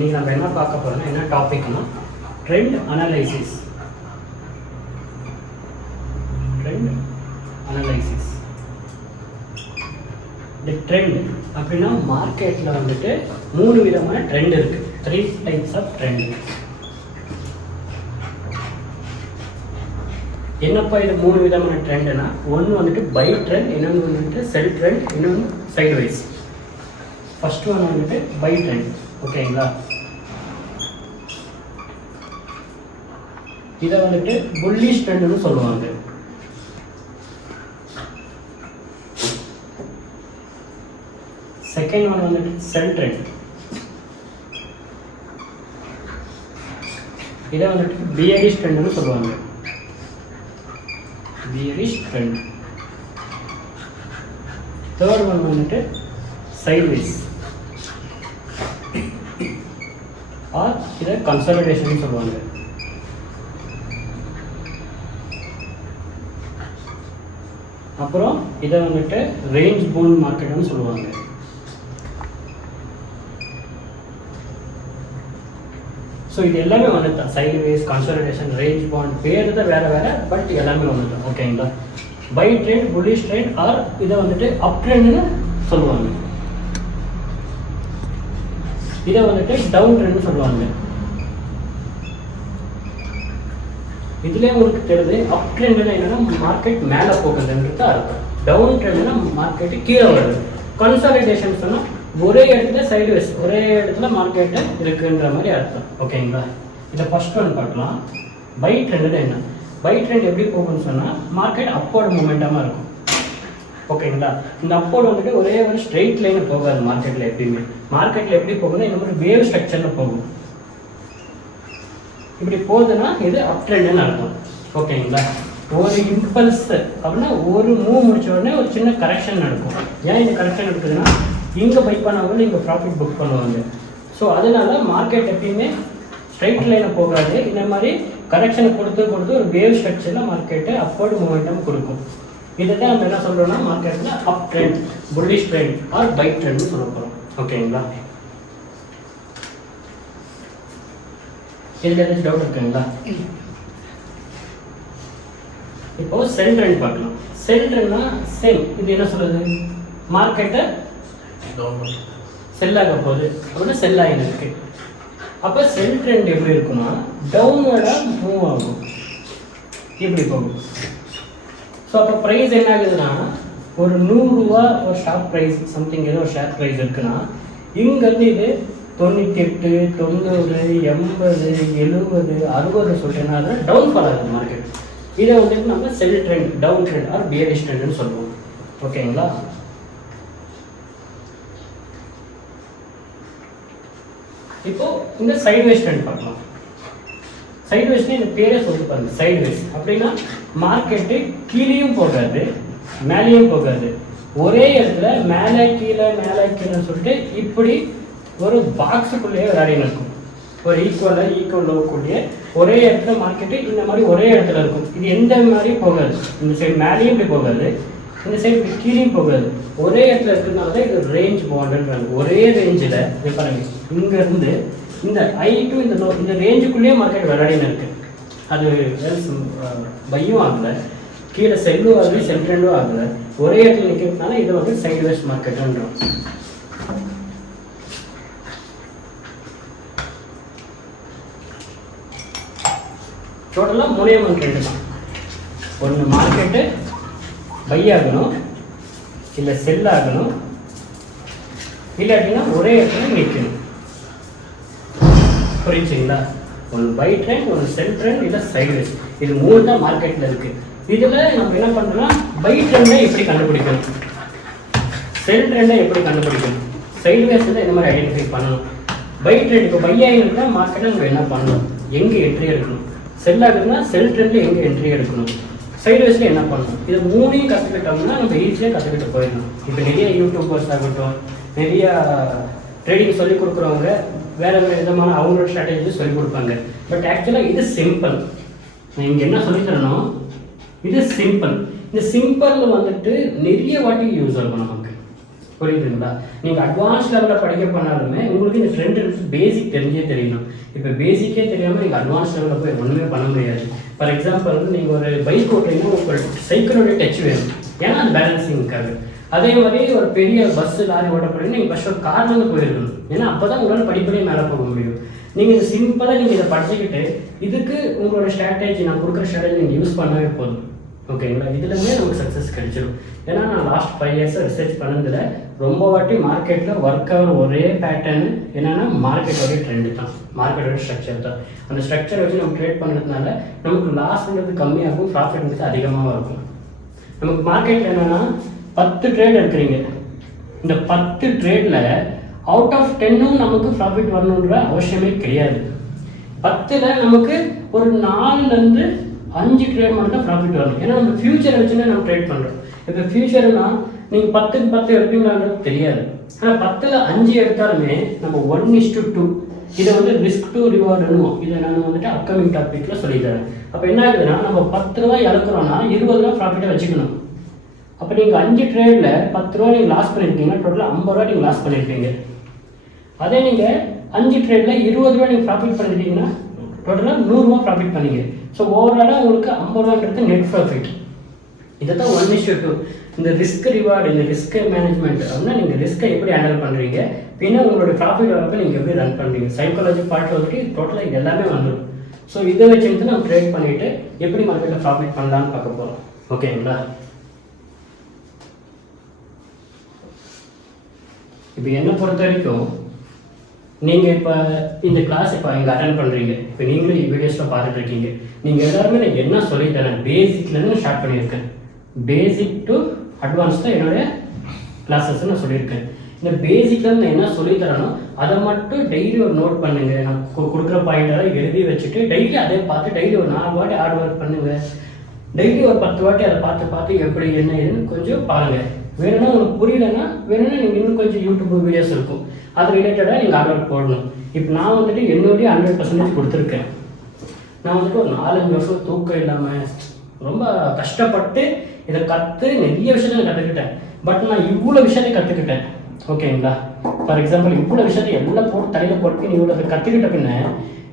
இன்னைக்கு நம்ம என்ன பார்க்க போறோம்னா என்ன டாபிக்னா ட்ரெண்ட் அனலைசிஸ். இந்த ட்ரெண்ட் அப்படின்னா மார்க்கெட்டில் வந்துட்டு 3 விதமான ட்ரெண்ட் இருக்குது. 3 டைப்ஸ் ஆஃப் ட்ரெண்ட். என்னப்பா இது 3 விதமான ட்ரெண்டுனா, ஒன்று வந்துட்டு பை ட்ரெண்ட், இன்னொன்று வந்துட்டு செல் ட்ரெண்ட், இன்னொன்று சைட்வைஸ். ஃபர்ஸ்ட் ஒன் வந்துட்டு பை ட்ரெண்ட். ஓகேங்களா? இதை வந்துட்டு புல்லிஷ் ட்ரெண்ட்னு சொல்லுவாங்க. செகண்ட் ஒன் வந்துட்டு செல் ட்ரெண்ட். இதை வந்துட்டு பியரிஷ் ட்ரெண்ட்னு சொல்லுவாங்க. Bearish trend. தேர்ட் ஒன் வந்துட்டு சைட்வேஸ் ஆர் இதை கன்சாலிடேஷன் சொல்லுவாங்க. அப்புறம் இதை வந்துட்டு ரேஞ்ச் பவுண்ட் மார்க்கெட்னு சொல்லுவாங்க. ஸோ இது எல்லாமே ஒன்று தான். சைட்வேஸ், கன்சாலிடேஷன், ரேஞ்ச் பவுண்ட், பேர் தான் வேறு வேறு, பட் எல்லாமே ஒன்று தான். ஓகேங்களா? Buy trend, bullish trend R இதை வந்துட்டு அப் ட்ரெண்ட்னு சொல்லுவாங்க. இதை வந்துட்டு டவுன் ட்ரெண்ட்னு சொல்லுவாங்க. இதுலேயே உங்களுக்கு தெரியுது, அப் ட்ரெண்ட்னா என்னன்னா மார்க்கெட் மேலே போகுதுன்றது அர்த்தம். டவுன் ட்ரெண்ட்னா மார்க்கெட்டு கீழே வருது. கன்சாலிடேஷன் சொன்னால் ஒரே இடத்துல சைடுவேஸ், ஒரே இடத்துல மார்க்கெட்டு இருக்குன்ற மாதிரி அர்த்தம். ஓகேங்களா? இதை ஃபர்ஸ்ட் ஒன் பார்க்கலாம். பை ட்ரெண்ட் என்ன? பை ட்ரெண்ட் எப்படி போகும்னு சொன்னால் மார்க்கெட் அப்போர்ட் மூமெண்டமாக இருக்கும். ஓகேங்களா? இந்த அப்போர்ட் வந்துட்டு ஒரே ஒரு ஸ்ட்ரெயிட் லைன் போகாது மார்க்கெட்டில். எப்படியுமே மார்க்கெட்டில் எப்படி போகுதுன்னா இந்த மாதிரி வேவ் ஸ்ட்ரக்சரில் போகும். இப்படி போகுதுன்னா இது அப் ட்ரெண்ட்னு அர்த்தம். ஓகேங்களா? ஒரு இம்பல்ஸ் அப்படின்னா ஒரு மூவ் முடிச்ச உடனே ஒரு சின்ன கரெக்ஷன் நடக்கும். ஏன் இந்த கரெக்ஷன் நடக்குதுன்னா இங்கே பை பண்ணவங்க இங்கே ப்ராஃபிட் புக் பண்ணுவாங்க. ஸோ அதனால மார்க்கெட் எப்பயுமே ஸ்ட்ரைட் லைனை போகாது. இந்த மாதிரி கரெக்ஷனை கொடுத்து ஒரு வேவ் ஸ்ட்ரக்சரில் மார்க்கெட்டு அப்போர்டு மூமெண்டம் கொடுக்கும். இதை தான் நம்ம என்ன சொல்கிறோம்னா மார்க்கெட்டில் up trend, bullish trend or buy ட்ரெண்ட்னு சொல்ல போகிறோம். ஓகேங்களா? இதில் ஏதாச்சும் டவுட் இருக்குங்களா? இப்போ செல் ட்ரெண்ட் பார்க்கலாம். செல் ட்ரெண்ட்னா சேம். இது என்ன சொல்லுது? மார்க்கெட்டை செல்லாக போகுது அப்படின்னா செல் ஆகின்னு இருக்கு. அப்போ செல் ட்ரெண்ட் எப்படி இருக்குன்னா டவுன்வர்டாக மூவ் ஆகும், இப்படி போகும். ஸோ அப்போ ப்ரைஸ் என்ன ஆகுதுன்னா ஒரு 100 ரூபா ஒரு ஷார்ட் ப்ரைஸ் சம்திங் ஏதோ ஒரு ஷேர் ப்ரைஸ் இருக்குன்னா இங்கேருந்து இது 98, 90, 80, 70, 60 சொல்லிட்டேன்னா அது டவுன் ஃபால் ஆகுது மார்க்கெட். இதை வந்துட்டு நம்ம sell trend, down trend or bearish ட்ரெண்ட்னு சொல்லுவோம். ஓகேங்களா? இப்போ இந்த சைட்வேஸ் ட்ரெண்ட் பார்க்கலாம். சைட்வேஸ்னு இந்த பேரே சொல்லி பாருங்க. சைட்வேஸ் அப்படின்னா மார்க்கெட்டு கீழேயும் போகாது மேலேயும் போகாது, ஒரே இடத்துல மேலே கீழேன்னு சொல்லிட்டு இப்படி ஒரு பாக்ஸுக்குள்ளேயே விளையாடின்னு இருக்கும். ஒரு ஈக்குவல் லோக்குள்ளேயே ஒரே இடத்துல மார்க்கெட்டு இந்த மாதிரி ஒரே இடத்துல இருக்கும். இது எந்த மாதிரி போகாது. இந்த சைடு மேலேயும் இப்படி போகாது, இந்த சைடு கீழேயும் போகாது, ஒரே இடத்துல இருக்கிறதுனால தான் இது ரேஞ்ச் பவுண்டுன்றாங்க. ஒரே ரேஞ்சில் இது பாருங்க, இங்கேருந்து இந்த ஐ டு இந்த லோ, இந்த ரேஞ்சுக்குள்ளேயே மார்க்கெட் விளையாடின்னு இருக்கு. அது பையும் ஆகலை, கீழே செல்லும் ஆகலை, செல் ட்ரெண்டும் ஆகலை, ஒரே இடத்துல நிற்கிறதுனால இதை வந்து சைட்வேஸ் மார்க்கெட்டுன்றோம். டோட்டலாக 3 ட்ரெண்டு தான். ஒன்று மார்க்கெட்டு பை ஆகணும், இல்லை செல் ஆகணும், இல்லாட்டினா ஒரே இடத்துல நிற்கணும். புரிஞ்சுங்களா? ஒன்று பை ட்ரெண்ட், ஒன்று செல் ட்ரெண்ட், இல்லை சைட்வேஸ். இது 3 தான் மார்க்கெட்டில் இருக்குது. இதில் நம்ம என்ன பண்ணுறோம்னா பை ட்ரெண்டை எப்படி கண்டுபிடிக்கணும், செல் ட்ரெண்டை எப்படி கண்டுபிடிக்கணும், சைட்வேஸ் தான் இந்த மாதிரி ஐடென்டிஃபை பண்ணணும். பை ட்ரெண்ட் இப்போ பை ஆகிருந்தா மார்க்கெட்டில் நம்ம என்ன பண்ணணும், எங்கே என்ட்ரி எடுக்கணும், செல் ஆகுதுன்னா செல் ட்ரெண்டில் எங்கே என்ட்ரி எடுக்கணும், சைட்வேஸில் என்ன பண்ணணும். இது 3ஐயும் கற்றுக்கிட்டோம்னா நம்ம ஈஸியாக கற்றுக்கிட்டு போயிடணும். இப்போ நிறைய யூடியூபர்ஸ் ஆகட்டும், நிறைய ட்ரேடிங் சொல்லிக் கொடுக்குறவங்க வேறு விதமான அவங்களோட ஸ்ட்ராட்டஜி சொல்லிக் கொடுப்பாங்க. பட் ஆக்சுவலாக இது சிம்பிள். நான் இங்கே என்ன சொல்லித்தரணும், இது சிம்பிள். இந்த சிம்பிள் வந்துட்டு நிறைய வாட்டி யூஸ் ஆகும் நமக்கு. புரியுதுங்களா? நீங்கள் அட்வான்ஸ் லெவலில் படிக்க பண்ணாலுமே உங்களுக்கு இந்த ட்ரெண்ட் பேசிக் தெரிஞ்சே தெரியணும். இப்போ பேசிக்கே தெரியாமல் நீங்கள் அட்வான்ஸ் லெவலில் போய் ஒன்றுமே பண்ண முடியாது. ஃபார் எக்ஸாம்பிள் வந்து நீங்கள் ஒரு பைக் ஓட்டுறீங்கன்னா உங்களுக்கு சைக்கிளோடைய டச் வேணும், ஏன்னா அது பேலன்சிங்காக. அதே மாதிரி ஒரு பெரிய பஸ்ஸு லாரி ஓட்ட போகிறீங்கன்னா நீங்கள் ஃபஸ்ட் ஒரு கார்லேருந்து போயிருக்கணும், ஏன்னா அப்போ தான் உங்களால் படிப்படியே மேலே போக முடியும். நீங்கள் இது சிம்பிளாக நீங்கள் இதை படிச்சுக்கிட்டு இதுக்கு உங்களோட ஸ்ட்ராட்டஜி, நான் கொடுக்குற ஸ்ட்ராட்டஜி நீங்கள் யூஸ் பண்ணவே போதும். ஓகேங்களா? இதுலேருந்தே நமக்கு சக்ஸஸ் கிடைச்சிடும். ஏன்னா நான் லாஸ்ட் 5 இயர்ஸாக ரிசர்ச் பண்ணதில் ரொம்ப வாட்டி மார்க்கெட்டில் ஒர்க் ஆகிற ஒரே பேட்டர்னு என்னென்னா மார்க்கெட்டோடைய ட்ரெண்டு தான், மார்க்கெட்டோட ஸ்ட்ரக்சர் தான். அந்த ஸ்ட்ரக்சரை வச்சு நம்ம ட்ரேட் பண்ணுறதுனால நமக்கு லாஸ்ன்றது கம்மியாகும், ப்ராஃபிட்ன்றது அதிகமாக இருக்கும். நமக்கு மார்க்கெட்டில் என்னென்னா 10 ட்ரேட் எடுக்கிறீங்க, இந்த 10 ட்ரேடில் அவுட் ஆஃப் 10ம் நமக்கு ப்ராஃபிட் வரணுன்ற அவசியமே கிடையாது. 10ல் நமக்கு ஒரு 4லேருந்து 5 ட்ரேட் மட்டும் தான் ப்ராஃபிட் வரும். ஏன்னா நம்ம ஃபியூச்சரை வச்சுன்னா நம்ம ட்ரேட் பண்ணுறோம். இப்போ ஃபியூச்சர்னா நீங்கள் 10க்கு 10 எடுப்பீங்களான்றது தெரியாது. ஆனால் 10ல் 5 எடுத்தாலுமே நம்ம 1:2 இதை வந்து ரிஸ்க் டு ரிவார்டுன்னு இதை நான் வந்துட்டு அப்கமிங் டாபிக்கில் சொல்லித்தரேன். அப்போ என்ன ஆகுதுன்னா நம்ம 10 ரூபா இழக்கிறோன்னா 20 ரூபா ப்ராஃபிட்டை வச்சுக்கணும். அப்போ நீங்கள் 5 ட்ரேடில் 10 ரூபா நீங்கள் லாஸ் பண்ணியிருக்கீங்கன்னா டோட்டலாக 50 ரூபா நீங்கள் லாஸ் பண்ணியிருப்பீங்க. அதே நீங்கள் 5 ட்ரேடில் 20 ரூபா நீங்கள் ப்ராஃபிட் பண்ணியிருக்கீங்கன்னா டோட்டலாக 100 ரூபா ப்ராஃபிட் பண்ணீங்க. ஸோ ஓவராலாக உங்களுக்கு 50 ரூபான்றது நெட் ப்ராஃபிட். இதை தான் 1:2. இந்த ரிஸ்க் ரிவார்டு, இந்த ரிஸ்க் மேனேஜ்மெண்ட் அப்படின்னா நீங்கள் ரிஸ்க்கை எப்படி ஹேண்டில் பண்ணுறீங்க, பின்ன உங்களோட ப்ராஃபிட் வரப்போ நீங்கள் எப்படி ரன் பண்ணுறீங்க, சைக்காலஜி பார்ட் வந்துட்டு டோட்டலாக இது எல்லாமே வந்துடும். ஸோ இதை வச்சுட்டு நம்ம ட்ரேட் பண்ணிவிட்டு எப்படி மார்க்கெட்டில் ப்ராஃபிட் பண்ணலான்னு பார்க்க போகிறோம். ஓகேங்களா? இப்போ என்னை பொறுத்த வரைக்கும் நீங்கள் இப்போ இந்த கிளாஸ் இப்போ இங்கே அட்டென்ட் பண்ணுறீங்க, இப்போ நீங்களும் வீடியோஸில் பார்த்துட்ருக்கீங்க. நீங்கள் எல்லாருமே நான் என்ன சொல்லித்தரேன், பேசிக்லேருந்து ஸ்டார்ட் பண்ணியிருக்கேன். பேசிக் டு அட்வான்ஸ் தான் என்னுடைய கிளாஸஸ் நான் சொல்லியிருக்கேன். இந்த பேசிக்லேருந்து நான் என்ன சொல்லித்தரேனோ அதை மட்டும் டெய்லி ஒரு நோட் பண்ணுங்கள். நான் கொடுக்குற பாயிண்டெல்லாம் எழுதி வச்சுட்டு டெய்லி அதே பார்த்து டெய்லி ஒரு 4 வாட்டி ஹார்ட் ஒர்க் பண்ணுங்கள். டெய்லி ஒரு 10 வாட்டி அதை பார்த்து எப்படி என்ன ஏதுன்னு கொஞ்சம் பாருங்கள். வேணும்னா உங்களுக்கு புரியலன்னா வேணும்னா நீங்கள் இன்னும் கொஞ்சம் யூடியூப் வீடியோஸ் இருக்கும், அது ரிலேட்டடாக நீங்கள் ஹார்ட் ஒர்க் போடணும். இப்போ நான் வந்துட்டு என்னுடைய 100% கொடுத்துருக்கேன். நான் வந்துட்டு ஒரு 4-5 வருஷம் தூக்கம் இல்லாமல் ரொம்ப கஷ்டப்பட்டு இதை நிறைய விஷயத்தை கற்றுக்கிட்டேன். பட் நான் இவ்வளோ விஷயத்தை கற்றுக்கிட்டேன். ஓகேங்களா? ஃபார் எக்ஸாம்பிள் இவ்வளோ விஷயத்தை எல்லாம் போட்டு தலையில் போட்டு இவ்வளோ கற்றுக்கிட்ட பின்ன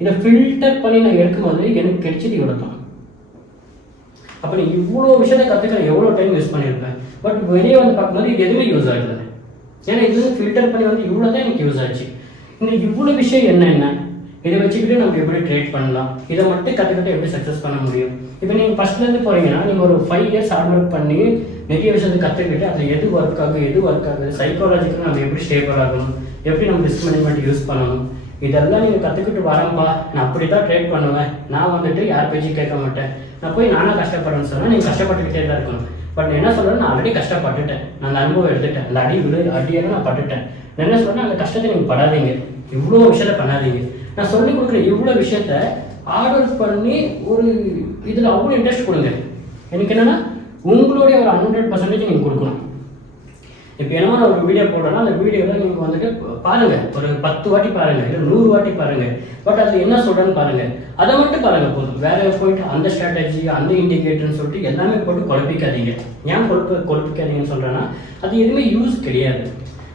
இதை ஃபில்டர் பண்ணி நான் எடுக்கும்போது எனக்கு கிடைச்சது இவ்வளோ தான். அப்போ நீ இவ்வளோ விஷயத்தை கற்றுக்கிற எவ்வளோ டைம் யூஸ் பண்ணியிருப்பேன். பட் வெளியே வந்து பார்க்கும்போது இது எதுவுமே யூஸ் ஆகலை. ஏன்னா இது வந்து ஃபில்டர் பண்ணி வந்து இவ்வளோ தான் எனக்கு யூஸ் ஆச்சு. இந்த இவ்வளோ விஷயம் என்ன இதை வச்சுக்கிட்டு நம்ம எப்படி ட்ரேட் பண்ணலாம், இதை மட்டும் கற்றுக்கிட்டு எப்படி சக்ஸஸ் பண்ண முடியும். இப்போ நீங்கள் ஃபஸ்ட்லேருந்து போகிறீங்கன்னா நீங்கள் ஒரு 5 இயர்ஸ் ஹார்ட் ஒர்க் பண்ணி நிறைய விஷயத்தை கற்றுக்கிட்டு அதில் எது ஒர்க் ஆகுது, சைக்காலஜிக்கலாக நம்ம எப்படி ஸ்டேபிள் ஆகணும், எப்படி நம்ம ரிஸ்க் மேனேஜ்மெண்ட் யூஸ் பண்ணணும், இதெல்லாம் நீங்கள் கற்றுக்கிட்டு வரேன்ப்பா, நான் அப்படி தான் ட்ரேட் பண்ணுவேன், நான் வந்துட்டு யார் பேச்சும் கேட்க மாட்டேன், நான் போய் நானும் கஷ்டப்படுறேன்னு சொன்னால் நீங்கள் கஷ்டப்பட்டுக்கிட்டே தான் இருக்கணும். பட் என்ன சொல்கிறேன், நான் ஆல்ரெடி கஷ்டப்பட்டுட்டேன், நான் அந்த அனுபவம் எடுத்துட்டேன், அந்த அடியெல்லாம் நான் பட்டுட்டேன். நான் என்ன சொல்கிறேன், அந்த கஷ்டத்தை நீங்கள் படாதீங்க, இவ்வளோ விஷயத்த பண்ணாதீங்க. நான் சொல்லி கொடுக்குற இவ்வளோ விஷயத்த ஆர்டர் பண்ணி ஒரு இதில் அவ்வளோ இன்ட்ரெஸ்ட் கொடுங்க. எனக்கு என்னென்னா உங்களுடைய ஒரு 100% நீங்கள் கொடுக்கணும். இப்போ என்னமா நான் ஒரு வீடியோ போடுறேன்னா அந்த வீடியோவில் நீங்கள் வந்துட்டு பாருங்கள், ஒரு 10 வாட்டி பாருங்கள், இல்லை 100 வாட்டி பாருங்கள். பட் அது என்ன சொல்கிறேன்னு பாருங்கள், அதை மட்டும் பாருங்கள் போதும். வேறு போயிட்டு அந்த ஸ்ட்ராட்டஜி அந்த இண்டிகேட்டர்னு சொல்லிட்டு எல்லாமே போட்டு குழப்பிக்காதீங்க. ஏன் குழப்பிக்காதீங்கன்னு சொல்கிறேன்னா அது எதுவுமே யூஸ் கிடையாது.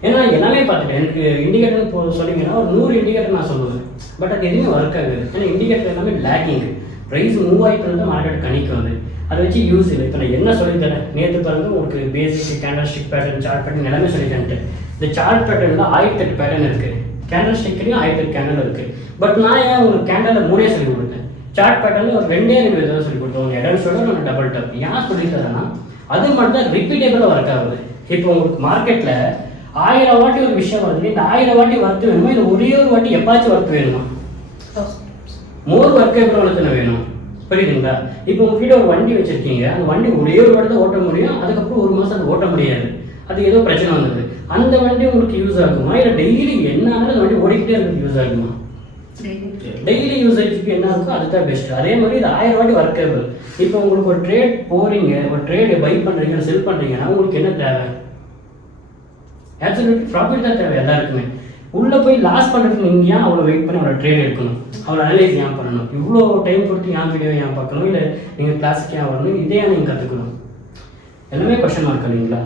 ஏன்னா எல்லாமே பார்த்துட்டேன். எனக்கு இண்டிகேட்டர்னு சொன்னீங்கன்னா ஒரு 100 இண்டிகேட்டர் நான் சொல்லுவேன். பட் அது எதுவுமே ஒர்க் ஆகுது. ஏன்னா இண்டிகேட்டர் எல்லாமே லேக்கிங். ப்ரைஸ் மூவ் ஆகிட்டு தான் மார்க்கெட் கணிக்கு வந்து அதை வச்சு யூஸ் இல்லை. இப்போ நான் என்ன சொல்லித்தரேன், நேற்று பாருங்க உங்களுக்கு basic candlestick pattern, chart pattern எல்லாமே சொல்லித்தரேன். இந்த சார்ட் பேட்டர்னில் 1008 பேட்டர்ன் இருக்குது, கேண்டல் ஸ்டிக்லையும் 1008 கேண்டல் இருக்குது. பட் நான் ஏன் உங்களுக்கு கேண்டலில் 3 சொல்லி கொடுத்தேன், சார்ட் பேட்டர்னில் ஒரு 2 எதாவது சொல்லி கொடுத்தோம். உங்கள் இடம் சொல்ல நம்ம டபுள் டப் ஏன் சொல்லித்தரேன்னா அது மட்டும் தான் ரிப்பீட்டபிளாக ஒர்க் ஆகுது. இப்போ உங்களுக்கு மார்க்கெட்டில் 1000 வாட்டி ஒரு விஷயம் வருது, இந்த 1000 வாட்டி ஒர்க் வேணுமா, இல்லை ஒரே ஒரு வாட்டி எப்பாச்சும் ஒர்க் வேணுமா, மோர் ஒர்க் எவ்வளோ வேணும், புரியுதுங்களா? இப்போ உங்ககிட்ட ஒரு வண்டி வச்சிருக்கீங்க, அந்த வண்டி ஒரே ஒரு வாட்டி தான் ஓட்ட முடியும், அதுக்கப்புறம் 1 மாதம் அது ஓட்ட முடியாது, அது ஏதோ பிரச்சனை வந்தது. அந்த வண்டி உங்களுக்கு யூஸ் ஆகுமா, இல்லை டெய்லி என்ன ஆனாலும் அந்த வண்டி ஓடிக்கிட்டே இருக்கிறது யூஸ் ஆகுமா? டெய்லி யூசேஜுக்கு என்ன இருக்கோ அதுதான் பெஸ்ட். அதே மாதிரி இது 1000 வாட்டி ஒர்க்கபிள். இப்போ உங்களுக்கு ஒரு ட்ரேட் போகிறீங்க, ஒரு ட்ரேடு பை பண்ணுறீங்க, செல் பண்ணுறீங்கன்னா உங்களுக்கு என்ன தேவை? ஆப்சல்யூட்லி ப்ராஃபிட் தான் தேவை எல்லாருக்குமே. உள்ளே போய் லாஸ் பண்ணுறதுக்கு நீங்கள் ஏன் அவ்வளோ வெயிட் பண்ணி அவ்வளோ ட்ரேட் எடுக்கணும், அவ்வளோ அனலைஸ் ஏன் பண்ணணும், இவ்வளோ டைம் கொடுத்து ஏன் வீடியோ ஏன் பார்க்கணும், இல்லை நீங்கள் கிளாஸுக்கு ஏன் வரணும், இதே நீங்கள் கற்றுக்கணும். எல்லாமே கொஸ்டின் மார்க் இல்லைங்களா?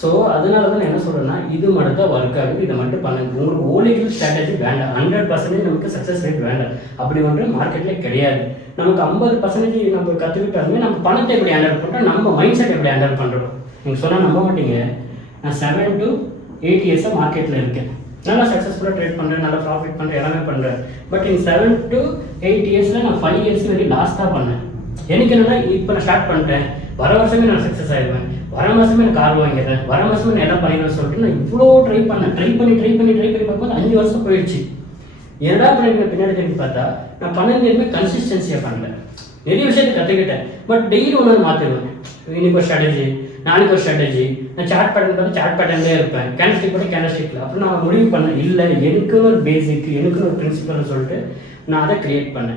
ஸோ அதனால தான் நான் என்ன சொல்கிறேன்னா இது மட்டும் தான் ஒர்க் ஆகுது, இதை மட்டும் பண்ணுங்க. உங்களுக்கு ஓலிகல் ஸ்ட்ராட்டஜி வேண்டாம், 100% நமக்கு சக்ஸஸ் ரேட் வேண்டாம். அப்படி ஒன்று மார்க்கெட்டில் கிடையாது. நமக்கு 50% நம்ம கற்றுக்கிட்டாலுமே நம்ம பணத்தை எப்படி ஹேண்டில் பண்ணுறோம், நம்ம மைண்ட் செட் எப்படி ஹேண்டில் பண்ணுறோம். நீங்கள் சொன்னால் நம்ப மாட்டீங்க, நான் 7 to 8 இயர்ஸாக மார்க்கெட்டில் இருக்கேன். நல்லா சக்ஸஸ்ஃபுல்லாக ட்ரேட் பண்ணுறேன், நல்லா ப்ராஃபிட் பண்ணுறேன், எல்லாமே பண்ணுறேன். பட் இந்த 7 to 8 இயர்ஸில் நான் 5 இயர்ஸ் வரைக்கும் லாஸ் தான் பண்ணேன். எனக்கு என்னென்னா இப்போ நான் ஸ்டார்ட் பண்ணிட்டேன், வர வருஷமே நான் சக்ஸஸ் ஆகிடுவேன், வர மாதமே நான் கார் வாங்கிடுறேன், வர மாதமே நான் எல்லாம் பண்ணிடுவேன் சொல்லிட்டு நான் இவ்வளோ ட்ரை பண்ணி பார்க்கும்போது 5 வருஷம் போயிடுச்சு. என்னடா பண்ணிட்டு பின்னாடி திரும்பி பார்த்தா நான் பண்ணதுமே கன்சிஸ்டன்சியாக பண்ணல. நிறைய விஷயத்தை கற்றுக்கிட்டேன், பட் டெய்லி ஒன்று மாற்றிடுவேன். இன்னைக்கு ஒரு ஸ்ட்ராட்டஜி, நாளைக்கு ஒரு ஸ்ட்ராட்டஜி, நான் சார்ட் பேட்டர்ன் பார்த்து சார்ட் பேட்டர்ன்லேயே இருப்பேன், கேண்டல்ஸ்டிக் போட்டு கேண்டல்ஸ்டிக்கில். அப்புறம் நான் முடிவு பண்ணேன், இல்லை எனக்குன்னு ஒரு பேசிக், எனக்குன்னு ஒரு பிரின்சிபல்னு சொல்லிட்டு நான் அதை கிரியேட் பண்ணி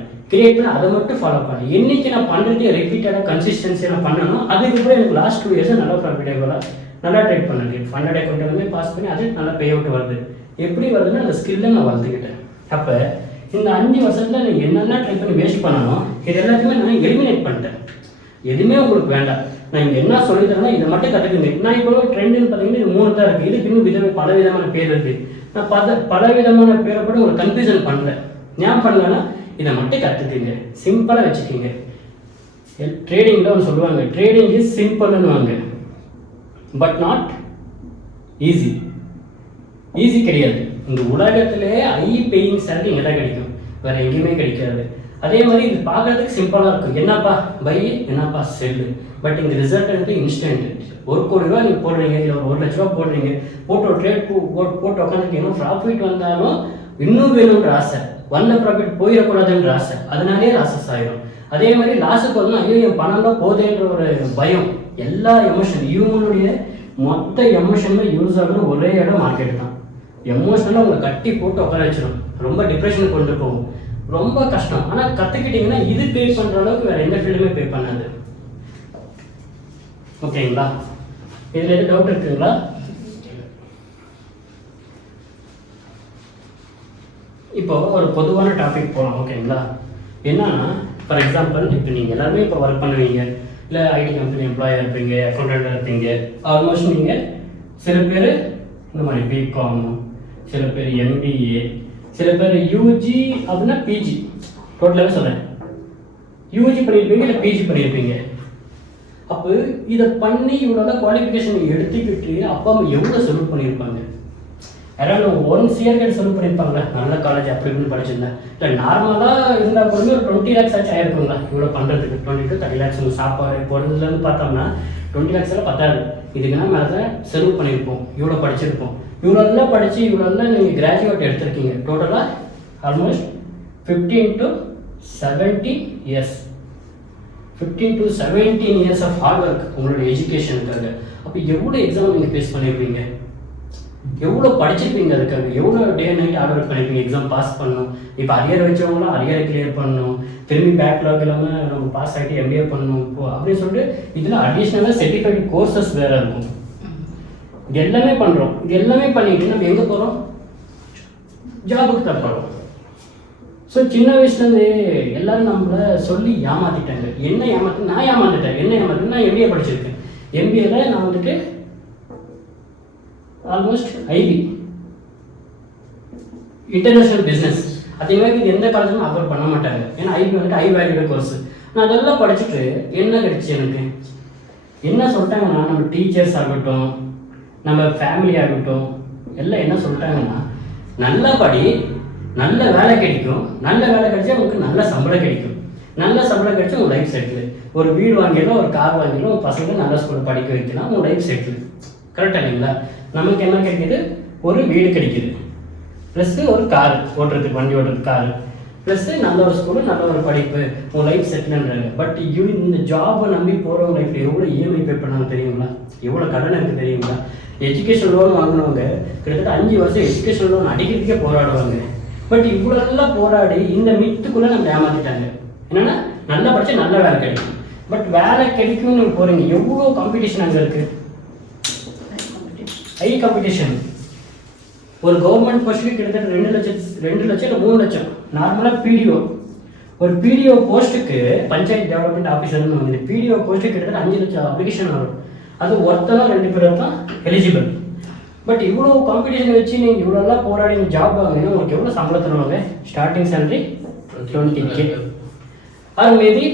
அதை மட்டும் ஃபாலோ பண்ணேன். என்னைக்கு நான் பண்ணுறது ரிப்பீட்டடாக கன்சிஸ்டன்சியாக நான் பண்ணணும், அதுக்கப்புறம் எனக்கு லாஸ்ட் 2 இயர்ஸ் நல்லா ப்ராஃபிட்டபுளாக நல்லா ட்ரேட் பண்ணது. ஃபண்டட் அக்கௌண்ட் எல்லாமே பாஸ் பண்ணி அது நல்லா பே அவுட் வருது. எப்படி வருதுன்னா அந்த ஸ்கில்லை நான் வளர்த்துக்கிட்டேன். அப்போ இந்த 5 வருஷத்தில் நான் என்னெல்லாம் ட்ரை பண்ணி வேஸ்ட் பண்ணணும், இது எல்லாத்தையுமே நான் எலிமினேட் பண்ணிட்டேன். எதுவுமே உங்களுக்கு வேண்டாம், நான் இங்கே என்ன சொல்லித்தரேன்னா இதை மட்டும் கற்றுக்குங்க. நான் இப்போ ட்ரெண்டுன்னு பார்த்தீங்கன்னா இது 3 தான் இருக்குது, இதுக்கு இன்னும் பல விதமான பேர் இருக்குது. நான் பல விதமான பேரை கூட ஒரு கன்ஃபியூஷன் பண்ணல. ஏன் பண்ணலன்னா இதை மட்டும் கற்றுக்குங்க, சிம்பிளாக வச்சுக்கிங்க. ட்ரேடிங்கில் ஒன்று சொல்லுவாங்க, ட்ரேடிங் இஸ் சிம்பிள்னுவாங்க, பட் நாட் ஈஸி. ஈஸி கிடையாது. இந்த உலகத்திலே ஹை பேயிங் சேலரி இங்கே தான் கிடைக்கும், வேறு எங்கேயுமே கிடைக்காது. அதே மாதிரி இது பார்க்கறதுக்கு சிம்பிளாக இருக்கும், என்னப்பா பை என்னப்பா செல்லு. பட் இங்கே ரிசல்ட் வந்து இன்ஸ்டன்ட். 1 கோடி ரூபா நீங்கள் போடுறீங்க, இல்லை ஒரு 1 லட்ச ரூபா போடுறீங்க, போட்டு ஒரு ட்ரேட் போட்டு உட்காந்துட்டீங்கன்னா ப்ராஃபிட் வந்தாலும் இன்னும் வேணுன்ற ஆசை, வந்த ப்ராஃபிட் போயிடக்கூடாதுன்ற ஆசை, அதனாலே லாஸஸ் ஆகிடும். அதே மாதிரி லாஸுக்கு வந்து ஐயோ என் பணம் தான் போதேன்ற ஒரு பயம். எல்லா எமோஷன், இவங்களுடைய மொத்த எமோஷனுமே யூஸ் ஆகணும் ஒரே இடம் மார்க்கெட் தான். எமோஷனலாக உங்களை கட்டி போட்டு உட்கார வச்சிடும், ரொம்ப டிப்ரெஷனுக்கு கொண்டு போகும், ரொம்ப கஷ்டம். ஆனால் கற்றுக்கிட்டிங்கன்னா இது பே பண்ணுற அளவுக்கு வேறு எந்த ஃபீல்டுமே பே பண்ணாது. ஓகேங்களா? இதில் எது டவுட் இருக்குங்களா? இப்போ ஒரு பொதுவான டாபிக் போகலாம். ஓகேங்களா? என்னன்னா ஃபார் எக்ஸாம்பிள் இப்போ நீங்கள் எல்லாருமே இப்போ ஒர்க் பண்ணுவீங்க, இல்லை ஐடி கம்பெனி எம்ப்ளாயாக இருப்பீங்க, அக்கௌண்டண்ட்டாக இருப்பீங்க. ஆல்மோஸ்ட் நீங்கள் சில பேர் இந்த மாதிரி பிகாம், சில பேர் எம்பிஏ, சில பேர் யூஜி அப்படின்னா பிஜி, டோட்டலாகவே சொல்கிறேன், யூஜி பண்ணியிருப்பீங்க இல்லை பிஜி பண்ணியிருப்பீங்க. அப்போ இதை பண்ணி இவ்வளோ குவாலிஃபிகேஷன் எடுத்துக்கிட்டு அப்பா அம்மா எவ்வளோ செலவு பண்ணியிருப்பாங்க? யாராவது 1 CR கேட்டு செலவு பண்ணியிருப்பாங்களே, நல்ல காலேஜ் அப்படி இப்படின்னு படிச்சிருந்தேன். இல்லை நார்மலாக இருந்தால் கூட ஒரு 20 lakhs ஆச்சு ஆயிருக்குங்களா இவ்வளோ பண்ணுறதுக்கு? 20 to 30 lakhs சாப்பாடு போடுறதுலேருந்து பார்த்தோம்னா 20 lakhs எல்லாம் பத்தாது. இதுக்குன்னா மேலே தான் செலவு பண்ணியிருப்போம், இவ்வளோ படிச்சிருப்போம். இவ்வளோலாம் படித்து இவ்வளோலாம் நீங்கள் கிராஜுவேட் எடுத்திருக்கீங்க. டோட்டலாக almost 15 to 17 years, 15 to 17 years of hard work உங்களோட எஜுகேஷனுக்காக. அப்போ எவ்வளோ எக்ஸாம் நீங்கள் ஃபேஸ் பண்ணியிருப்பீங்க, எவ்வளோ படிச்சிருப்பீங்க, அதுக்காக எவ்வளோ டே நைட் ஹார்ட் ஒர்க் பண்ணியிருப்பீங்க எக்ஸாம் பாஸ் பண்ணணும். இப்போ அரியர் வச்சவங்களாம் அரியரை கிளியர் பண்ணணும், திரும்பி பேக்லாக் இல்லாமல் நம்ம பாஸ் ஆகிட்டு MBA பண்ணணும் இப்போ அப்படின்னு சொல்லிட்டு இதில் அடிஷ்னலாக சர்டிஃபைட் கோர்சஸ் வேறு இருக்கும். இது எல்லாமே பண்ணுறோம். இது எல்லாமே பண்ணிட்டு நம்ம எங்கே போகிறோம்? ஜாபுக்கு தான் போகிறோம். ஸோ சின்ன வயசுலேருந்து எல்லோரும் நம்மளை சொல்லி ஏமாற்றிட்டாங்க. என்ன ஏமாற்று? நான் ஏமாந்துட்டேன். என்ன ஏமாற்று? நான் MBA படிச்சிருக்கேன். MBAல நான் வந்துட்டு ஆல்மோஸ்ட் IB, இன்டர்நேஷ்னல் பிஸ்னஸ். அதே மாதிரி இது எந்த காலேஜும் ஆஃபர் பண்ண மாட்டாங்க. ஏன்னா IB வந்துட்டு ஹை வேல்யூட கோர்ஸ். நான் அதெல்லாம் படிச்சுட்டு என்ன கிடைச்சி எனக்கு? என்ன சொல்லிட்டாங்கன்னா நம்ம டீச்சர்ஸ் ஆகட்டும், நம்ம ஃபேமிலி ஆகட்டும், எல்லாம் என்ன சொல்லிட்டாங்கன்னா நல்லா படி, நல்ல வேலை கிடைக்கும், நல்ல வேலை கிடைச்சா உங்களுக்கு நல்ல சம்பளம் கிடைக்கும், நல்ல சம்பளம் கிடைச்சா உங்கள் லைஃப் செட்டில், ஒரு வீடு வாங்கிடலாம், ஒரு கார் வாங்கிடலாம், உங்கள் பசங்களை நல்ல ஸ்கூலில் படிக்க வைக்கலாம், உங்கள் லைஃப் செட்டில். கரெக்டாக இல்லைங்களா? நமக்கு என்ன கிடைக்கிது? ஒரு வீடு கிடைக்கிது, ப்ளஸ்ஸு ஒரு கார் ஓட்டுறதுக்கு, வண்டி ஓட்டுறதுக்கு காரு, ப்ளஸ்ஸு நல்ல ஒரு ஸ்கூலு, நல்ல ஒரு படிப்பு, உங்கள் லைஃப் செட்டில்ன்றாங்க. பட் இந்த ஜாபை நம்பி போகிறவங்க லைஃப்பில் எவ்வளோ EMI பே பண்ணாங்க தெரியுங்களா? எவ்வளோ கடன் இருக்குது தெரியுங்களா? எஜுகேஷன் லோன் வாங்கினவங்க கிட்டத்தட்ட 5 வருஷம் எஜுகேஷன் லோன் அடிக்கிறதுக்கே போராடுவாங்க. பட் இவ்வளோலாம் போராடி இந்த மித்துக்குள்ளே நம்ம ஏமாற்றிட்டாங்க. என்னென்னா நல்லா படித்தா நல்ல வேலை கிடைக்கும். பட் வேலை கிடைக்கும்னு நீங்கள் போகிறீங்க, எவ்வளோ காம்படிஷன் அங்கே இருக்குது, ஹை காம்படிஷன். ஒரு கவர்மெண்ட் போஸ்ட்டுக்கு கிட்டத்தட்ட 2 லட்சம் இல்லை 3 லட்சம். நார்மலாக PDO, ஒரு PDO போஸ்ட்டுக்கு பஞ்சாயத்து டெவலப்மெண்ட் ஆஃபீஸர்னு வந்து PDO போஸ்ட்டுக்கு கிட்டத்தட்ட 5 லட்சம் அப்ளிகேஷன் வரும். அது ஒருத்தனா 2 பேர் தான் எலிஜிபிள். பட் இவ்வளோ காம்படிஷன் வச்சு நீங்கள் இவ்வளோலாம் போராடி நீங்கள் ஜாப் வாங்கினீங்கன்னா உங்களுக்கு எவ்வளோ சம்பளம் தருவாங்க? Starting salary 20K or maybe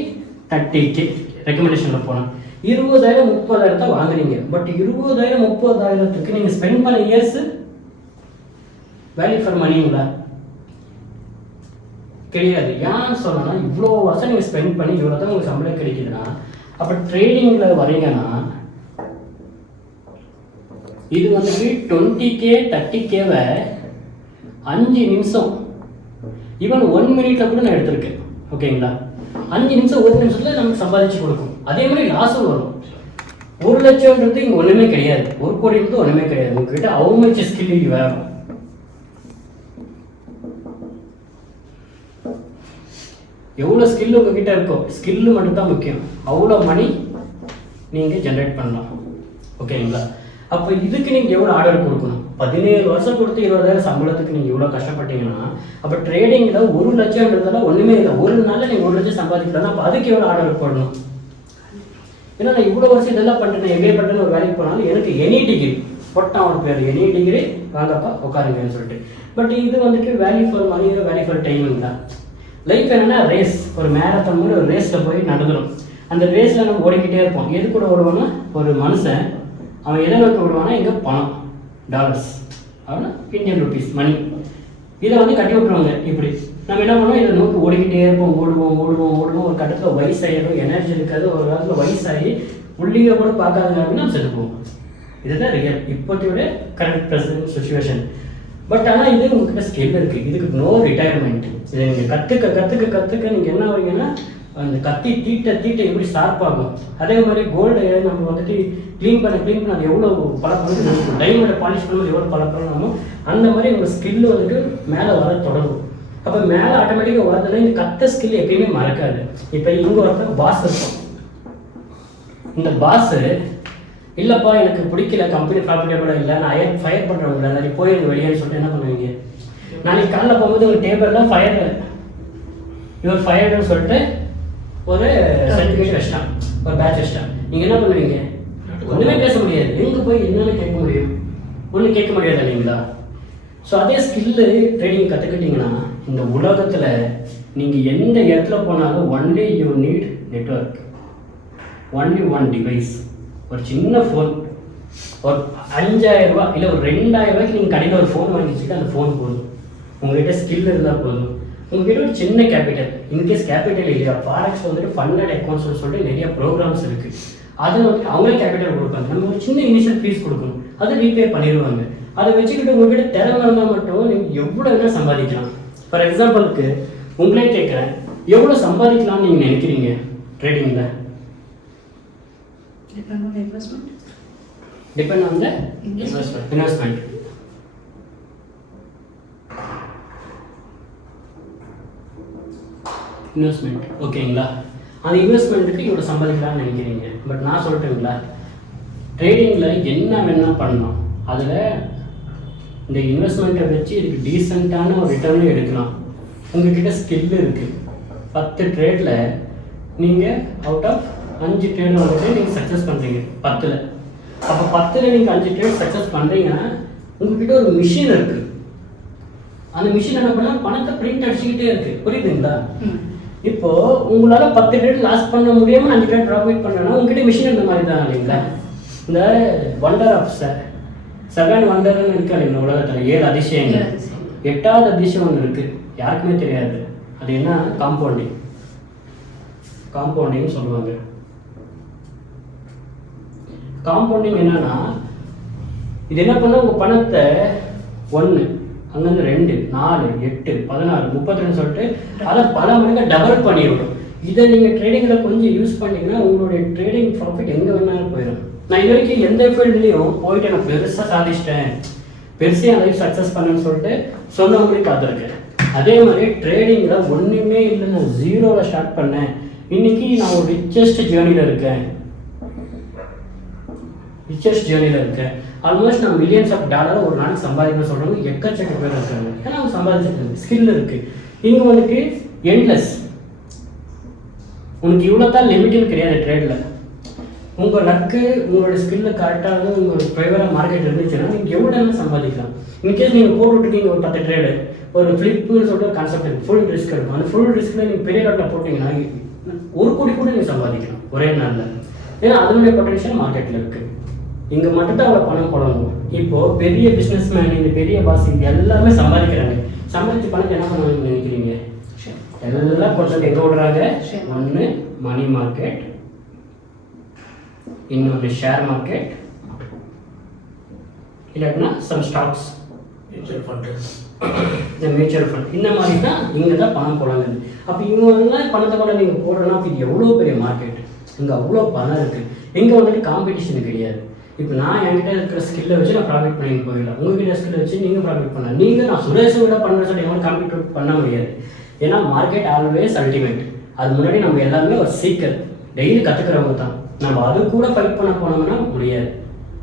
30K ரெக்கமெண்டேஷனில் போனால் 20,000 30,000 தான் வாங்குறீங்க. பட் 20,000 30,000த்துக்கு நீங்கள் ஸ்பெண்ட் பண்ண இயர்ஸ் வேல்யூ ஃபார் மணிங்களா? கிடையாது. ஏன்னு சொன்னா இவ்வளோ வருஷம் நீங்கள் ஸ்பெண்ட் பண்ணி இவ்வளோ தான் உங்களுக்கு சம்பளம் கிடைக்குதுன்னா அப்போ ட்ரேடிங்கில் வரீங்கன்னா இது வந்துட்டு 20K 30Kவை 5 நிமிஷம் ஈவன் 1 மினிட்ல கூட நான் எடுத்திருக்கேன். ஓகேங்களா? 5 நிமிஷம் 1 நிமிஷத்துல நமக்கு சம்பாதிச்சு கொடுக்கும். அதே மாதிரி லாஸும் வரும். 1 லட்சம்ன்றது இங்கே ஒன்றுமே கிடையாது, 1 கோடின்றது ஒன்றுமே கிடையாது. உங்ககிட்ட ஹவு மச் ஸ்கில் வேணும், எவ்வளோ ஸ்கில் உங்ககிட்ட இருக்கோ, ஸ்கில்லு மட்டும் தான் முக்கியம். அவ்வளோ மணி நீங்கள் ஜென்ரேட் பண்ணலாம். ஓகேங்களா? அப்போ இதுக்கு நீங்கள் எவ்வளோ ஆர்டர் கொடுக்கணும்? 17 வருஷம் கொடுத்து 20,000 சம்பளத்துக்கு நீங்கள் இவ்வளோ கஷ்டப்பட்டீங்கன்னா அப்போ ட்ரேடிங்கில் 1 லட்சம்ன்றதால ஒன்றுமே இல்லை. ஒரு நாளில் நீங்கள் 1 லட்சம் சம்பாதிக்கலாம். அப்போ அதுக்கு எவ்வளோ ஆர்டர் போடணும்? ஏன்னா நான் இவ்வளோ வருஷம் இதெல்லாம் பண்ணுறேன், எம்ஏ பண்ணுறேன்னு ஒரு வேலைக்கு போனாலும் எனக்கு எனி டிகிரி போட்டான் ஒரு பேர், எனி டிகிரி வாங்கப்பா உட்காருங்கன்னு சொல்லிட்டு. பட் இது வந்துட்டு value for money, value for timing தான். லைஃப் என்னன்னா ரேஸ், ஒரு மேரத்தான் மாதிரி ஒரு ரேஸில் போய் நடந்துடும். அந்த ரேஸில் நம்ம ஓடிக்கிட்டே இருப்போம். எது கூட ஓடுவோம்னா ஒரு மனுஷன் அவன் எதை நோக்கி விடுவானா இங்கே பணம், டாலர்ஸ், அப்படின்னா இந்தியன் ருபீஸ், மணி. இதை வந்து கட்டி விட்டுருவாங்க. இப்படி நம்ம என்ன பண்ணுவோம், இதை நோக்கி ஓடிக்கிட்டே இருப்போம். ஓடுவோம் ஓடுவோம் ஓடுவோம். ஒரு கட்டத்தில் வயசாகிடும், எனர்ஜி இருக்காது. ஒரு காலத்தில் வயசாகி உள்ளிங்க கூட பார்க்காதுங்க அப்படின்னா நம்ம செத்து போவோம். இதுதான் ரியல் இப்போதையோட கரண்ட் ப்ரெசன்ட் சுச்சுவேஷன். பட் ஆனால் இது உங்ககிட்ட ஸ்கில் இருக்குது, இதுக்கு நோ ரிட்டையர்மெண்ட். இதை நீங்கள் கற்றுக்க நீங்கள் என்ன ஆகுறீங்கன்னா அந்த கத்தி தீட்ட எப்படி ஷார்ப்பாகும். அதே மாதிரி கோல்டு நம்ம வந்துட்டு க்ளீன் பண்ண அது எவ்வளோ பழக்கம், டைமண்டை பாலிஷ் பண்ணும்போது எவ்வளோ பழக்கம், அந்த மாதிரி உங்கள் ஸ்கில் வந்துட்டு மேலே வர தொடங்கும். அப்போ மேலே ஆட்டோமேட்டிக்காக வரதுன்னா இந்த கத்த ஸ்கில் எப்பயுமே மறக்காது. இப்போ இங்கே ஒருத்தர் பாஸ் இருக்கும். இந்த பாஸு இல்லைப்பா எனக்கு பிடிக்கல, கம்பெனி ப்ராஃபிட்டபிளாக இல்லை, நான் ஃபயர் பண்ணுறவங்கள நிறைய போயிருந்து வெளியேன்னு சொல்லிட்டு என்ன பண்ணுவீங்க? நாளைக்கு காலையில் போகும்போது உங்கள் டேபிள்லாம் இவர் ஃபயர்டுன்னு சொல்லிட்டு ஒரு சர்டிஃபிகேட் வச்சிட்டான், ஒரு பேட்ச் வச்சிட்டான். நீங்கள் என்ன பண்ணுவீங்க? ஒன்றுமே பேச முடியாது. எங்கே போய் என்னென்னு கேட்க முடியும்? ஒன்றும் கேட்க முடியாது இல்லைங்களா? ஸோ அதே ஸ்கில்லு ட்ரேடிங் கற்றுக்கிட்டிங்கன்னா இந்த உலகத்தில் நீங்கள் எந்த இடத்துல போனாலும் only you need network, only one device. ஒரு சின்ன ஃபோன், ஒரு 5,000 ரூபா இல்லை ஒரு 2,000 ரூபாய்க்கு நீங்கள் கடையில் ஒரு ஃபோன் வாங்கி வச்சுட்டு அந்த ஃபோன் போதும். உங்கள்கிட்ட ஸ்கில் இருந்தால் போதும். உங்கள்கிட்ட ஒரு சின்ன கேபிட்டல், இன்கேஸ் கேபிட்டல் இல்லையா, ஃபாரெக்ஸ் வந்துட்டு ஃபண்டட் அக்கௌண்ட்ஸ்னு சொல்லிட்டு நிறைய ப்ரோக்ராம்ஸ் இருக்குது. அதில் வந்துட்டு அவங்களே கேபிட்டல் கொடுப்பாங்க. நம்ம ஒரு சின்ன இனிஷியல் ஃபீஸ் கொடுக்கணும், அதை ரீபே பண்ணிடுவாங்க. அதை வச்சுக்கிட்டு உங்கள்கிட்ட திறமை இருந்தால் மட்டும் நீங்கள் எவ்வளோ வேணால் சம்பாதிக்கலாம். ஃபார் எக்ஸாம்பிளுக்கு உங்களே கேட்குறேன், எவ்வளோ சம்பாதிக்கலாம்னு நீங்கள் நினைக்கிறீங்க ட்ரேடிங்கில்? Depend on the investment. ஓகேங்களா? அந்த இன்வெஸ்ட்மெண்ட்டுக்கு இவ்வளோ சம்பாதிக்கலாம்னு நினைக்கிறீங்க. பட் நான் சொல்லிட்டேங்களா, ட்ரேடிங்கில் என்ன வேணால் பண்ணலாம். அதில் இந்த இன்வெஸ்ட்மெண்ட்டை வச்சு இதுக்கு டீசெண்டான ஒரு ரிட்டர்னும் எடுக்கலாம். உங்கள்கிட்ட ஸ்கில் இருக்குது. 10 ட்ரேடில் நீங்கள் அவுட் ஆஃப் 5 ட்ரேட் வந்துட்டு நீங்கள் சக்ஸஸ் பண்ணுறீங்க 10ல். அப்போ 10ல் நீங்கள் 5 ட்ரேட் சக்ஸஸ் பண்ணுறீங்கன்னா உங்கள்கிட்ட ஒரு மிஷின் இருக்குது. அந்த மிஷின் என்ன பண்ணால் பணத்தை பிரிண்ட் அடிச்சுக்கிட்டே இருக்குது. புரியுதுங்களா? இப்போ உங்களால் 10 ட்ரேட் லாஸ் பண்ண முடியாமல் 5 ட்ரேட் ப்ராஃபிட் பண்ணனா உங்ககிட்ட மிஷின் இந்த மாதிரி தான் இல்லைங்களா? இந்த வண்டர் ஆஃப் 7 வண்டர்னு இருக்கா இல்லைங்களா உலகத்தில், 7 அதிசயங்கள். 8வது அதிசயம் ஒன்று இருக்குது, யாருக்குமே தெரியாது. அது என்ன? காம்பவுண்டிங் சொல்லுவாங்க. காம்பவுண்டிங் என்னன்னா, இது என்ன பண்ணால் உங்கள் பணத்தை 1 அங்கேருந்து 2 4 8 16 32 சொல்லிட்டு அதை பல மடங்கு டபுள் பண்ணிவிடும். இதை நீங்கள் ட்ரேடிங்கில் கொஞ்சம் யூஸ் பண்ணிங்கன்னா உங்களுடைய ட்ரேடிங் ப்ராஃபிட் எங்கே வேணாலும் போயிடும். நான் இது வரைக்கும் எந்த ஃபீல்டுலேயும் போயிட்டு நான் பெருசாக சாதிச்சிட்டேன், பெருசாக என் லைஃப் சக்ஸஸ் பண்ணேன்னு சொல்லிட்டு சொன்னவங்களையும் பார்த்துருக்கேன். அதே மாதிரி ட்ரேடிங்கில் ஒன்றுமே இல்லை, நான் 0ல் ஸ்டார்ட் பண்ணேன், இன்றைக்கி நான் ஒரு ரிச்சஸ்ட் ஜேர்னியில் இருக்கேன். ஆல்மோஸ்ட் நான் மில்லியன்ஸ் ஆஃப் டாலரை ஒரு நாளைக்கு சம்பாதிக்கணும்னு சொல்கிறவங்க எக்கச்சக்க பேர் இருக்காங்க. ஏன்னா அவங்க சம்பாதிச்சிருக்காங்க, ஸ்கில் இருக்குது. இங்கே வந்துட்டு எண்ட்லெஸ், உனக்கு இவ்வளோ தான் லிமிட்டுன்னு கிடையாது ட்ரேடில். உங்கள் லக்கு உங்களோட ஸ்கில்லை கரெக்டாக உங்கள் ப்ரைவராக மார்க்கெட் இருந்துச்சுன்னா நீங்கள் எவ்வளோ சம்பாதிக்கலாம். இன்கேஸ் நீங்கள் போட்டு விட்டுட்டீங்க ஒரு 10 ட்ரேடு, ஒரு ஃப்ளிப்புன்னு சொல்லிட்டு ஒரு கான்செப்ட் இருக்குது, ஃபுல் ரிஸ்க் இருக்கும். அந்த ஃபுல் ரிஸ்கில் நீங்கள் பெரிய லாட்டில் போட்டிங்கன்னா 1 கோடி கூட நீங்கள் சம்பாதிக்கலாம் ஒரே நாளில். ஏன்னா அதனுடைய பொட்டன்ஷியல் மார்க்கெட்டில் இருக்குது. இங்கே மட்டும்தான் அவ்வளோ பணம் போடணும். இப்போது பெரிய பிஸ்னஸ் மேன், இந்த பெரிய பாஸ் எல்லாமே சம்பாதிக்கிறாங்க. சம்பாதிச்சு பணத்தை என்ன பண்ணுவாங்கன்னு நினைக்கிறீங்க? எல்லாம் கொஞ்சம் எங்கே விடுறாங்க? ஒன்று மணி மார்க்கெட், இன்னொன்று ஷேர் மார்க்கெட், இல்லாட்டினா சம் ஸ்டாக்ஸ், மியூச்சுவல் ஃபண்டு, இந்த மியூச்சுவல் ஃபண்ட். இந்த மாதிரி தான் இங்கே தான் பணம் போடாங்க. அப்போ இவங்கெல்லாம் பணத்தை கூட நீங்கள் போடுறோன்னா அப்போ இது எவ்வளோ பெரிய மார்க்கெட், இங்கே அவ்வளோ பணம் இருக்குது. இங்கே வந்துட்டு காம்படிஷன் கிடையாது. இப்போ நான் என்கிட்ட இருக்கிற ஸ்கில்லை வச்சு நான் ப்ராஃபிட் பண்ணிட்டு போயிடலாம். உங்ககிட்ட ஸ்கில்லை வச்சு நீங்கள் ப்ராஃபிட் பண்ணலாம். நீங்கள் நான் சுரேஷை விட பண்ணுற சொல்லி எவ்வளோ காம்பீட் பண்ண முடியாது. ஏன்னா மார்க்கெட் ஆல்வேஸ் அல்டிமேட். அது முன்னாடி நம்ம எல்லாருமே ஒரு சீக்கர், டெய்லி கற்றுக்கிறவங்க தான். நம்ம அது கூட ஃபைட் பண்ண போனோம்னா முடியாது.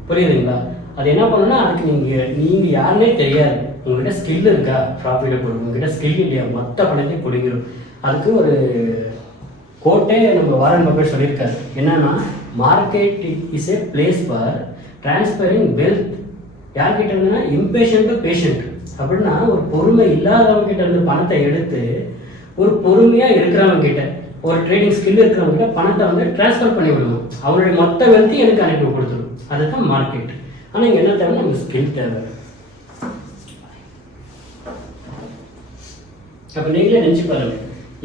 புரியுதுங்களா? அது என்ன பண்ணணும்னா அதுக்கு நீங்கள் யாருன்னே தெரியாது. உங்கள்கிட்ட ஸ்கில் இருக்கா, ப்ராஃபிட்டை போடும். உங்கள்கிட்ட ஸ்கில் இல்லையா, மொத்த பணத்தையும் பிடிங்கிடும். அதுக்கு ஒரு கோட்டே நம்ம வாரன் பஃபெட் சொல்லியிருக்காரு. என்னன்னா, market is a place for transferring wealth. யார்கிட்ட இருந்துன்னா இம்பேஷண்ட் டு பேஷண்ட். அப்படின்னா ஒரு பொறுமை இல்லாதவங்க கிட்ட இருந்து பணத்தை எடுத்து ஒரு பொறுமையாக இருக்கிறவங்க கிட்ட, ஒரு ட்ரேடிங் ஸ்கில் இருக்கிறவங்க கிட்ட பணத்தை வந்து டிரான்ஸ்ஃபர் பண்ணி விடணும். அவருடைய மொத்த வெல்த்தி எனக்கு அனுப்பி கொடுத்துடும். அதுதான் மார்க்கெட். ஆனால் இங்கே என்ன தேவை? நமக்கு ஸ்கில் தேவை. அப்போ நீங்களே நினச்சி பாருங்க,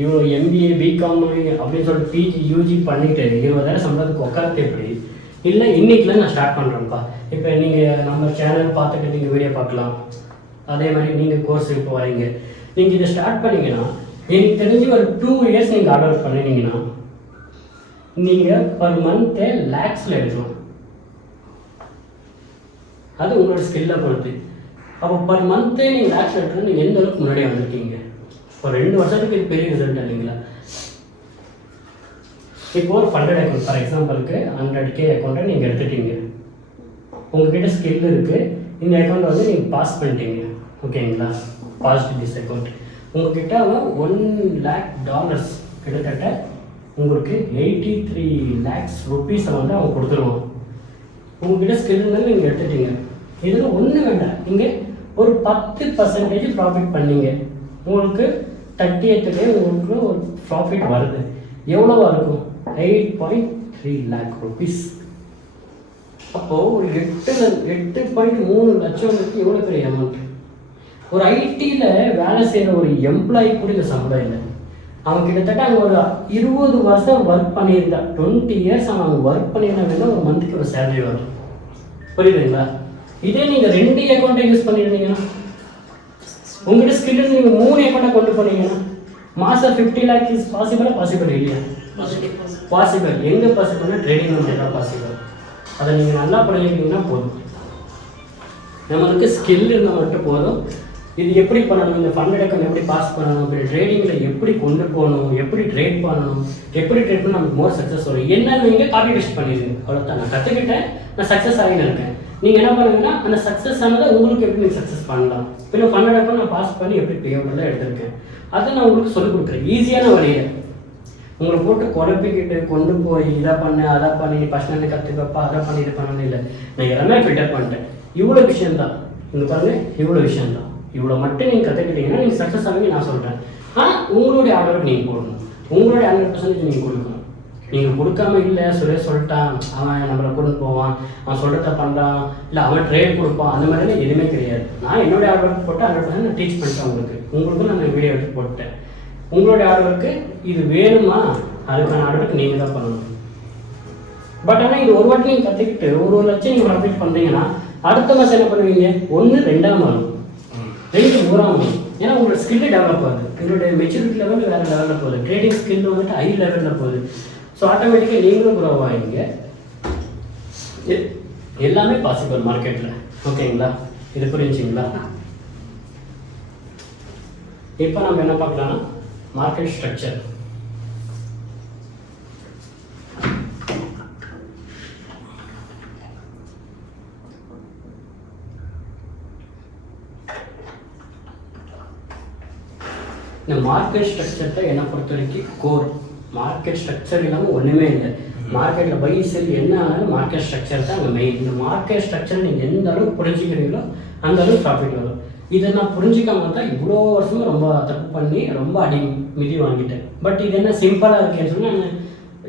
இவ்வளோ MBA BCom அப்படின்னு சொல்லிட்டு PG UG பண்ணிட்டு 20,000 சம்பளத்துக்கு உட்காந்து எப்படி இல்லை இன்னைக்குல நான் ஸ்டார்ட் பண்ணுறேன்ப்பா. இப்போ நீங்கள் நம்ம சேனல் பார்த்துட்டு நீங்கள் வீடியோ பார்க்கலாம். அதே மாதிரி நீங்கள் கோர்ஸ் இப்போ வரீங்க, நீங்கள் இதை ஸ்டார்ட் பண்ணிங்கன்னா எனக்கு தெரிஞ்சு ஒரு 2 இயர்ஸ் நீங்கள் ஆர்டர் பண்ணினீங்கன்னா நீங்கள் பர் மந்த்தே லேக்ஸில் எடுக்கலாம். அது உங்களோட ஸ்கில்லை பொறுத்து. அப்போ பர் மந்த்தே நீங்கள் லேக்ஸ் எடுத்து நீங்கள் எந்த அளவுக்கு முன்னாடியே வந்திருக்கீங்க. ஒரு 2 வருஷத்துக்கு இது பெரிய ரிசல்ட் இல்லைங்களா? இப்போ ஒரு ஃபண்டட் அக்கௌண்ட், ஃபார் எக்ஸாம்பிளுக்கு 100K அக்கௌண்ட்டை நீங்கள் எடுத்துட்டீங்க. உங்ககிட்ட ஸ்கில் இருக்குது. இந்த அக்கௌண்ட் வந்து நீங்கள் பாஸ் பண்ணிட்டீங்க. ஓகேங்களா? Past this account. உங்ககிட்ட $1 lakh கிட்டத்தட்ட உங்களுக்கு 83 lakhs rupees வந்து அவங்க கொடுத்துருவாங்க. உங்ககிட்ட ஸ்கில் இருந்தாலும் நீங்கள் எடுத்துட்டீங்க. இதில் ஒன்றும் வேண்டாம், நீங்கள் ஒரு 10% ப்ராஃபிட் பண்ணீங்க. உங்களுக்கு 30th day உங்களுக்கு ஒரு ப்ராஃபிட் வருது. எவ்வளோவா இருக்கும்? 8.3 lakh rupees. அப்போது ஒரு 8.3 லட்சம் எவ்வளோ பெரிய அமௌண்ட். ஒரு ஐடியில் வேலை செய்கிற ஒரு எம்ப்ளாயி கூட இந்த சம்பளம் இல்லை. அவன் கிட்டத்தட்ட அங்கே ஒரு 20 வருஷம் ஒர்க் பண்ணியிருந்தா, 20 years அவன் ஒர்க் பண்ணியிருந்தாங்கன்னா ஒரு மந்த்துக்கு ஒரு சேலரி வரும். புரியுதுங்களா? இதே நீங்கள் 2 அக்கௌண்ட்டை யூஸ் பண்ணியிருந்தீங்கன்னா, உங்கள்கிட்ட ஸ்கில் நீங்கள் 3 அக்கௌண்ட்டை கொண்டு போனீங்கன்னா மாதம் 50 lakh இஸ் பாசிபிள் இல்லையா? பாசிபிள். எங்கே பாசிபிள்னா ட்ரேடிங் வந்து எல்லாம் பாசிபிள். அதை நீங்கள் நல்லா பண்ணியிருக்கீங்கன்னா போதும். நம்மளுக்கு ஸ்கில் இருந்தால் மட்டும் போதும். இது எப்படி பண்ணணும், இந்த ஃபண்டட் அக்கௌண்ட் எப்படி பாஸ் பண்ணணும், இப்படி ட்ரேடிங்கில் எப்படி கொண்டு போகணும், எப்படி ட்ரேட் பண்ணணும், எப்படி ட்ரேட் பண்ணால் நமக்கு மோர் சக்ஸஸ் வரும். என்ன நீங்கள் காப்பி டெஸ்ட் பண்ணிடுங்க. அவ்வளோதான். நான் கற்றுக்கிட்டேன், நான் சக்ஸஸ் ஆகின்னு இருக்கேன். நீங்கள் என்ன பண்ணுங்கன்னா அந்த சக்ஸஸ் ஆனதை உங்களுக்கு எப்படி நீங்கள் சக்ஸஸ் பண்ணலாம். பின்ன ஃபண்டட் அக்கௌண்ட் நான் பாஸ் பண்ணி எப்படி பேமெண்ட்லாம் எடுத்திருக்கேன். அதை நான் உங்களுக்கு சொல்லிக் கொடுக்குறேன் ஈஸியான வழியில். உங்களை போட்டு குழப்பிக்கிட்டு கொண்டு போய் இதை பண்ணு அதை பண்ணி நீ பர்சனல் கற்றுக்கப்பா அதை பண்ணி இது பண்ணணும் இல்லை. நான் எல்லாமே ஃபில்டர் பண்ணிட்டேன். இவ்வளோ விஷயந்தான். இங்கே பாருங்கள், இவ்வளோ விஷயந்தான். இவ்வளோ மட்டும் நீங்கள் கற்றுக்கிட்டீங்கன்னா நீங்கள் சக்ஸஸ் ஆகுங்க நான் சொல்கிறேன். ஆனால் உங்களுடைய ஆர்டருக்கு நீங்கள் போடணும். உங்களுடைய 100% நீங்கள் கொடுக்கணும். நீங்கள் கொடுக்காம இல்லை சுரேஷ் சொல்லிட்டான், அவன் நம்மளை கொண்டு போவான், அவன் சொல்கிறத பண்ணுறான், இல்லை அவன் ட்ரேட் கொடுப்பான், அந்த மாதிரிலாம் எதுவுமே கிடையாது. நான் என்னுடைய ஆர்டருக்கு போட்டு 100% நான் டீச் பண்ணிட்டேன். உங்களுக்கும் நான் வீடியோ எடுத்து போட்டேன். உங்களுடைய ஆர்டருக்கு இது வேணுமா, அதுக்கான ஆர்டருக்கு நீங்கள் தான் பண்ணணும். பட் ஆனால் இது ஒரு வாட்டி நீங்கள் கற்றுக்கிட்டு ஒரு லட்சம் நீங்கள் ப்ராஃபிட் பண்ணுறீங்கன்னா அடுத்த மாதம் என்ன பண்ணுவீங்க? 1 2ஆம் ஆகும், 2 3ஆம் ஆகும். ஏன்னா உங்களோட ஸ்கில்லு டெவலப் ஆகுது. உங்களுடைய மெச்சூரிட்டி லெவல் வேறு லெவலில் போகுது. ட்ரேடிங் ஸ்கில் வந்துட்டு ஹை லெவலில் போகுது. ஸோ ஆட்டோமேட்டிக்காக நீங்களும் க்ரோ ஆகிங்க. எல்லாமே பாசிபிள் மார்க்கெட்டில். ஓகேங்களா? இது புரிஞ்சுங்களா? இப்போ நம்ம என்ன பார்க்கலாம்னா மார்க்கெட் ஸ்ட்ரக்சர். இந்த மார்க்கெட் ஸ்ட்ரக்சர்ட்ட என்னை பொறுத்த வரைக்கும் கோர் மார்க்கெட் ஸ்ட்ரக்சர் இல்லாமல் ஒன்றுமே இல்லை. மார்க்கெட்டில் பை செல் என்ன ஆனாலும் மார்க்கெட் ஸ்ட்ரக்சர் தான் அங்கே மெயின். இந்த மார்க்கெட் ஸ்ட்ரக்சர் நீங்கள் எந்த அளவுக்கு புரிஞ்சுக்கிறீங்களோ அந்த அளவுக்கு ப்ராஃபிட் வரும். இதை நான் புரிஞ்சிக்காம தான் இவ்வளோ வருஷமும் ரொம்ப தப்பு பண்ணி ரொம்ப மிதி வாங்கிட்டேன். பட் இது என்ன சிம்பிளாக இருக்கேன்னு சொன்னால்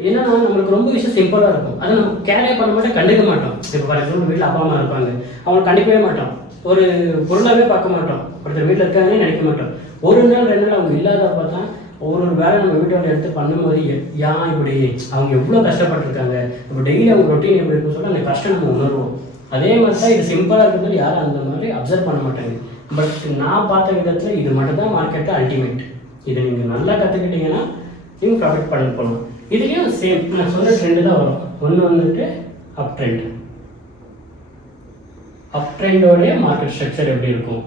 என்னன்னா நம்மளுக்கு ரொம்ப விஷயம் சிம்பிளாக இருக்கும். அதை நம்ம கேரே பண்ண மாட்டோம், கண்டுக்க மாட்டோம். இப்போ ஃபார் எக்ஸாம்பிள் வீட்டில் அப்பா அம்மா இருப்பாங்க, அவங்களை கண்டிக்கவே மாட்டோம், ஒரு பொருளாகவே பார்க்க மாட்டோம், ஒருத்தர் வீட்டில் இருக்காங்கன்னே நினைக்க மாட்டோம். ஒரு நாள் 2 நாள் அவங்க இல்லாத பார்த்தா ஒரு வேலை நம்ம வீட்டோட எடுத்து பண்ணும்போது இப்படி அவங்க எவ்வளோ கஷ்டப்பட்டுருக்காங்க, இப்போ டெய்லி அவங்க ரொட்டீன் எப்படி இருக்குன்னு சொல்லி அந்த கஷ்டம் நம்ம உணர்வோம். அதே மாதிரி தான் இது சிம்பிளாக இருக்கிறது யாரும் அந்த மாதிரி அப்சர்வ் பண்ண மாட்டாங்க. பட் நான் பார்த்த விதத்தில் இது மட்டும் தான் மார்க்கெட்டில் அல்டிமேட். இதை நீங்கள் நல்லா கற்றுக்கிட்டீங்கன்னா நீங்கள் ப்ராஃபிட் பண்ண போகலாம். இதுலேயும் சேம் நான் சொல்கிற ட்ரெண்டு தான் வரும். ஒன்று வந்துட்டு அப் ட்ரெண்ட். அப் ட்ரெண்டோடைய மார்க்கெட் ஸ்ட்ரக்சர் எப்படி இருக்கும்,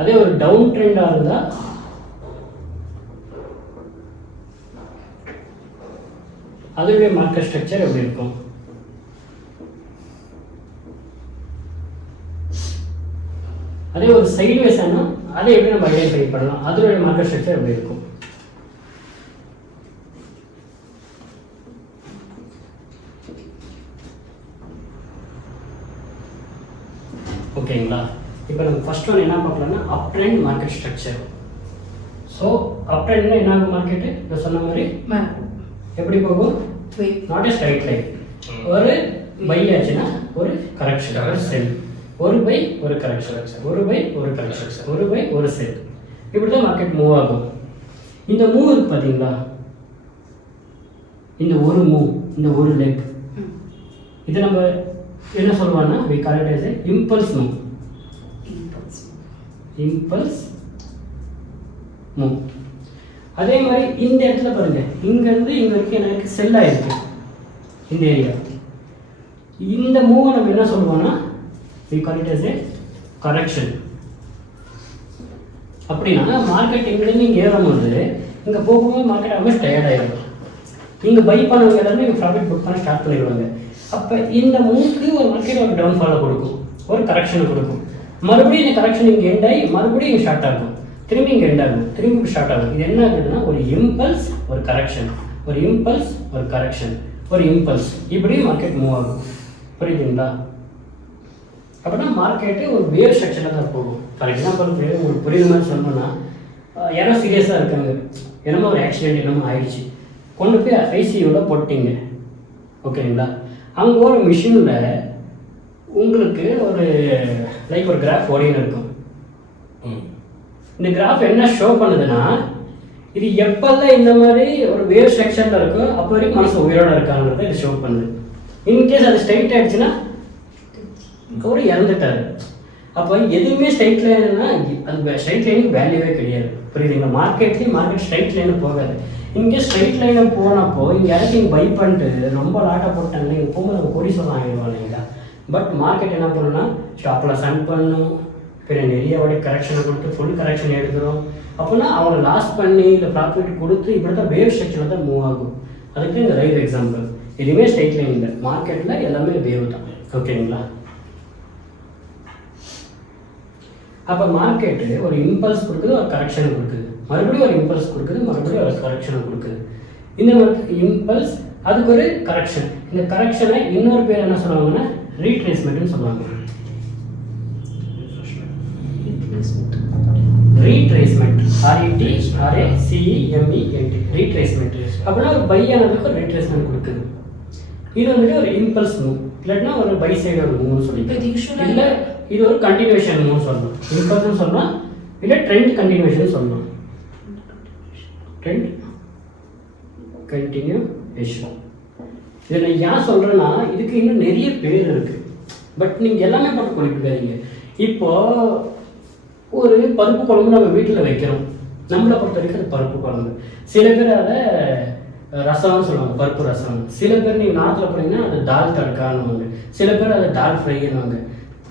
அதே ஒரு டவுன் ட்ரெண்டாக இருந்தால் அதோடைய மார்க்கெட் ஸ்ட்ரக்சர் எப்படி இருக்கும், அதே ஒரு சைட்வேஸ் ஆனால் அதை எப்படி நம்ம ஐடென்டிஃபை பண்ணலாம், அதோடைய மார்க்கெட் ஸ்ட்ரக்சர் எப்படி இருக்கும். ஓகேங்களா? இப்போ நம்ம ஃபர்ஸ்ட் ஒன் என்ன பார்க்கலாம்னா up trend market structure. So up ட்ரெண்ட்னா என்ன ஆகும் மார்க்கெட்டு? இப்போ சொன்ன மாதிரி எப்படி போகும்? Not a straight line. ஒரு பை ஆச்சுன்னா ஒரு கரெக்ஷன், ஒரு செல், ஒரு பை ஒரு கரெக்ஷன், ஒரு பை ஒரு கரெக்ஷன், ஒரு பை ஒரு செல், இப்படி தான் மார்க்கெட் மூவ் ஆகும். இந்த மூவ் இருக்கு பார்த்தீங்களா, இந்த ஒரு மூவ், இந்த ஒரு லெக், இது நம்ம என்ன சொல்லுவாங்கன்னா we call it as a impulse move. impulse move. அதே மாதிரி இந்த இடத்துல பாருங்க, இங்கேருந்து இங்கே வரைக்கும் எனக்கு செல் ஆயிருக்கு இந்த ஏரியா. இந்த மூவை நம்ம என்ன சொல்லுவோம்னா we call it as a correction. அப்படின்னா மார்க்கெட் இங்கிருந்து இங்கே ஏறும்போது இங்கே போகும்போது மார்க்கெட் ஆல்மோஸ்ட் டயர்ட் ஆகிடும். இங்கே பை பண்ணவங்க எல்லாருமே இங்கே ப்ராஃபிட் புக் பண்ண ஸ்டார்ட் பண்ணிடுவாங்க. அப்போ இந்த மூவ்க்கு ஒரு மார்க்கெட் ஒரு டவுன்ஃபாலை கொடுக்கும், ஒரு கரெக்ஷனை கொடுக்கும். மறுபடியும் இந்த கரெக்ஷன் இங்கே எண்ட் ஆகி மறுபடியும் இங்கே ஸ்டார்ட் ஆகும், திரும்பி இங்கே எண்ட் ஆகும், திரும்பி ஸ்டார்ட் ஆகும். இது என்ன ஆகுதுன்னா ஒரு இம்பல்ஸ் ஒரு கரெக்ஷன், ஒரு இம்பல்ஸ் ஒரு கரெக்ஷன், ஒரு இம்பல்ஸ், இப்படி மார்க்கெட் மூவ் ஆகும். புரியுதுங்களா? அப்படின்னா மார்க்கெட்டு ஒரு வேவ் ஸ்ட்ரக்சரில் தான் போகும். ஃபார் எக்ஸாம்பிள் உங்களுக்கு புரியுற மாதிரி சொல்லணும்னா, யாரோ சீரியஸாக இருக்காங்க, என்னமோ ஒரு ஆக்சிடென்ட் என்னமோ ஆயிடுச்சு, கொண்டு போய் ஐசியூவில் போட்டிங்க. ஓகேங்களா? அங்கே ஒரு மிஷினில் உங்களுக்கு ஒரு லைக் ஒரு கிராஃப் ஓடின்னு இருக்கும். இந்த கிராஃப் என்ன ஷோ பண்ணுதுன்னா, இது எப்போல்லாம் இந்த மாதிரி ஒரு வேவ் ஸ்ட்ரக்சரில் இருக்கோ அப்போ வரைக்கும் மனசு உயிரோடு இருக்காங்கிறத இது ஷோ பண்ணுது. இன்கேஸ் அது ஸ்ட்ரைட் ஆகிடுச்சுன்னா அவர் இறந்துட்டார். அப்போ எதுவுமே ஸ்ட்ரைட் லைன்னா அந்த ஸ்ட்ரைட் லைனுக்கு வேல்யூவே கிடையாது. புரியுதுங்களா? மார்க்கெட்லேயும் மார்க்கெட் ஸ்ட்ரைட் லைனு போகாது. இங்கே ஸ்ட்ரைட் லைனை போனப்போ இங்கே யாராச்சும் இங்கே பை பண்ணிட்டு ரொம்ப லாட்டாக போட்டாங்க, இங்கே போகும்போது நம்ம கொடி சொல்ல ஆகிடுவோம் இல்லைங்களா? பட் மார்க்கெட் என்ன பண்ணணும்னா ஷாப்பில் சன் பண்ணும், பின்ன நிறைய கரெக்ஷனை கொடுத்து ஃபுல் கரெக்ஷன் எடுக்கிறோம். அப்படின்னா அவங்க லாஸ் பண்ணி இல்லை ப்ராஃபிட் கொடுத்து இப்படி தான் வேவ் ஸ்ட்ரக்சரில் தான் மூவ் ஆகும். அதுக்கு இந்த ரைட் எக்ஸாம்பிள். எதுவுமே ஸ்ட்ரைட் லைன் இல்லை, மார்க்கெட்டில் எல்லாமே வேவ் தான். ஓகேங்களா? அப்போ மார்க்கெட்டு ஒரு இம்பல்ஸ் கொடுக்குது, ஒரு கரெக்ஷனை கொடுக்குது, மறுபடியும் ஒரு இம்பல்ஸ் கொடுக்குது, மறுபடியும் ஒரு கரெக்ஷனை கொடுக்குது. இந்த மாதிரி இம்பல்ஸ் அதுக்கு ஒரு கரெக்ஷன். இந்த கரெக்ஷனை இன்னொரு பேர் என்ன சொல்லுவாங்கன்னா ரீட்ரேஸ்மெண்ட்னு சொல்லுவாங்க. Retracement, RETRACEMENT, retracement. அப்படின்னா ஒரு பை ஆனதுக்கு ஒரு ரீட்ரேஸ்மெண்ட் கொடுக்குது. இது வந்துட்டு ஒரு இம்பல்ஸ் மூவ், இல்லைன்னா ஒரு பை சைடு ஒரு மூவ்னு சொல்லிட்டு, இல்லை இது ஒரு கண்டினியூஷன் மூவ் சொல்லலாம், இம்பல்ஸ்னு சொல்லலாம், இல்லை ட்ரெண்ட் கண்டினியூஷன் சொல்லலாம். Trend continuation. இதை நான் ஏன் சொல்கிறேன்னா இதுக்கு இன்னும் நிறைய பேர் இருக்குது. பட் நீங்கள் எல்லாமே பார்த்து குறிப்பிடாதீங்க. இப்போது ஒரு பருப்பு குழம்பு நம்ம வீட்டில் வைக்கிறோம், நம்மளை பொறுத்த வரைக்கும் அது பருப்பு குழம்பு. சில பேர் அதை ரசம்னு சொல்லுவாங்க, பருப்பு ரசம். சில பேர் நீங்கள் நாட்டில் போனீங்கன்னா அது தால் தடுக்கான்னு, சில பேர் அதை தால் ஃப்ரைன்னு.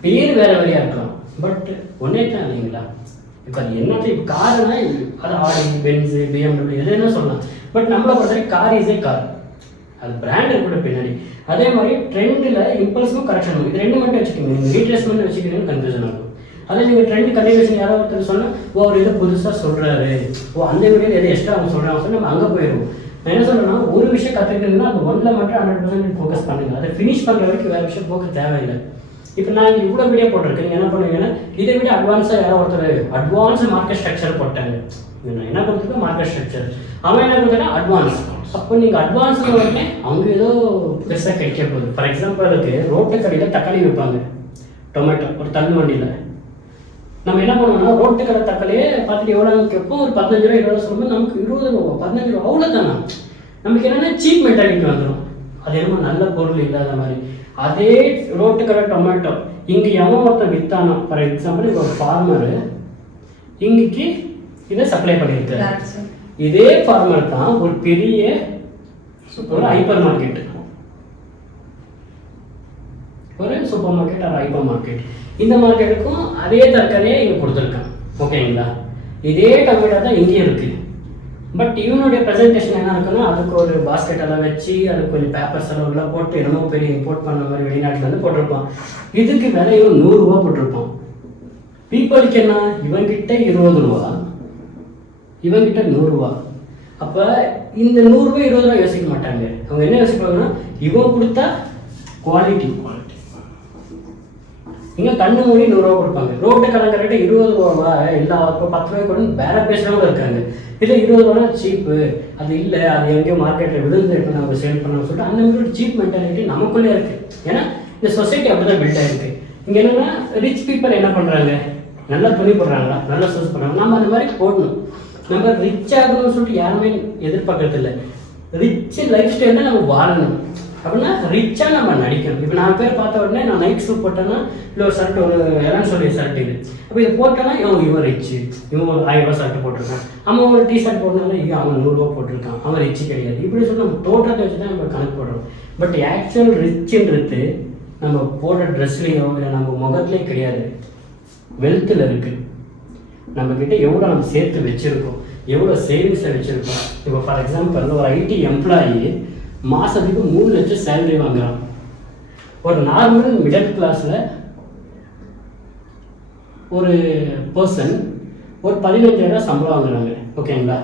பேர் வேறு வேறையாக இருக்கலாம், பட் ஒன்றே தான் இல்லைங்களா? இப்போ அது என்னத்தை இப்போ காருன்னா அது ஆடி, பென்ஸு, BMW எது என்ன சொல்லலாம். பட் நம்மளை பொறுத்த வரைக்கும் கார் இஸே கார், அது பிராண்ட் கூட பின்னாடி. அதே மாதிரி ட்ரெண்டில் இம்பல்ஸும் கரெக்ஷனும், இது ரெண்டு மட்டும் வச்சுக்கோங்க. நீங்கள் ரீட்ரேஸ்மெண்ட் வச்சுக்கிறீங்கன்னு கன்ஃபியூஷன் ஆகும். அதை நீங்கள் ட்ரெண்ட் கண்டினியூஷன் யாரோ ஒருத்தர் சொன்னால் அவர் எதை புதுசாக சொல்கிறாரு, அந்த வீடியோவில் எதை எக்ஸ்ட்ரா அவங்க சொல்கிறாங்க சொல்லி நம்ம அங்கே போயிடுவோம். நான் என்ன சொல்கிறேன்னா, ஒரு விஷயம் கற்றுக்கிட்டீங்கன்னா அது ஒன்றில் மட்டும் 100% ஃபோக்கஸ் பண்ணுங்கள். அதை ஃபினிஷ் பண்ணுற வரைக்கும் வேறு விஷயம் போக தேவையில்லை. இப்போ நான் இவ்வளோ வீடியோ போட்டிருக்கேன், நீங்கள் என்ன பண்ணுவீங்கன்னா இதை விட அட்வான்ஸாக யாரோ ஒருத்தர் அட்வான்ஸ் மார்க்கெட் ஸ்ட்ரக்சர் போட்டாங்க. நான் என்ன பண்ணுறது மார்க்கெட் ஸ்ட்ரக்சர், அவன் என்ன பண்ணுறேன்னா அட்வான்ஸ். அப்போ நீங்கள் அட்வான்ஸில் உடனே அவங்க ஏதோ பெருசாக கிடைக்க போகுது. ஃபார் எக்ஸாம்பிளுக்கு ரோட்டு கடையில் தக்காளி விற்பாங்க, டொமேட்டோ ஒரு தள்ளு வண்டியில். நம்ம என்ன பண்ணுவோம்னா ரோட்டு கடை தக்காளியே பார்த்துட்டு எவ்வளோ கேட்போம், ஒரு 15 ரூபா 20 ரூபா சொல்லும்போது நமக்கு 20 ரூபா 15 ரூபா அவ்வளோ தானே. நமக்கு என்னென்னா சீப் மென்டாலிட்டி வந்துடும், அது என்னமோ நல்ல பொருள் இல்லாத மாதிரி. அதே ரோட்டு கடை டொமேட்டோ இங்கே எவன் ஒருத்தன் விற்றானோ, ஃபார் எக்ஸாம்பிள் இப்போ ஒரு ஃபார்மரு இங்கேக்கு இதை சப்ளை பண்ணியிருக்காரு. இதே ஃபார்மர் தான் ஒரு பெரிய ஒரு ஹைப்பர் மார்க்கெட், ஒரு சூப்பர் மார்க்கெட் ஒரு ஹைப்பர் மார்க்கெட், இந்த மார்க்கெட்டுக்கும் அதே தக்காளியே இங்கே கொடுத்துருக்கான். ஓகேங்களா, இதே டொமேட்டோ தான் இங்கேயும் இருக்குது. பட் இவனுடைய ப்ரெசன்டேஷன் என்ன இருக்குன்னா அதுக்கு ஒரு பாஸ்கெட் எல்லாம் வச்சு அதுக்கு கொஞ்சம் பேப்பர்ஸ் எல்லாம் உள்ள போட்டு என்னமோ பெரிய இம்போர்ட் பண்ண மாதிரி வெளிநாட்டிலேருந்து போட்டிருப்பான். இதுக்கு விலை இவன் 100 ரூபா போட்டிருப்பான். பீப்புளுக்கு என்ன, இவன்கிட்ட 20 ரூபா, இவன்கிட்ட 100 ரூபா. அப்போ இந்த 100 ரூபா 20 ரூபா யோசிக்க மாட்டாங்க. அவங்க என்ன யோசிப்பாங்கன்னா இவன் கொடுத்தா குவாலிட்டி. இங்கே கண்ணு மூடி 100 ரூபா கொடுப்பாங்க. ரோட்டு கடைக்காரர்கிட்ட 20 ரூபாவா இல்லை, அப்போ 10 ரூபாய் கூட வேற பேசுகிறவங்க இருக்காங்க. இல்லை 20 ரூபா சீப்பு, அது இல்லை அது எங்கேயோ மார்க்கெட்டில் விழுந்து இப்போ நம்ம சேல் பண்ணணும்னு சொல்லிட்டு அந்த மாதிரி சீப் மென்டாலிட்டி நமக்குள்ளே இருக்குது. ஏன்னா இந்த சொசைட்டி அப்படி தான் பில்ட் ஆகிருக்கு. இங்கே என்னென்னா ரிச் பீப்புள் என்ன பண்ணுறாங்க, நல்லா துணி போடுறாங்களா, நல்லா சூஸ் பண்ணுறாங்க, நம்ம அந்த மாதிரி போடணும். நம்ம ரிச் ஆகணும்னு சொல்லிட்டு யாருமே எதிர்பார்க்கறது இல்லை. ரிச் லைஃப் ஸ்டைலில் நம்ம வாழணும் அப்படின்னா ரிச்சாக நம்ம நடிக்கணும். இப்போ 4 பேர் பார்த்த உடனே நான் நைட் ஷூட் போட்டேன்னா இல்லை ஒரு ஷர்ட் ஒரு 11 சொல்லி ஷர்ட் இது, அப்போ இது போட்டேன்னா இவன் ரிச்சு, இவன் ஒரு 1000 ரூபா ஷர்ட் போட்டிருக்கான், அவன் ஒரு டிஷர்ட் போட்டனால இது அவன் 100 ரூபா போட்டிருக்கான், அவன் ரிச்சு கிடையாது. இப்படி சொல்லி நம்ம தோற்றத்தை வச்சு தான் நம்ம கணக்கு போடுறோம். பட் ஆக்சுவல் ரிச்சுன்றது நம்ம போடுற ட்ரெஸ்லேயோ இல்லை நம்ம முகத்துலேயே கிடையாது, வெல்த்தில் இருக்குது. நம்மக்கிட்ட எவ்வளோ நம்ம சேர்த்து வச்சுருக்கோம், எவ்வளோ சேவிங்ஸில் வச்சுருக்கோம். இப்போ ஃபார் எக்ஸாம்பிள் ஒரு ஐடி எம்ப்ளாயி மாதத்துக்கு 3 லட்சம் சேலரி வாங்குறான். ஒரு நார்மல் மிடில் கிளாஸில் ஒரு பர்சன் ஒரு 15,000 சம்பளம் வாங்குறாங்க. ஓகேங்களா,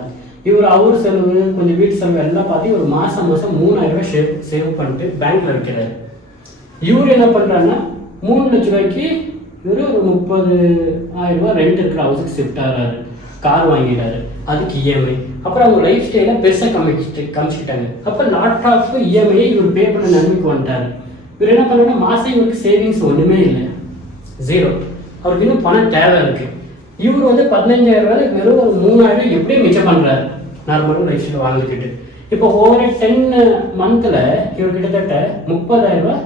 இவர் அவர் செலவு கொஞ்சம் வீட்டு செலவு எல்லாம் பார்த்து ஒரு மாதம் 3,000 ரூபாய் சேவ் பண்ணிட்டு பேங்க்கில் வைக்கிறார். இவர் என்ன பண்ணுறாருன்னா 3 லட்ச ரூபாய்க்கு இவர் ஒரு 30,000 ரூபாய் ரெண்ட் இருக்கிற ஹவுஸுக்கு ஷிஃப்ட் ஆகிறாரு, கார் வாங்கிடுறாரு, அதுக்கு இஎம்ஐ. அப்புறம் அவங்க லைஃப் ஸ்டைலை பெருசாக காமிச்சிக்கிட்டாங்க. அப்போ லாட் ஆஃப் இஎம்ஐயை இவர் பே பண்ண நன்மைக்கு வந்துட்டார். இவர் என்ன பண்ணணும்னா மாதம் இவருக்கு சேவிங்ஸ் ஒன்றுமே இல்லை, 0. அவருக்கு இன்னும் பணம் தேவை இருக்குது. இவர் வந்து 15,000 ரூபாய் வெறும் ஒரு 3,000 எப்படியும் மிச்சம் பண்ணுறாரு நார்மலாக லைஃப் ஸ்டைல் வாழ்ந்துக்கிட்டு. இப்போ ஒவ்வொரு 10 மந்தில் இவர் கிட்டத்தட்ட 30,000 ரூபாய்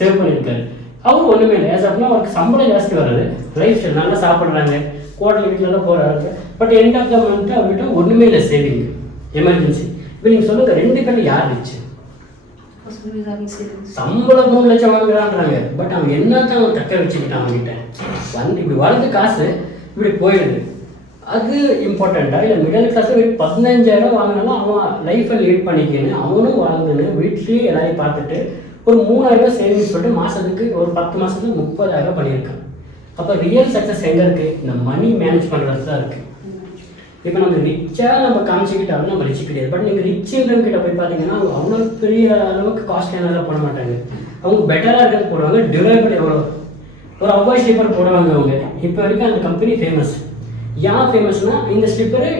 சேவ் பண்ணியிருக்காரு. அவர் ஒன்றுமே இல்லை. ஏஸ் அப்படின்னா அவருக்கு சம்பளம் ஜாஸ்தி வருது, லைஃப் ஸ்டைல் நல்லா சாப்பிட்றாங்க, குவார்டர்லி வீட்டிலலாம் போகிறாரு. But end of the month அவர்கிட்ட ஒன்றுமே இல்லை சேவிங், எமர்ஜென்சி. இப்போ நீங்கள் சொல்லுங்க 2 பேரில் யார் இருந்துச்சு? சம்பளம் 3 லட்சம் வாங்குறான்றாங்க, பட் அவன் என்னத்தான் அவன் தக்க வச்சுக்கிட்டான். அவங்ககிட்ட வந்து இப்படி வளர்ந்து காசு இப்படி போயிடுது. அது இம்பார்ட்டண்ட்டாக இல்லை மிடில் கிளாஸ் 15,000 வாங்கினாலும் அவன் லைஃப்பை லீட் பண்ணிக்கணும், அவனும் வாழ்ந்துன்னு வீட்லேயும் எல்லாரையும் பார்த்துட்டு ஒரு 3,000 ரூபாய் சேவிங்ஸ் பண்ணிட்டு மாதத்துக்கு ஒரு 10 மாதத்துக்கு 30,000 பண்ணியிருக்கான். அப்போ ரியல் சக்ஸஸ் எங்கே இருக்குது? இந்த மணி மேனேஜ் பண்ணுறது தான் இருக்குது. இப்போ நம்ம ரிச்சாக நம்ம காமிச்சிக்கிட்டாலும் நம்ம ரிச்சு கிடையாது. பட் நீங்கள் ரிச்சுன்றவங்கிட்ட போய் பார்த்தீங்கன்னா அவ்வளோ பெரிய அளவுக்கு காஸ்ட்லியானலாம் போட மாட்டாங்க. அவங்க பெட்டராக இருக்கிறது போடுவாங்க. டியூரபிள் எவ்வளோ ஒரு அவ்வாய் ஸ்லீப்பர் போடுவாங்க அவங்க. இப்போ வரைக்கும் அந்த கம்பெனி ஃபேமஸ். ஏன் ஃபேமஸ்னால் இந்த ஸ்லீப்பரு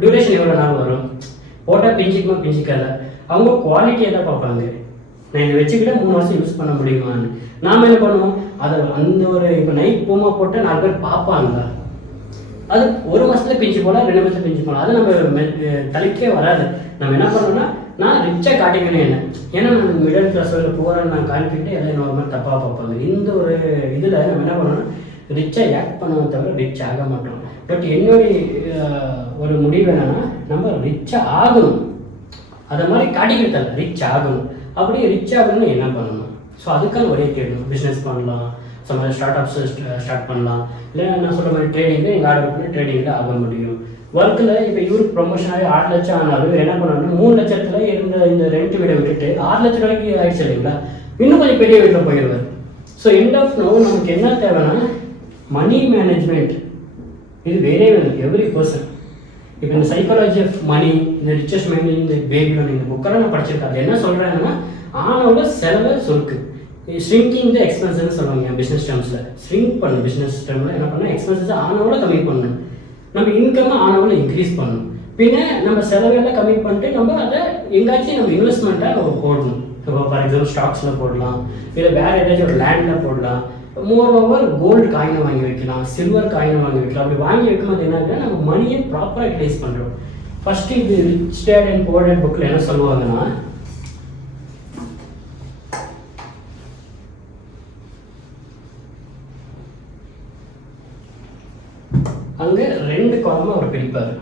டியூரேஷன் எவ்வளோ நாள் வரும், போட்டால் பிஞ்சிக்குமா பிஞ்சிக்காத, அவங்க குவாலிட்டியை தான் பார்ப்பாங்க. நான் இதை வச்சுக்கிட்ட 3 வருஷம் யூஸ் பண்ண முடியுமான்னு. நாம் என்ன பண்ணுவோம், அதை அந்த ஒரு இப்போ நைட் பூமா போட்டால் 4 பேர் பார்ப்பாங்க. அது 1 மாதத்துல பிஞ்சு போகலாம், 2 மாதத்துல பிஞ்சு போகலாம், அது நம்ம தலைக்கே வராது. நம்ம என்ன பண்ணோம்னா நான் ரிச்சாக காட்டிக்கணும் என்ன, ஏன்னா நான் மிடில் கிளாஸில் போகிறேன்னு நான் காட்டிக்கிட்டு எல்லாம் நார்மல் தப்பாக பார்ப்பாங்க. இந்த ஒரு இதில் நம்ம என்ன பண்ணோம்னா ரிச்சாக ஆக்ட் பண்ணுவோம் தவிர ரிச் ஆக மாட்டோம். பட் என்னுடைய ஒரு முடிவு என்னென்னா நம்ம ரிச்சாக ஆகணும், அதை மாதிரி காட்டிக்கிட்டு ரிச் ஆகணும். அப்படியே ரிச் ஆகணும்னு என்ன பண்ணணும்? ஸோ அதுக்கான வழியை தேடணும். பிஸ்னஸ் பண்ணலாம், ஸோ மாதிரி ஸ்டார்ட் அப்ஸ் ஸ்டார்ட் பண்ணலாம், இல்லை நான் சொல்கிற மாதிரி ட்ரேடிங்கில் எங்கள் ஆர்டர் பண்ணி ட்ரேடிங்கில் ஆக முடியும். ஒர்க்கில் இப்போ இவருக்கு ப்ரொமோஷன் ஆகி 6 லட்சம் ஆனாலும் இவர் என்ன பண்ணணும்னா 3 லட்சத்தில் இருந்த இந்த ரெண்ட் வீடை விட்டுட்டு 6 லட்சம் ரூபாய்க்கு ஆயிடுச்சு இல்லைங்களா, இன்னும் கொஞ்சம் பெரிய வீட்டில் போயிடுவார். ஸோ எண்ட் ஆஃப் நோ நமக்கு என்ன தேவைன்னா மணி மேனேஜ்மெண்ட் இது வேறே எவ்ரி பர்சன். இப்போ இந்த சைக்காலஜி ஆஃப் மணி, இந்த ரிச்சஸ்ட் மைண்ட், இந்த பேபிலோன், இந்த புக்கெல்லாம் நான் படிச்சிருக்கேன். அது என்ன சொல்கிறாங்கன்னா ஆனோட செலவை சுருக்கு, ஷ்ரிங்கிங் த எக்ஸ்பென்சஸ் சொல்லுவாங்க பிஸ்னஸ் டேர்ம்ஸில். ஷ்ரிங்க் பண்ணணும், பிஸ்னஸ் டேர்மில் என்ன பண்ணணும், எக்ஸ்பென்சஸ் ஆனோட கம்மி பண்ணணும், நம்ம இன்கம் ஆனோட இன்க்ரீஸ் பண்ணணும். பின்ன நம்ம செலவெல்லாம் கம்மி பண்ணிட்டு நம்ம அதை எங்காச்சும் நம்ம இன்வெஸ்ட்மெண்ட்டாக நம்ம போடணும். இப்போ ஃபார் எக்ஸாம்பிள் ஸ்டாக்ஸில் போடலாம், இல்லை வேறு ஏதாச்சும் ஒரு லேண்டில் போடலாம். மோர் ஓவர் கோல்டு காயினை வாங்கி வைக்கலாம், சில்வர் காயினை வாங்கி வைக்கலாம். அப்படி வாங்கி வைக்கும்போது என்ன, நம்ம மணியை ப்ராப்பராக யூட்டிலைஸ் பண்ணுறோம். ஃபஸ்ட்டு இது rich dad and poor dad புக்கில் என்ன சொல்லுவாங்கன்னா, அங்கே 2 காலமாக அவர் பிரிப்பார்.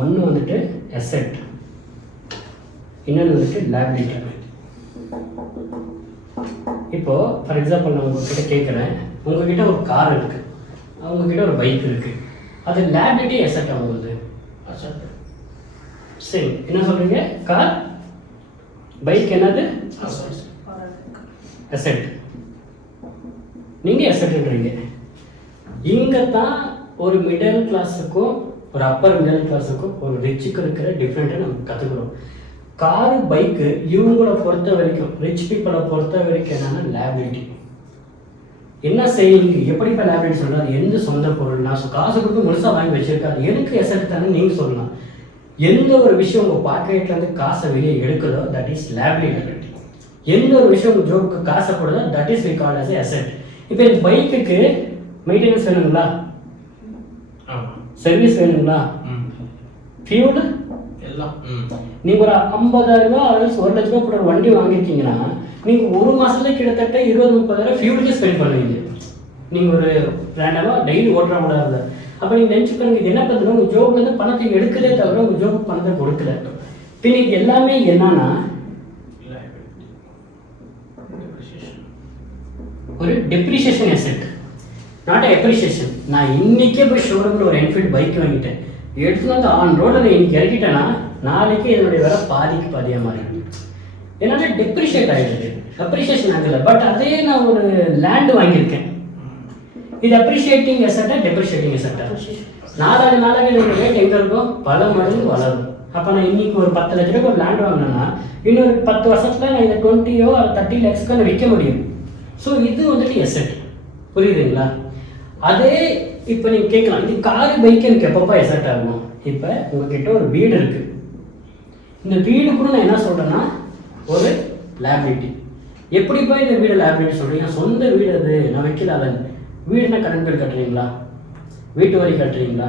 ஒன்று வந்துட்டு அசெட், இன்னொன்று வந்துட்டு லைபிலிட்டி. இப்போது ஃபார் எக்ஸாம்பிள் நான் உங்ககிட்ட கேட்குறேன், உங்ககிட்ட ஒரு கார் இருக்குது, அவங்கக்கிட்ட ஒரு பைக் இருக்குது, அது லைபிலிட்டி அசெட் ஆகுது. சரி, என்ன சொல்கிறீங்க? கார், பைக் என்னது? அசெட். நீங்கள் அசெட்ன்றீங்க. இங்கே தான் ஒரு மிடில் கிளாஸுக்கும் ஒரு அப்பர் மிடில் கிளாஸுக்கும் ஒரு ரிச்சுக்கு இருக்கிற டிஃப்ரெண்ட்டை நம்ம கற்றுக்குறோம். காரு, பைக்கு இவங்கள பொறுத்த வரைக்கும், ரிச் பீப்புளை பொறுத்த வரைக்கும் என்னென்னா லைபிலிட்டி. என்ன செய்யுங்க, எப்படி இப்போ லைபிலிட்டி சொல்கிறது, அது எந்த சொந்த பொருள், நான் காசு கொடுத்து முழுசாக வாங்கி வச்சுருக்காது, எனக்கு எசெட் தானே நீங்கள் சொல்லலாம். எந்த ஒரு விஷயம் உங்கள் பாக்கெட்லேருந்து காசை வெளியே எடுக்குதோ தட் இஸ் லைபிலிட்டி. எந்த ஒரு விஷயம் உங்கள் ஜோபுக்கு காசை போடுதோ that is we called as asset. இப்போ இந்த பைக்குக்கு மெயின்டெனன்ஸ் வேணுங்களா, சர்வீஸ் வேணுங்களா, ஃபியூல் எல்லாம். நீங்கள் ஒரு 50,000 ரூபா அல்லது 1 லட்ச ரூபா கூட ஒரு வண்டி வாங்கியிருக்கீங்கன்னா நீங்கள் ஒரு மாதத்துல கிட்டத்தட்ட 20-30,000 ஃபியூலுக்கே ஸ்பெண்ட் பண்ணுவீங்க. நீங்கள் ஒரு ரேண்டமாக டெய்லி ஓட்டுற கூட இருந்தால். அப்போ நீங்கள் நினச்சிக்கணும், இது என்ன பண்ணுறது, உங்கள் ஜோப்லேருந்து பணத்தை எடுக்கதே தவிர உங்கள் ஜோபுக்கு பணத்தை கொடுக்கல. பின் இது எல்லாமே என்னன்னா ஒரு டெப்ரிசியேஷன் அசெட், நாட் எப்ரிசியேஷன். நான் இன்றைக்கே போய் ஷோரூமில் ஒரு என்ஃபீல்டு பைக் வாங்கிட்டேன், எடுத்துன்னு வந்து ஆன் ரோடில் இன்னைக்கு இறக்கிட்டேன்னா நாளைக்கு என்னுடைய வேலை பாதிக்கு பாதியாக மாறிடும். ஏன்னா டெப்ரிஷியேட் ஆகிடுது, அப்ரிஷியேஷன் ஆகலை. பட் அதே நான் ஒரு லேண்டு வாங்கியிருக்கேன், இது அப்ரிஷியேட்டிங் எசட்டா டெப்ரிஷியேட்டிங் எசட்டா? நாளாக இதோட ரேட் எங்கே இருக்கும், பல மடங்கு வளரும். அப்போ நான் இன்னைக்கு ஒரு 10 லட்ச ரூபாய்க்கு ஒரு லேண்ட் வாங்கினேன்னா இன்னொரு 10 வருஷத்தில் நான் இதை 20 or 30 lakhs நான் விற்க முடியும். ஸோ இது வந்துட்டு எசெட், புரியுதுங்களா? அதே இப்போ நீங்கள் கேட்கலாம், இது காரு பைக் எனக்கு எப்பப்போ எசெட் ஆகணும். இப்போ உங்ககிட்ட ஒரு வீடு இருக்குது, இந்த வீடு கூட நான் என்ன சொல்கிறேன்னா ஒரு லைபிலிட்டி. எப்படிப்பா இந்த வீடு லைபிலிட்டி சொல்கிறீங்க? சொந்த வீடு அது, நான் வைக்கல. அதன் வீடுனா கரண்ட் பில் கட்டுறீங்களா, வீட்டு வரி கட்டுறீங்களா?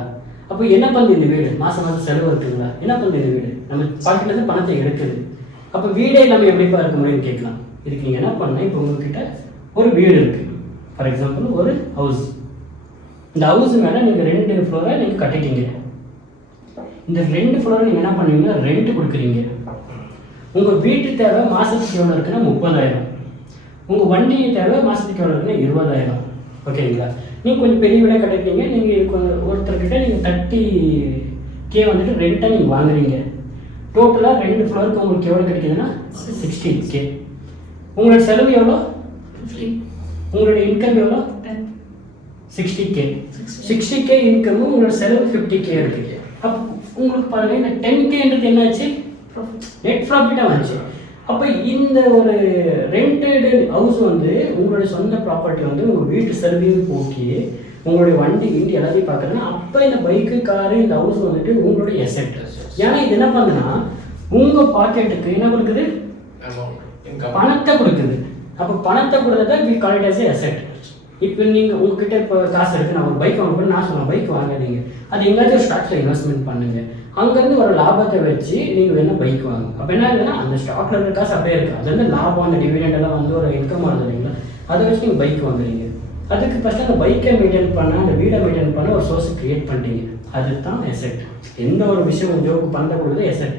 அப்போ என்ன பண்ணுது இந்த வீடு? மாதம் மாதம் செலவு இருக்குங்களா? என்ன பண்ணுது இந்த வீடு? நம்ம பாக்கெட்லேருந்து பணத்தை எடுக்குது. அப்போ வீடே நம்ம எப்படிப்பா இருக்க முடியும்னு கேட்கலாம். இதுக்கு நீங்கள் என்ன பண்ண, இப்போ உங்ககிட்ட ஒரு வீடு இருக்குது, ஃபார் எக்ஸாம்பிள் ஒரு ஹவுஸ். இந்த ஹவுஸ் மேலே நீங்கள் 2 ஃப்ளோரை நீங்கள் கட்டிட்டீங்க. இந்த 2 ஃப்ளோரை நீங்கள் என்ன பண்ணுவீங்கன்னா ரெண்ட் கொடுக்குறீங்க. உங்கள் வீட்டு தேவை மாதத்துக்கு எவ்வளோ இருக்குன்னா 30,000. உங்கள் வண்டி தேவை மாதத்துக்கு எவ்வளோ இருக்குன்னா 20,000. ஓகேங்களா? நீங்கள் கொஞ்சம் பெரிய வீடாக கட்டிட்டீங்க, நீங்கள் கொஞ்சம் ஒருத்தர்கிட்ட நீங்கள் 30K வந்துட்டு ரெண்ட்டாக நீங்கள் வாங்குறீங்க. டோட்டலாக 2 ஃப்ளோருக்கு உங்களுக்கு எவ்வளோ கிடைக்குதுன்னா 60K. உங்களோட செலவு எவ்வளோ? உங்களுடைய இன்கம் எவ்வளோ? 60K. 60K இன்கம், உங்களோட செலவு 50K இருக்குது. அப்போ உங்களுக்கு பாருங்க, இந்த 10Kன்றது என்னாச்சு? நெட் ப்ராஃபிட்டாக வந்துச்சு. அப்போ இந்த ஒரு ரெண்டட் ஹவுஸ் வந்து உங்களுடைய சொந்த ப்ராப்பர்ட்டி வந்து உங்கள் வீட்டு செலவையும் போக்கி உங்களுடைய வண்டி கிண்டி எல்லாத்தையும் பார்க்குறேன்னா அப்போ இந்த பைக்கு, காரு, இந்த ஹவுஸ் வந்துட்டு உங்களுடைய எசெட். ஏன்னா இது என்ன பண்ணுன்னா உங்கள் பாக்கெட்டுக்கு என்ன கொடுக்குது? பணத்தை கொடுக்குது. அப்போ பணத்தை கொடுத்தா we call it as a asset. இப்போ நீங்கள் உங்ககிட்ட இப்போ காசு இருக்குது, நான் ஒரு பைக் வாங்க, நான் சொன்னேன் பைக் வாங்காதீங்க, அது எங்கேயாச்சும் ஒரு ஸ்டாக்ஸில் இன்வெஸ்ட்மெண்ட் பண்ணுங்கள், அங்கேருந்து ஒரு லாபத்தை வச்சு நீங்கள் வேணால் பைக் வாங்க. அப்போ என்ன ஆகுதுன்னா அந்த ஸ்டாக்ல இருக்கிற காசு அப்படியே இருக்குது, அது வந்து லாபம், அந்த டிவிடெண்ட் எல்லாம் வந்து ஒரு இன்கம் வருது இல்லைங்களா, அதை வச்சு நீங்கள் பைக் வாங்குறீங்க. அதுக்கு ஃபஸ்ட்டு அந்த பைக்கை மெயின்டைன் பண்ண, அந்த வீடை மெயின்டைன் பண்ண ஒரு சோர்ஸை க்ரியேட் பண்ணிட்டீங்க. அதுதான் எசெட். எந்த ஒரு விஷயம் உங்கள் ஜோக்கு பணத்தை கொடுக்குது எசெட்,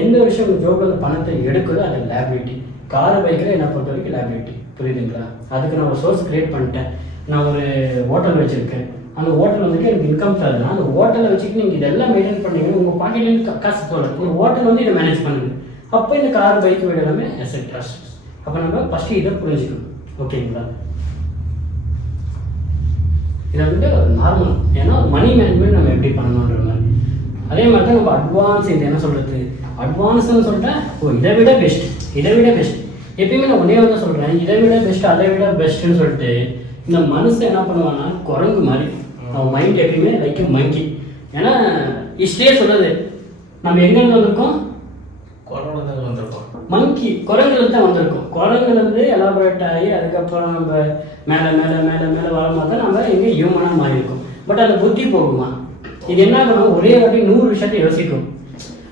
எந்த ஒரு விஷயம் உங்கள் ஜோக்கில் பணத்தை எடுக்குதோ அது லைபிலிட்டி. கார் பைக்கில் என்ன பொறுத்த வரைக்கும் லைபிலிட்டி, புரியுதுங்களா? அதுக்கு நான் ஒரு சோர்ஸ் க்ரியேட் பண்ணிட்டேன். நான் ஒரு ஹோட்டல் வச்சுருக்கேன், அந்த ஹோட்டல் வந்துட்டு எனக்கு இன்கம் தருதுன்னா அந்த ஹோட்டலை வச்சுட்டு நீங்கள் இதெல்லாம் மெயின்டைன் பண்ணீங்கன்னா உங்கள் பாக்கெட்லேருந்து காசு போகலாம். ஒரு ஹோட்டல் வந்து இதை மேனேஜ் பண்ணுது. அப்போ இந்த கார் பைக் வீடு எல்லாமே அசெட் ட்ரஸ்ட். அப்போ நம்ம ஃபஸ்ட்டு இதை புரிஞ்சுக்கணும். ஓகேங்களா? இதை வந்து நார்மல். ஏன்னா மணி மேனேஜ்மெண்ட் நம்ம எப்படி பண்ணணுன்ற மாதிரி. அதே மாதிரி தான் நம்ம அட்வான்ஸ், இது என்ன சொல்கிறது, அட்வான்ஸ்னு சொல்லிட்டா இதை விட பெஸ்ட், இதை விட பெஸ்ட். எப்பயுமே நான் ஒன்றே வந்து சொல்கிறேன், இதை விட பெஸ்ட், அதை விட பெஸ்ட்டுன்னு சொல்லிட்டு இந்த மனுஷன் என்ன பண்ணுவான்னா குரங்கு மாதிரி. அவன் மைண்ட் எப்பயுமே லைக் மங்கி. ஏன்னா ஹிஸ்ட்ரியே சொல்லுது நம்ம எங்கேருந்து வந்திருக்கோம், மங்கி குரங்குலேருந்து தான் வந்திருக்கோம். குரங்குலேருந்து எலாபரேட் ஆகி அதுக்கப்புறம் நம்ம மேலே மேலே மேலே மேலே வரும்போது தான் நம்ம எங்கே ஹியூமனாக மாறி இருக்கோம். பட் அந்த புத்தி போகுமா, இது என்ன பண்ணுவோம், ஒரே வாட்டி 100 விஷயத்தை யோசிக்கும்.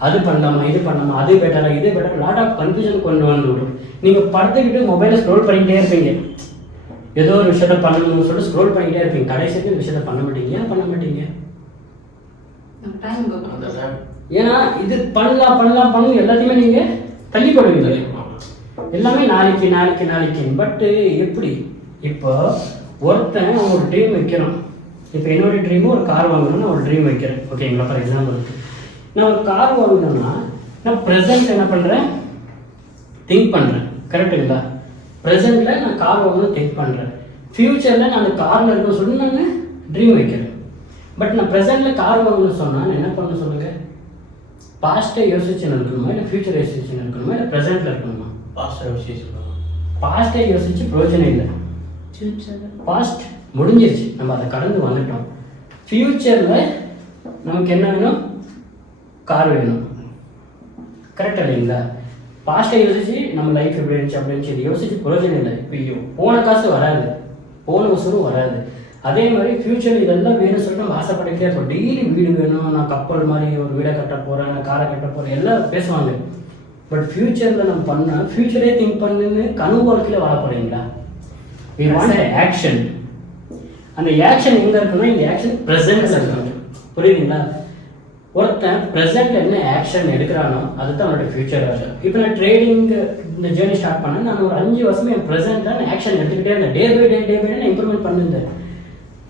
அது பண்ணலாமா, இது பண்ணலாமா, அது பெட்டரா, இது பெட்டர், லாட் ஆஃப் கன்ஃபியூஷன் கொண்டு வந்து விடும். நீங்கள் படுத்துக்கிட்டு மொபைலை ஸ்க்ரோல் பண்ணிக்கிட்டே இருப்பீங்க, ஏதோ ஒரு விஷயத்த பண்ணணும்னு சொல்லிட்டு ஸ்க்ரோல் பண்ணிக்கிட்டே இருப்பீங்க. கடைசிக்கு விஷயத்த பண்ண மாட்டீங்க. ஏன் பண்ண மாட்டீங்க? ஏன்னா இது பண்ணலாம் பண்ணலாம் பண்ணணும் எல்லாத்தையுமே நீங்கள் தள்ளி போடுவீங்க. எல்லாமே நாளைக்கு நாளைக்கு நாளைக்கு. பட்டு எப்படி இப்போ ஒருத்தன் அவன் ஒரு ட்ரீம் வைக்கிறான். இப்போ என்னோட ட்ரீமும் ஒரு கார் வாங்கணும்னு நான் ஒரு ட்ரீம் வைக்கிறேன். ஓகேங்களா? ஃபார் எக்ஸாம்பிளுக்கு நான் ஒரு கார் வாங்கணும்னா நான் ப்ரெசென்ட் என்ன பண்ணுறேன், திங்க் பண்ணுறேன். கரெக்டுங்களா? ப்ரெசென்ட்டில் நான் கார் வாங்கணும்னு திங்க் பண்ணுறேன். ஃப்யூச்சரில் நான் அந்த காரில் இருக்கணும்னு சொல்லி நான் ட்ரீம் வைக்கிறேன். பட் நான் ப்ரெசென்ட்டில் கார் வாங்கணும்னு சொன்னால் நான் என்ன பண்ண சொல்லுங்கள், பாஸ்ட்டை யோசிச்சுன்னு இருக்கணுமா, இல்லை ஃப்யூச்சர் யோசிச்சுன்னு இருக்கணுமா, இல்லை ப்ரெசென்ட்டில் இருக்கணுமா? பாஸ்ட்டை யோசிச்சு பிரயோஜனம் இல்லை. பாஸ்ட் முடிஞ்சிருச்சு, நம்ம அதை கடந்து வந்துட்டோம். ஃப்யூச்சரில் நமக்கு என்ன வேணும், கார் வேணும். கரெக்டாக இல்லைங்களா? பாஸ்ட்டை யோசிச்சு நம்ம லைஃப் எப்படி இருந்துச்சு அப்படி இருந்துச்சு இது யோசிச்சு பிரயோஜனம் இல்லை. இப்போ போன காசு வராது, போன வசூலும் வராது. அதே மாதிரி ஃப்யூச்சர் இதெல்லாம் வேணும்னு சொல்லிட்டு நம்ம ஆசைப்பட்டுக்கிட்டே இருப்போம். டெய்லி வீடு வேணும், நான் கப்பல் மாதிரி ஒரு வீடை கட்ட போகிறேன், நான் காரை கட்ட போகிறேன், எல்லாம் பேசுவாங்க. பட் ஃப்யூச்சரில் நம்ம பண்ணால் ஃப்யூச்சரே திங்க் பண்ணுன்னு கனவு வாழ்க்கையில் வாழ போகிறீங்களா? We want action. அந்த ஆக்ஷன் எங்கே இருக்குன்னா இந்த ஆக்ஷன் ப்ரெசென்ட்டில் இருக்கணும். புரியுதுங்களா? ஒருத்தன் ப்ரெசென்ட் என்ன ஆக்ஷன் எடுக்கிறானோ அதுதான் அவனோட ஃப்யூச்சர் ஆகும். இப்போ நான் ட்ரேடிங் இந்த ஜேர்னி ஸ்டார்ட் பண்ணேன். நான் ஒரு 5 வருஷமே என் ப்ரெசென்ட்டாக நான் ஆக்ஷன் எடுத்துக்கிட்டே இருந்தேன். டே பை டே நான் இம்ப்ரூவ்மெண்ட் பண்ணியிருந்தேன்.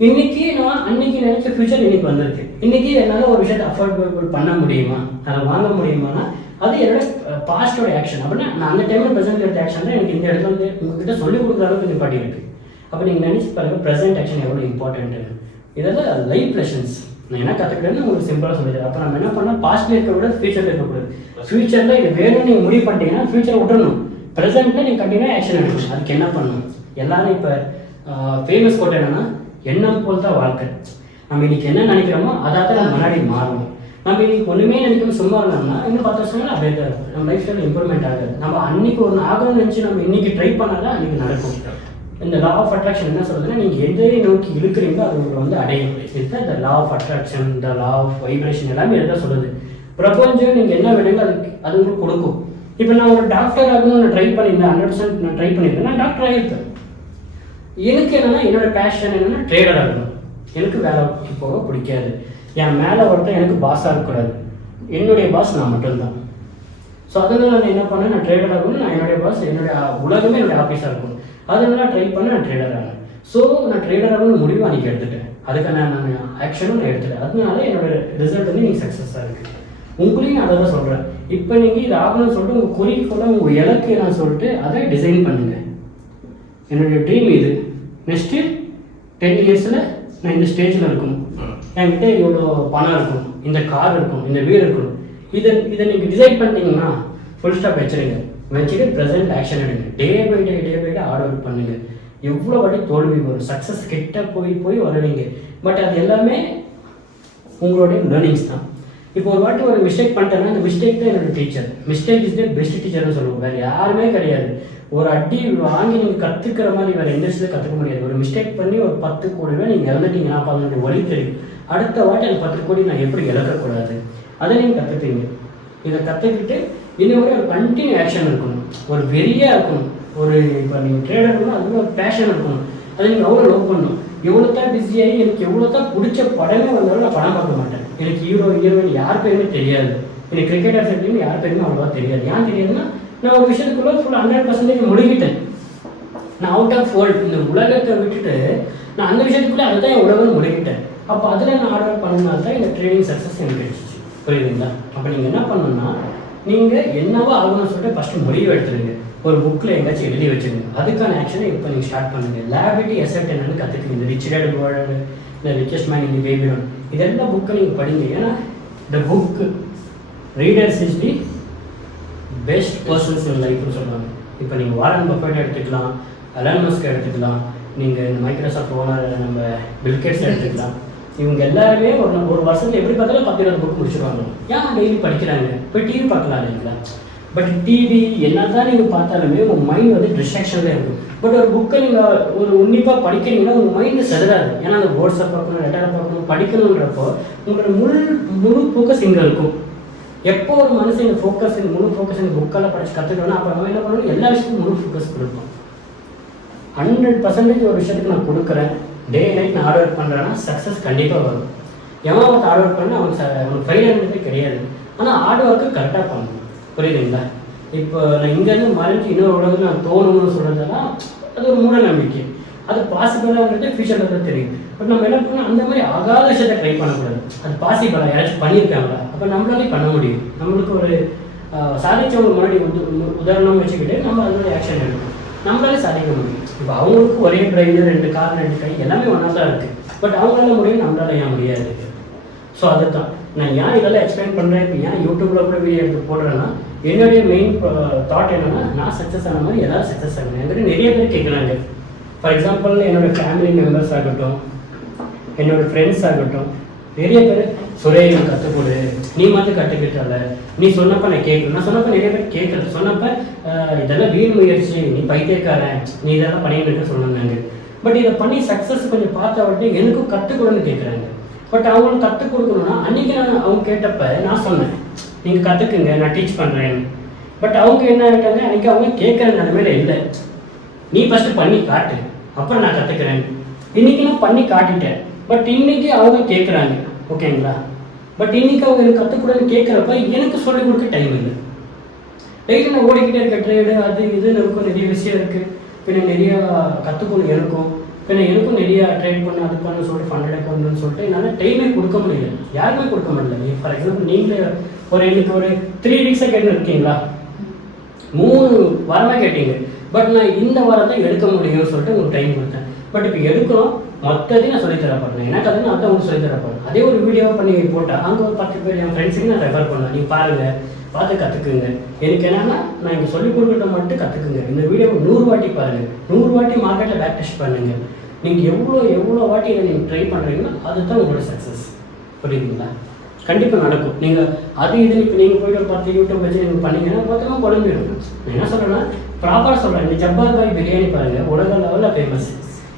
இன்னைக்கு நான் அன்னைக்கு நினைச்ச ஃபியூச்சர் இன்னைக்கு வந்திருக்கு. இன்னைக்கு என்னால் ஒரு விஷயத்தை அஃபோர்டபுள் பண்ண முடியுமா, அதை வாங்க முடியுமானா அது என்னோட பாஸ்டோட ஆக்ஷன். அப்படின்னா நான் அந்த டைமில் ப்ரெசென்ட் எடுத்த ஆக்ஷன் தான் எனக்கு இந்த இடத்துல வந்து உங்ககிட்ட சொல்லிக் கொடுக்குற அளவுக்கு நிப்பாட்டி இருக்கு. அப்போ நீங்கள் நினச்சி பாருங்க ப்ரெசென்ட் ஆக்ஷன் எவ்வளோ இம்பார்ட்டன்ட்டு. இதெல்லாம் லைஃப் லெசன்ஸ். நான் என்ன கற்றுக்கிட்டேன்னு உங்களுக்கு சிம்பிளாக சொல்லிடுறேன். அப்போ நம்ம என்ன பண்ணால் பாஸ்ட்டில் இருக்க விட ஃபியூச்சரில் இருக்கக்கூடாது. ஃபியூச்சரில் இது வேணும்னு நீங்கள் முடிவு பண்ணிட்டீங்கன்னா ஃபியூச்சரை விட்டுறணும். ப்ரெசென்ட்டில் நீங்கள் கண்டினியூ ஆக்ஷன் எடுக்கணும். அதுக்கு என்ன பண்ணணும், எல்லாரும் இப்போ ஃபேமஸ் கோட் என்னன்னா எண்ணம் போல் தான் வாழ்க்கை. நம்ம இன்னைக்கு என்ன நினைக்கிறோமோ அதாவது நம்ம முன்னாடி மாறணும். நம்ம இன்னைக்கு ஒன்றுமே நினைக்காம சும்மா இருந்தோம்னா இன்னும் 10 வருஷங்கள் அப்படியே தான் இருக்கும். நம்ம லைஃப் ஸ்டைல் இம்ப்ரூவ்மெண்ட் ஆகாது. நம்ம அன்னைக்கு ஒன்று ஆகணும்னு நினச்சி நம்ம இன்னைக்கு ட்ரை பண்ணாதான் அன்னைக்கு நடக்கும். இந்த லா ஆஃப் அட்ராக்ஷன் என்ன சொல்றதுன்னா, நீங்கள் எதை நோக்கி இழுக்கிறீங்களோ அது உங்களை வந்து அடையும். இதுதான் இந்த லா ஆஃப் அட்ராக்ஷன், இந்த லா ஆஃப் வைப்ரேஷன் எல்லாமே எதான் சொல்லுது. பிரபஞ்சம் நீங்கள் என்ன வேணுங்களோ அது உங்களுக்கு கொடுக்கும். இப்போ நான் ஒரு டாக்டர் ஆகணும்னு நான் ட்ரை பண்ணியிருந்தேன், 100% நான் ட்ரை பண்ணியிருந்தேன், நான் டாக்டர் ஆகியிருப்பேன். எனக்கு என்னன்னா என்னோட பேஷன் என்னன்னா ட்ரேடர் ஆகணும். எனக்கு வேலைக்கு போக பிடிக்காது. என் மேலே ஒருத்தர் எனக்கு பாஸாக இருக்கக்கூடாது. என்னுடைய பாஸ் நான் மட்டும்தான். ஸோ அதனால நான் என்ன பண்ணேன், நான் ட்ரேடர் ஆகணும். நான் என்னுடைய பாஸ், என்னுடைய உலகமே என்னுடைய ஆஃபீஸாக இருக்கும். அதனால ட்ரை பண்ண நான் ட்ரேடர் ஆனேன். ஸோ நான் ட்ரேடர் ஆகணும்னு முடிவு அன்றைக்கி எடுத்துட்டேன். அதுக்கான நான் ஆக்ஷனும் நான் எடுத்துட்டேன். அதனால என்னோட ரிசல்ட் வந்து நீங்கள் சக்ஸஸாக இருக்குது. உங்களையும் நான் அதை தான் சொல்கிறேன். இப்போ நீங்கள் இது ஆகணும்னு சொல்லிட்டு உங்கள் குறிக்கோளை உங்கள் இலக்கு நான் சொல்லிட்டு அதை டிசைன் பண்ணுங்கள். என்னுடைய ட்ரீம் இது. நெக்ஸ்ட்டு 10 இயர்ஸில் நான் இந்த ஸ்டேஜில் இருக்கணும், என்கிட்ட இவ்வளோ பணம் இருக்கணும், இந்த கார் இருக்கணும், இந்த வீடு இருக்கணும். இதை நீங்கள் டிசைட் பண்ணிட்டீங்கன்னா ஃபுல் ஸ்டாப் வச்சுருங்க. வச்சுட்டு ப்ரெசென்ட் ஆக்ஷன் எடுங்க. Day by day hard work பண்ணுங்கள். எவ்வளோ வாட்டி தோல்வி வரும், சக்ஸஸ் கிட்ட போய் வருவீங்க. பட் அது எல்லாமே உங்களுடைய லேர்னிங்ஸ் தான். இப்போ ஒரு வாட்டி ஒரு மிஸ்டேக் பண்ணிட்டேன்னா அந்த மிஸ்டேக் தான் என்னோட teacher. Mistake is the best டீச்சர்னு சொல்லுவோம். வேறு யாருமே கிடையாது. ஒரு அடி வாங்கி நீங்கள் கற்றுக்கிற மாதிரி வேறு எந்த விஷயத்தையும் கற்றுக்க முடியாது. ஒரு மிஸ்டேக் பண்ணி ஒரு 10 கோடி ரூபாய் நீங்கள் இழந்துட்டீங்கன்னா அப்போ அதனுடைய வழி தெரியும். அடுத்த வாட்டி அந்த 10 கோடி நான் எப்படி இழக்கக்கூடாது அதை நீங்கள் கற்றுப்பீங்க. இதை கற்றுக்கிட்டு இன்னும் ஒரு கண்டினியூ ஆக்ஷன் இருக்கணும். ஒரு வெறியாக இருக்கணும். ஒரு இப்போ நீங்கள் ட்ரேடர் இருக்கணும், அதுக்கு ஒரு பேஷன் இருக்கணும். அதை நீங்கள் அவ்வளோ லவ் பண்ணணும். எவ்வளோ தான் பிஸியாகி எனக்கு எவ்வளோ தான் பிடிச்ச படமே வந்தாலும் நான் படம் பார்க்க மாட்டேன். எனக்கு ஹீரோயின் யார் பேருமே தெரியாது. எனக்கு கிரிக்கெட்டர்ஸ் எப்படின்னு யார் பேருமே அவ்வளோவா தெரியாது. ஏன் தெரியாதுன்னா நான் ஒரு விஷயத்துக்குள்ள ஃபுல் 100% முழுகிட்டேன். நான் அவுட் ஆஃப் வேர்ல்டு, இந்த உலகத்தை விட்டுட்டு நான் அந்த விஷயத்துக்குள்ளே அதை தான் என் உலகம் முழுகிட்டேன். அப்போ அதில் நான் ஆர்டர் பண்ணனால தான் இந்த ட்ரேடிங் சக்ஸஸ் எனக்கு கிடைச்சிச்சு. புரியுதுங்களா? அப்போ நீங்கள் என்ன பண்ணணும்னா நீங்கள் என்னவோ ஆகணும்னு சொல்லிட்டு ஃபஸ்ட்டு முடிவு எடுத்துருங்க. ஒரு புக்கில் எங்கேயாச்சும் எழுதி வச்சுருங்க. அதுக்கான ஆக்ஷனை இப்போ நீங்கள் ஸ்டார்ட் பண்ணுங்கள். லைபிலிட்டி அசெட் என்னன்னு கற்றுக்குங்க. இந்த ரிச் டேட் வேர்ல்டு, இந்த richest man in the Babylon, இதெல்லாம் புக்கை நீங்கள் படிங்க. ஏன்னா இந்த book readers is the best persons in லைஃப்னு சொல்லுவாங்க. இப்போ நீங்கள் வாரன் பஃபெட் எடுத்துக்கலாம், எலான் மஸ்க் எடுத்துக்கலாம், நீங்கள் இந்த மைக்ரோசாஃப்ட் ஓனர் நம்ம பில்கேட்ஸ் எடுத்துக்கலாம். இவங்க எல்லாருமே ஒரு வருஷத்துல எப்படி பார்த்தாலும் 10-20 புக் முடிச்சிருவாங்க. ஏன் டெய்லி படிக்கிறாங்க? இப்போ டிவி பார்க்கலாம் இல்லைங்களா? பட் டிவி என்னதான் நீங்கள் பார்த்தாலுமே உங்கள் மைண்ட் வந்து டிஸ்ட்ராக்ஷன்லேயே இருக்கும். பட் ஒரு புக்கை நீங்கள் ஒரு உன்னிப்பாக படிக்கிறீங்கன்னா உங்கள் மைண்டு செதறாது. ஏன்னா அந்த வேர்ட்ஸை பார்க்கணும், லெட்டரை பார்க்கணும், படிக்கணுன்றப்போ உங்களோட முழு ஃபோக்கஸ் இங்கே இருக்கும். எப்போ ஒரு மனுஷன் இந்த ஃபோக்கஸ், இந்த முழு ஃபோக்கஸ் இந்த புக்கெல்லாம் படித்து கற்றுக்கணும்னா அப்போ நம்ம என்ன பண்ணணும், எல்லா விஷயத்துக்கும் முழு ஃபோக்கஸ் கொடுப்போம். 100% ஒரு விஷயத்துக்கு நான் கொடுக்குறேன், டே நைட் நான் ஹார்ட் ஒர்க் பண்ணுறேன்னா சக்ஸஸ் கண்டிப்பாக வரும். எவன் அவன் ஹார்ட் ஒர்க் பண்ணால் அவனுக்கு ஃபெயிலியர்ன்றதே கிடையாது. ஆனால் ஹார்ட் ஒர்க்கு கரெக்டாக பண்ணணும். புரியுதுங்களா? இப்போ நான் இங்கேருந்து மறைஞ்சு இன்னொரு உலகத்தில் நான் தோணுன்னு சொல்கிறதெல்லாம் அது ஒரு மூட நம்பிக்கை. அது பாசிபிளாகிறது ஃபியூச்சரில் தான் தெரியும். பட் நம்ம என்ன பண்ணணும், அந்த மாதிரி ஆகாத விஷயத்தை ட்ரை பண்ணக்கூடாது. அது பாசிபிளாக யாராச்சும் பண்ணியிருக்காங்களா, அப்போ நம்மளாலே பண்ண முடியும். நம்மளுக்கு ஒரு சாதிச்சவங்க முன்னாடி உதாரணம் வச்சுக்கிட்டு நம்ம அதோட ஆக்ஷன் எடுக்கணும். நம்மளாலே சாதிக்க முடியும். இப்போ அவங்களுக்கு ஒரே பிரெயின், 2 கால் 2 கை எல்லாமே ஒன்றா தான் இருக்குது. பட் அவங்களால முடியும், நம்மளால ஏன் முடியாது? ஸோ அதுதான் நான் ஏன் இதெல்லாம் எக்ஸ்பிளைன் பண்ணுறேன். இப்போ ஏன் யூடியூப்பில் கூட வீடியோ எடுத்து போடுறேன்னா, என்னுடைய மெயின் தாட் என்னென்னா, நான் சக்ஸஸ் ஆன மாதிரி எல்லாரும் சக்ஸஸ் ஆகணும். என்கிட்ட நிறைய பேர் கேட்குறாங்க. ஃபார் எக்ஸாம்பிள் என்னோடய ஃபேமிலி மெம்பர்ஸ் ஆகட்டும், என்னோடய ஃப்ரெண்ட்ஸ் ஆகட்டும், நிறைய பேர் சுரே கற்றுக் கொடு, நீ மட்டும் கற்றுக்கிட்டால, நீ சொன்னப்போ நான் கேட்கணும். நான் சொன்னப்போ நிறைய பேர் கேட்குறது, சொன்னப்போ இதெல்லாம் வீண் முயற்சி, நீ பைத்தியக்காரன், நீ இதெல்லாம் பண்ணிட்டு இருக்க சொன்னாங்க. பட் இதை பண்ணி சக்ஸஸ் கொஞ்சம் பார்த்த உடனே எனக்கும் கற்றுக் கொடுன்னு கேட்குறாங்க. பட் அவங்களுக்கு கற்றுக் கொடுக்கணும்னா அன்றைக்கி நான் அவங்க கேட்டப்போ நான் சொன்னேன், நீங்கள் கற்றுக்குங்க, நான் டீச் பண்ணுறேன். பட் அவங்க என்ன ஆகிட்டாங்க, அன்றைக்கி அவங்க கேட்குற நிலைமையில இல்லை. நீ ஃபஸ்ட்டு பண்ணி காட்டு, அப்புறம் நான் கற்றுக்கிறேன். இன்றைக்கி நான் பண்ணி காட்டிட்டேன். பட் இன்றைக்கி அவங்க கேட்குறாங்க, ஓகேங்களா? பட் இன்றைக்கி அவங்க எனக்கு கற்றுக்கூடன்னு கேட்குறப்ப எனக்கு சொல்லிக் கொடுக்க டைம் இல்லை. டெய்லி நான் ஓடிக்கிட்டே இருக்க ட்ரேடு அது இதுன்னு இருக்கும், நிறைய விஷயம் இருக்குது. பின்ன நிறையா கற்றுக்கணும் எனக்கும். பின்ன எனக்கும் நிறையா ட்ரேட் பண்ண அது பண்ண சொல்லிட்டு ஃபண்ட் அக்கௌண்ட்னு சொல்லிட்டு என்னால் டைமே கொடுக்க முடியல. யாருமே கொடுக்க முடியல. ஃபார் எக்ஸாம்பிள் நீங்கள் இன்னைக்கு ஒரு 3 வீக்ஸாக கேட்டு இருக்கீங்களா, 3 வாரமாக கேட்டீங்க. பட் நான் இந்த வாரம் தான் எடுக்க முடியும்னு சொல்லிட்டு உங்களுக்கு டைம் கொடுத்தேன். பட் இப்போ எடுக்கணும், மொத்தத்தையும் நான் சொல்லித்தரப்பேன். எனக்கு அதை நான் உங்களுக்கு சொல்லித்தரப்பேன். அதே ஒரு வீடியோவை பண்ணி போட்டால் அங்கே ஒரு 10 பேர் என் ஃப்ரெண்ட்ஸுக்கு நான் ரெஃபர் பண்ணுவேன். நீங்கள் பாருங்கள், பார்த்து கற்றுக்குங்க. எனக்கு என்னென்னா, நான் இங்கே சொல்லிக் கொடுக்குறத மட்டும் கற்றுக்குங்க. இந்த வீடியோவை 100 வாட்டி பாருங்கள், 100 வாட்டி மார்க்கெட்டில் பேக் டெஸ்ட் பண்ணுங்கள். நீங்கள் எவ்வளோ வாட்டி இதை நீங்கள் ட்ரை பண்ணுறீங்களோ அதுதான் உங்களோட சக்ஸஸ். புரியுதுங்களா? கண்டிப்பாக நடக்கும். நீங்கள் அது இது இப்போ நீங்கள் போய்ட்டு 10 யூடியூப் வச்சு நீங்கள் பண்ணிங்கன்னா மொத்தமாக குழம்பிடும். நான் என்ன சொல்கிறேன்னா, ப்ராப்பராக சொல்கிறேன். இந்த ஜப்பார் பாய் பிரியாணி பாருங்கள், உலக லெவலில் ஃபேமஸ்.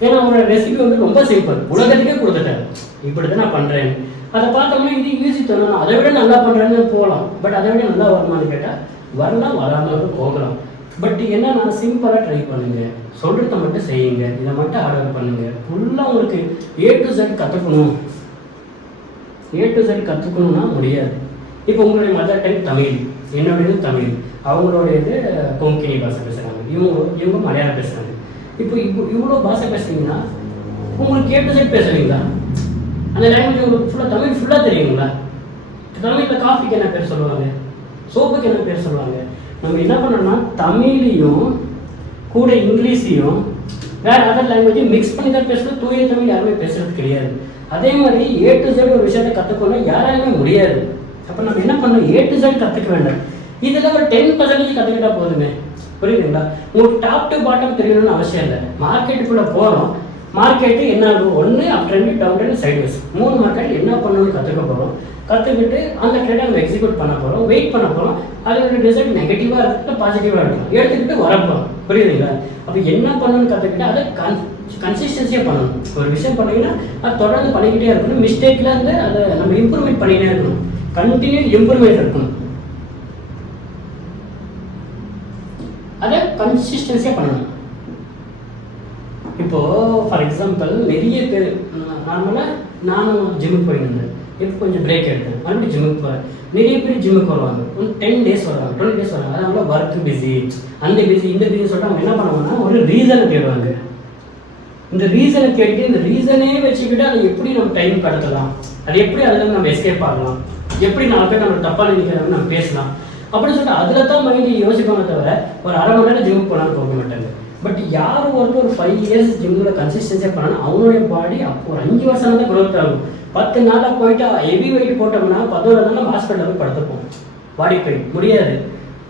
ஏன்னா அவரோட ரெசிபி வந்து ரொம்ப சிம்பிள், உலகத்துக்கே கொடுத்துட்டேன், இப்படி தான் நான் பண்ணுறேன். அதை பார்த்தோம்னா இது ஈஸி தரணும், அதை விட நல்லா பண்ணுறேன்னு போகலாம். பட் அதை விட நல்லா வருமானு கேட்டால் வரலாம், வராமல் போகலாம். பட் என்ன, நான் சிம்பிளாக ட்ரை பண்ணுங்கள், சொல்கிறத மட்டும் செய்யுங்க, இதை மட்டும் ஆர்டர் பண்ணுங்கள். ஃபுல்லாக உங்களுக்கு A to Z கற்றுக்கணும். A to Z கற்றுக்கணும்னா முடியாது. இப்போ உங்களுடைய மதர் டங் தமிழ், என்னுடையது தமிழ், அவங்களுடையது கொங்கினி பாஷை பேசுகிறாங்க, இவங்க மலையாளம் பேசுகிறாங்க. இப்போ இவ்வளோ பாஷை பேசுகிறீங்கன்னா உங்களுக்கு A to Z பேசுவீங்களா? அந்த லாங்குவேஜ் உங்களுக்கு ஃபுல்லாக தமிழ் ஃபுல்லாக தெரியுங்களா? தமிழில் காஃபிக்கு என்ன பேர் சொல்லுவாங்க, சோப்புக்கு என்ன பேர் சொல்லுவாங்க? நம்ம என்ன பண்ணோம்னா தமிழையும் கூட இங்கிலீஷையும் வேறு அதர் லாங்குவேஜையும் மிக்ஸ் பண்ணி தான் பேசுகிறது. தூய தமிழ் யாருமே பேசுகிறது கிடையாது. அதே மாதிரி A to Z ஒரு விஷயத்தை கற்றுக்கணும் யாராலுமே முடியாது. அப்போ நம்ம என்ன பண்ணணும், A to Z கற்றுக்க வேண்டாம். இதில் ஒரு 10% கற்றுக்கிட்டா போதுமே. புரியுதுங்களா? உங்களுக்கு டாப் டு பாட்டம் தெரியணும்னு அவசியம் இல்லை. மார்க்கெட்டுக்குள்ளே போகிறோம், மார்க்கெட்டு என்ன ஆகும், ஒன்று up trend, down trend, sideways, 3 market என்ன பண்ணணும்னு கற்றுக்க போகிறோம். கற்றுக்கிட்டு அந்த ட்ரெண்டை நம்ம எக்ஸிக்யூட் பண்ண போகிறோம், வெயிட் பண்ண போகிறோம். அதோட ரிசல்ட் நெகட்டிவாக இருக்கட்டும், பாசிட்டிவாக இருக்கட்டும், எடுத்துக்கிட்டு வரப்போம். புரியுதுங்களா? அப்போ என்ன பண்ணணும்னு கற்றுக்கிட்டு அதை கன்சிஸ்டன்சியாக பண்ணணும். ஒரு விஷயம் பண்ணிங்கன்னா அது தொடர்ந்து பண்ணிக்கிட்டே இருக்கணும். மிஸ்டேக்கில் இருந்து அதை நம்ம இம்ப்ரூவ்மெண்ட் பண்ணிக்கிட்டே இருக்கணும். கண்டினியூ இம்ப்ரூவ்மெண்ட் இருக்கணும். அதை கன்சிஸ்டன்சியாக பண்ணணும். இப்போது ஃபார் எக்ஸாம்பிள் நிறைய பேர் நார்மலாக நானும் ஜிம்முக்கு போயிருந்தேன், இப்போ கொஞ்சம் பிரேக் எடுத்தேன், மறுபடியும் ஜிம்முக்கு போகிறேன். நிறைய பேர் ஜிம்முக்கு வருவாங்க, ஒரு 10 days வருவாங்க, 20 days வருவாங்க. அது அவங்கள ஒர்க்கு பிஸி, அந்த பிஸி, இந்த பிஸின்னு சொல்லிட்டு அவங்க என்ன பண்ணுவாங்கன்னா ஒரு ரீசனை தேடுவாங்க. இந்த ரீசனை கேட்டு இந்த ரீசனே வச்சுக்கிட்டு அதை எப்படி நம்ம டைம் கடத்தலாம், அது எப்படி அதில் நம்ம எஸ்கேப் ஆகலாம், எப்படி 4 பேர் நம்ம தப்பாக நினைக்கிறாங்கன்னு நம்ம பேசலாம். அப்படின்னு சொல்லிட்டு அதில் தான் மைண்ட் யோசிப்பாங்க தவிர ஒரு அரை மணி நேரம் ஜிம்முக்கு போனாலும் போக மாட்டாங்க. பட் யார் ஒரு 5 இயர்ஸ் ஜிம்மில் கன்சிஸ்டன்சியாக பண்ணாலும் அவனுடைய பாடி அப்போ ஒரு 5 வருஷம் தான் க்ரோத் ஆகும். 10 நாளாக போயிட்டு ஹெவி வெயிட் போட்டோம்னா 11 நாள் ஹாஸ்பிட்டலில் போய் படுத்துப்போம், பாடி பெயின் முடியாது.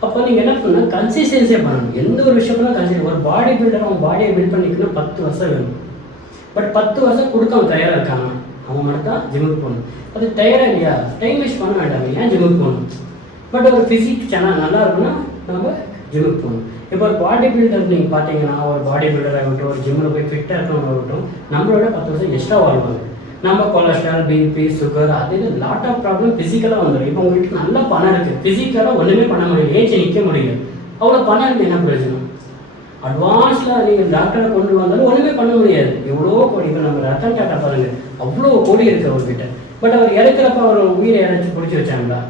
அப்போ நீங்கள் என்ன பண்ணால் கன்சிஸ்டன்சியாக பண்ணணும். எந்த ஒரு விஷயம்லாம் கன்சிஸ்டன்ட். ஒரு பாடி பில்டர் அவன் பாடியை பில்ட் பண்ணிக்கணும் 10 வருஷம் வேணும். பட் 10 வருஷம் கொடுக்க அவன் தயாராக இருக்காங்க, அவன் மட்டும் தான் ஜிம்முக்கு போகணும். அது தயாராக இல்லையா, டைம் வேஸ்ட் பண்ண வேண்டாம், ஏன் ஜிம்முக்கு போகணும். பட் ஒரு ஃபிசிக் சேனல் நல்லா இருக்குன்னா நம்ம ஜிம்முக்கு போகணும். இப்போ ஒரு பாடி பில்டர் நீங்கள் பார்த்தீங்கன்னா ஒரு பாடி பில்டர் ஆகட்டும், ஒரு ஜிம்மில் போய் ஃபிட்டாக இருக்கவங்க ஆகட்டும், நம்மளோட 10 வருஷம் எக்ஸ்ட்ரா வாழ்வாங்க. நம்ம கொலஸ்ட்ரால், பிபி, சுகர் அது லாட் ஆஃப் ப்ராப்ளம் ஃபிசிக்கலாக வந்துடும். இப்போ உங்களுக்கு நல்ல பணம் இருக்குது, ஃபிசிக்கலாக ஒன்றுமே பண்ண முடியல, ஏஜ் நிற்க முடியல, அவ்வளோ பணம் இருக்குது, என்ன பிரயோஜனம்? அட்வான்ஸில் நீங்கள் டாக்டரை கொண்டு வந்தாலும் ஒன்றுமே பண்ண முடியாது. எவ்வளோ கோடி, இப்போ நம்ம ரத்தன் டாட்டா பாருங்கள், அவ்வளோ கோடி இருக்குது அவர்கிட்ட. பட் அவர் இறக்குறப்ப அவர் உயிரை யாராச்சும் பிடிச்சி வச்சாங்களா?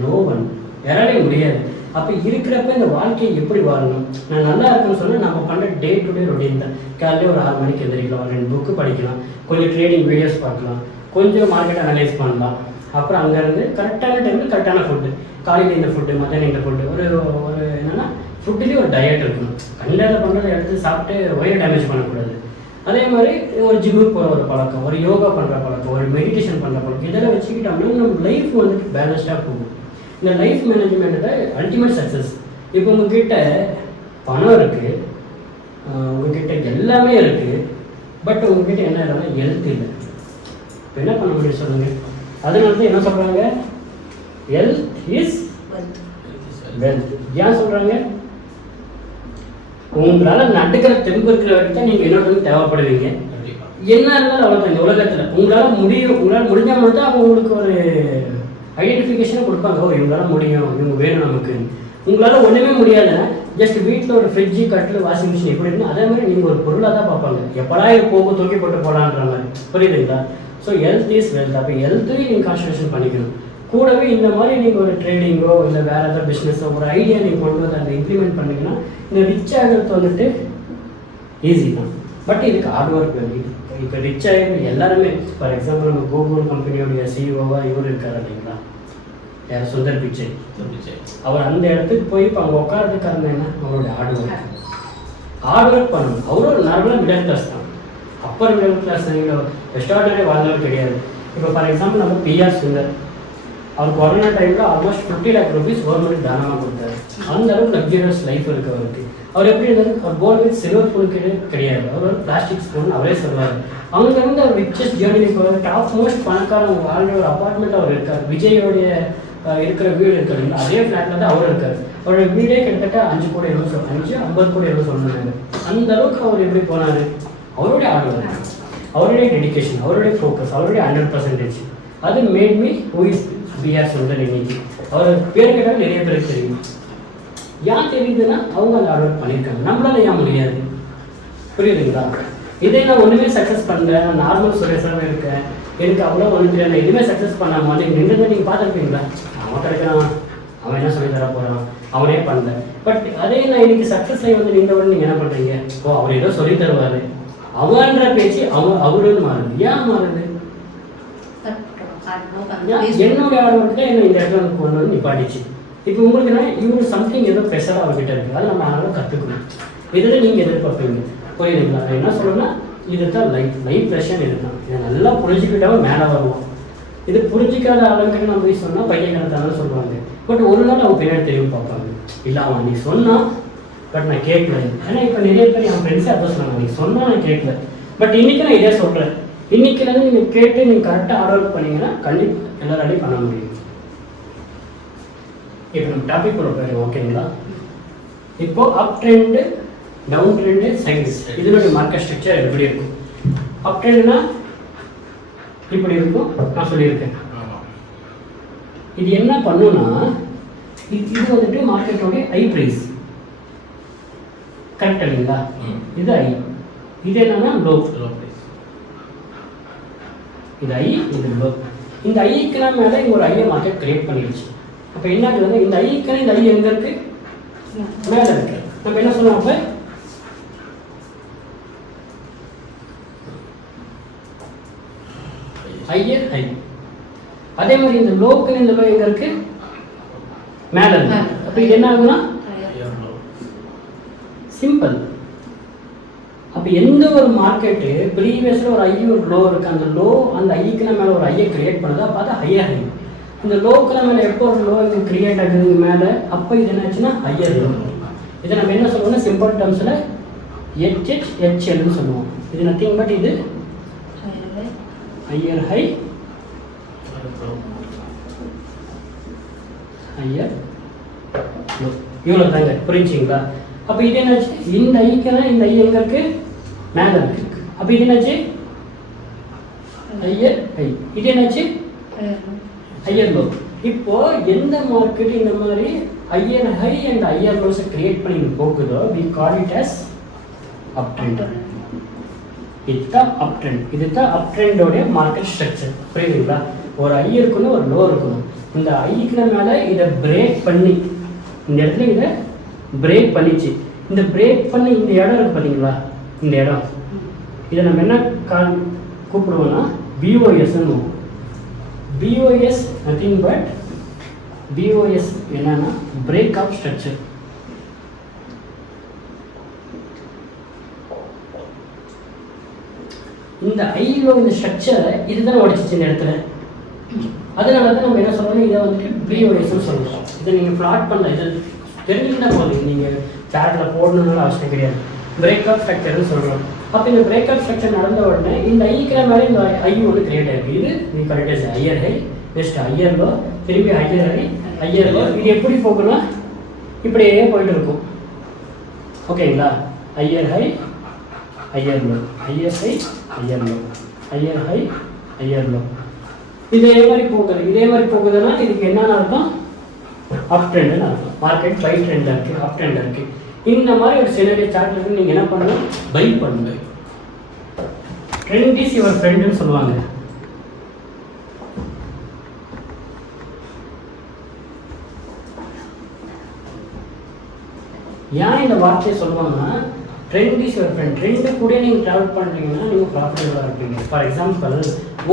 நோ ஒன், யாராலே முடியாது. அப்போ இருக்கிறப்ப இந்த வாழ்க்கையை எப்படி வாழணும்? நான் நல்லா இருக்குன்னு சொன்னால் நம்ம பண்ணுற டே டு டே ரொட்டீன் தான். காலையில் ஒரு 6 மணிக்கு எழுந்திரிக்கலாம், 2 புக்கு படிக்கலாம், கொஞ்சம் ட்ரேடிங் வீடியோஸ் பார்க்கலாம், கொஞ்சம் மார்க்கெட் அனலைஸ் பண்ணலாம். அப்புறம் அங்கேருந்து கரெக்டான டைமில் கரெக்டான ஃபுட்டு, காலையில் இந்த ஃபுட்டு, மத்தியானம் இந்த ஃபுட்டு, ஒரு என்னென்னா ஃபுட்டுலேயே ஒரு டயட் இருக்கணும். கண்டாத பண்ணுறதை எடுத்து சாப்பிட்டு வயிறு டேமேஜ் பண்ணக்கூடாது. அதே மாதிரி ஒரு ஜிம்முக்கு போகிற ஒரு பழக்கம், ஒரு யோகா பண்ணுற பழக்கம், ஒரு மெடிடேஷன் பண்ணுற பழக்கம், இதெல்லாம் வச்சுக்கிட்டோம்னா நம்ம லைஃப் வந்துட்டு பேலன்ஸ்டாக போகும். இந்த லைஃப் மேனேஜ்மெண்ட்டு தான் அல்டிமேட் சக்ஸஸ். இப்போ உங்ககிட்ட பணம் இருக்குது, உங்ககிட்ட எல்லாமே இருக்குது, பட் உங்ககிட்ட என்ன இல்லைன்னா ஹெல்த் இல்லை. இப்போ என்ன பண்ண முடியும் சொல்லுங்கள்? அதனால தான் என்ன சொல்கிறாங்க, ஹெல்த் இஸ் வெல்த். ஏன் சொல்கிறாங்க? உங்களால் நடுக்கிற தெம்பு இருக்கிற வரைக்கும் தான் நீங்கள் என்னோட தேவைப்படுவீங்க. என்ன இருந்தாலும் அவ்வளோ இந்த உலகத்தில் உங்களால் முடியும், உங்களால் முடிஞ்சால் மட்டும் தான் அவங்க உங்களுக்கு ஒரு ஐடென்டிஃபிகேஷனை கொடுப்பாங்க. ஓ இவங்களால முடியும், இவங்க வேணும் நமக்கு. உங்களால் ஒன்றுமே முடியாதுன்னா ஜஸ்ட் வீட்டில் ஒரு ஃப்ரிட்ஜு, கட்டில், வாஷிங் மிஷின் எப்படி இருக்குன்னு அதே மாதிரி நீங்கள் ஒரு பொருளாக தான் பார்ப்பாங்க. எப்படா இது போக்கு தூக்கி போட்டு போகலான்ற மாதிரி, புரியுதுங்களா? So health is wealth. அப்போ ஹெல்த்தையும் நீங்கள் கான்சன்ட்ரேஷன் பண்ணிக்கணும். கூடவே இந்த மாதிரி நீங்கள் ஒரு ட்ரேடிங்கோ இல்லை வேறு ஏதாவது பிஸ்னஸோ ஒரு ஐடியா நீங்கள் கொண்டு வந்து அதை இம்ப்ளிமெண்ட் பண்ணிங்கன்னா இந்த ரிச் ஆகிறது வந்துட்டு ஈஸி தான். பட் இதுக்கு ஹார்ட் ஒர்க் வேணும். இப்போ ரிச் ஆகி எல்லாருமே, ஃபார் எக்ஸாம்பிள் நம்ம கூகுள் கம்பெனியோடைய சிஇஓவாக இவர் இருக்கார் இல்லைங்களா, யார்? சுந்தர் பிச்சை. அவர் அந்த இடத்துக்கு போய் இப்போ அவங்க உட்காரதுக்கு காரணம் என்ன? அவருடைய ஹார்ட் ஒர்க் பண்ணணும். அவரும் ஒரு நார்மலாக மிடில் கிளாஸ் தான், அப்பர் மிடில் கிளாஸ், எக்ஸ்ட்ராடனரி வாழ்ந்தவர் கிடையாது. இப்போ ஃபார் எக்ஸாம்பிள் நம்ம பிஆர் சுந்தர், அவர் கொரோனா டைமில் ஆல்மோஸ்ட் 50 lakh rupees கவர்மெண்ட் தானமாக கொடுத்தாரு. அந்த அளவுக்கு லக்ஸரியஸ் லைஃப் இருக்குது அவருக்கு. அவர் எப்படி இருந்தாரு? அவர் போன் வித் சில்வர் ஸ்பூன் கிடையாது, அவர் ஒரு பிளாஸ்டிக் ஸ்பூன் அவரே சொல்லுவார். அங்கேருந்து அவர் ரிச்சஸ்ட் ஜேர்னி போவார். டாப் மோஸ்ட் பணக்காரங்க வாழ்ற ஒரு அப்பார்ட்மெண்ட் அவர் இருக்கார். விஜயோடைய இருக்கிற வீடு இருக்காரு, அதே ஃப்ளாட்டில் தான் அவர் இருக்கார். அவருடைய வீடே கிட்டத்தட்ட 5 கோடி எவ்வளோ 50 கோடி எவ்வளோ சொன்னாங்க. அந்த அளவுக்கு அவர் எப்படி போனார்? அவருடைய ஹார்ட் ஒர்க், அவருடைய டெடிக்கேஷன், அவருடைய ஃபோக்கஸ், அவருடைய 100%. அது made me who is PR Sundar. இன்னைக்கு அவர் பேர் கேட்டால் நிறைய பேருக்கு தெரியும். ஏன் தெரியுதுன்னா அவங்க அந்த ஹார்ட் ஒர்க் பண்ணியிருக்காங்க, நம்மளால ஏன் முடியாது? புரியுதுங்களா? இதே நான் ஒன்றுமே சக்ஸஸ் பண்ணுறேன், நான் நார்மல் சுரேஷாகவே இருக்கேன், எனக்கு அவ்வளோ ஒன்று தெரியாது, நான் எதுவுமே சக்ஸஸ் பண்ணாமல் நீங்கள் நின்று நீங்கள் பார்த்துருப்பீங்களா? அவன் கிடைக்கிறான், அவன் என்ன சொல்லி தர போகிறான், அவனே பண்ணல. பட் அதே நான் இன்னைக்கு சக்ஸஸ் ஆகி வந்து நின்றவுடனே நீங்கள் என்ன பண்ணுறீங்க? ஓ அவர் ஏதோ சொல்லி தருவார், அவன்ற பேச்சு அவருன்னு மாறுது. ஏன் மாறுது? என்னுடைய ஆர்வம் தான் என்ன இந்த இடத்துல கொண்டு வந்து நிப்பாட்டிச்சு. இப்போ உங்களுக்கு என்ன, இவரு சம்திங் ஏதோ ஸ்பெஷலாக அவர்கிட்ட இருக்குது, அது நம்ம அதனால கற்றுக்கணும். இதில் நீங்கள் எதிர்பார்ப்பீங்க, புரியுதுங்களா? என்ன சொல்லணும்னா இதுதான் லைஃப் லெசன். இதுதான், இதை நல்லா புரிஞ்சுக்கிட்டாலும் மேலே வருவோம். இது புரிஞ்சிக்காத ஆளுங்கிட்ட நம்ம போய் சொன்னால் பையன்கிறதானு சொல்லுவாங்க. பட் ஒரு நாள் அவங்க பின்னாடி தெரியும் பார்ப்பாங்க, இல்லை அவன் நீ சொன்னான் பட் நான் கேட்கல. ஏன்னா இப்போ நிறைய பேர் என் ஃப்ரெண்ட்ஸே அதை சொன்னாங்க, நீ சொன்னால் நான் கேட்கல, பட் இன்றைக்கி நான் இதே சொல்கிறேன். இன்னைக்குலேருந்து நீங்கள் கேட்டு நீங்கள் கரெக்டாக ஹார்ட் ஒர்க் பண்ணிங்கன்னா கண்டிப்பாக எல்லாராலையும் பண்ண முடியும். இப்போ நம்ம டாபிக் கூட போயிடும், ஓகேங்களா? இப்போ up trend, down trend, signs, இதனுடைய மார்க்கெட் ஸ்ட்ரக்சர் எப்படி இருக்கும்? அப் ட்ரெண்டுனா இப்படி இருக்கும், நான் சொல்லியிருக்கேன். இது என்ன பண்ணுன்னா இது வந்துட்டு மார்க்கெட்டோடைய ஐ ப்ரைஸ், கரெக்ட் இல்லைங்களா? இது ஐ, இது என்னன்னா லோ ப்ரைஸ். இது ஐ, இது லோ. இந்த ஐக்கெல்லாம் மேலே இங்கே ஒரு ஐயை மார்க்கெட் கிரியேட் பண்ணிடுச்சு. அப்போ என்ன ஆகுதுன்னா இந்த ஐக்கெல்லாம் இந்த ஐ எங்கே இருக்குது? மேலே இருக்கு. நம்ம என்ன சொல்லுவோம்? அப்போ ஐயே ஐ. அதே மாதிரி இந்த லோக்குன்னு இந்த லோ எங்கே இருக்குது? மேலே இருக்கு. அப்போ இது என்ன ஆகுனா சிம்பிள். அப்போ எந்த ஒரு மார்க்கெட்டு ப்ரீவியஸில் ஒரு ஐ ஒரு லோ இருக்குது, அந்த லோ அந்த ஐக்குனா மேலே ஒரு ஐயை கிரியேட் பண்ணுது, அப்போ அது ஹையர் ஹை. இந்த லோக்குனா மேலே எப்போ ஒரு லோ இது கிரியேட் ஆகுது மேலே, அப்போ இது என்னாச்சுன்னா ஹையர் லோ. இதை நம்ம என்ன சொல்லுவோம்னா சிம்பிள் டேர்ம்ஸில் HHHLன்னு சொல்லுவோம். இது நத்திங் பட் இது ஹையர் ஹை ஹையர் லோ, இவ்வளோ தாங்க. புரிஞ்சுங்களா? அப்போ இது என்னாச்சு, இந்த ஐக்குனா இந்த ஐ எங்கே இருக்குது, மேலே இருக்கு. அப்போ இது என்னாச்சு ஹையர் ஹை, இது என்னாச்சு ஹையர் லோ. இப்போ எந்த மார்க்கெட் இந்த மாதிரி ஹையர் ஹை அண்ட் ஹையர் லோஸை கிரியேட் பண்ணி போகுதோ we call it as uptrend. இதுதான் அப்ட்ரெண்ட். இதுதான் அப்ட்ரெண்டோடைய மார்க்கெட் ஸ்ட்ரக்சர். புரியுதுங்களா? ஒரு ஐ இருக்கணும், ஒரு லோ இருக்கணும். இந்த ஐக்கு மேலே இதை பிரேக் பண்ணி இந்த இடத்துல இதை பிரேக் பண்ணிச்சு. இந்த பிரேக் பண்ணி இந்த இடம் இருக்குது பார்த்தீங்களா, இந்த இடம் இதை நம்ம என்ன கூப்பிடுவோம்னா பிஓஎஸ்ன்னு. பிஓஎஸ் நத்திங் பட் பிஓஎஸ் என்னன்னா பிரேக் ஆஃப் ஸ்ட்ரக்சர். இந்த ஐலோ இந்த ஸ்ட்ரக்சரை இதுதான் உடைச்சிச்சு இந்த இடத்துல. அதனால தான் நம்ம என்ன சொல்றோம், இதை வந்துட்டு பிஓஎஸ்ன்னு சொல்லுவோம். இதை நீங்கள் ஃப்ளாட் பண்ணல, இதை தெரிஞ்சுக்கிட்டா போதும், நீங்கள் சேட்டில் போடணும்னு அவசியம் கிடையாது. பிரேக் ஆஃப் ஸ்ட்ரக்சர்னு சொல்கிறோம். அப்போ இந்த பிரேக் ஆஃப் ஸ்ட்ரக்சர் நடந்த உடனே இந்த ஐக்கிற மேலே இந்த ஐ ஒன்று கிரியேட் ஆகிருக்கு. இது நீ கரெக்டாக higher high next higher low, திரும்பி ஹையர் ஹை ஹையர் லோ. இது எப்படி போகும்னா இப்படியே போயிட்டு இருக்கும். ஓகேங்களா? Higher high higher low, higher high higher low, higher high higher low. இதே மாதிரி போகுது. இதே மாதிரி போகுதுன்னா இதுக்கு என்னென்ன அர்த்தம், அப் ட்ரெண்டுன்னு அர்த்தம். மார்க்கெட் பை ட்ரெண்டாக இருக்குது, அப் ட்ரெண்டாக இருக்குது. இந்த மாதிரி ஒரு சினரியோ சார்ட் இருக்கு. நீங்கள் என்ன பண்ணணும், பை பண்ணுங்க. ட்ரெண்ட் இஸ் யுவர் ஃப்ரெண்டுன்னு சொல்லுவாங்க. ஏன் இந்த வார்த்தையை சொல்லுவாங்கன்னா, trend is your friend. Trend கூட நீங்கள் ட்ராவல் பண்ணுறீங்கன்னா நீங்கள் ப்ராஃபிட்டபுளாக இருப்பீங்க. ஃபார் எக்ஸாம்பிள்,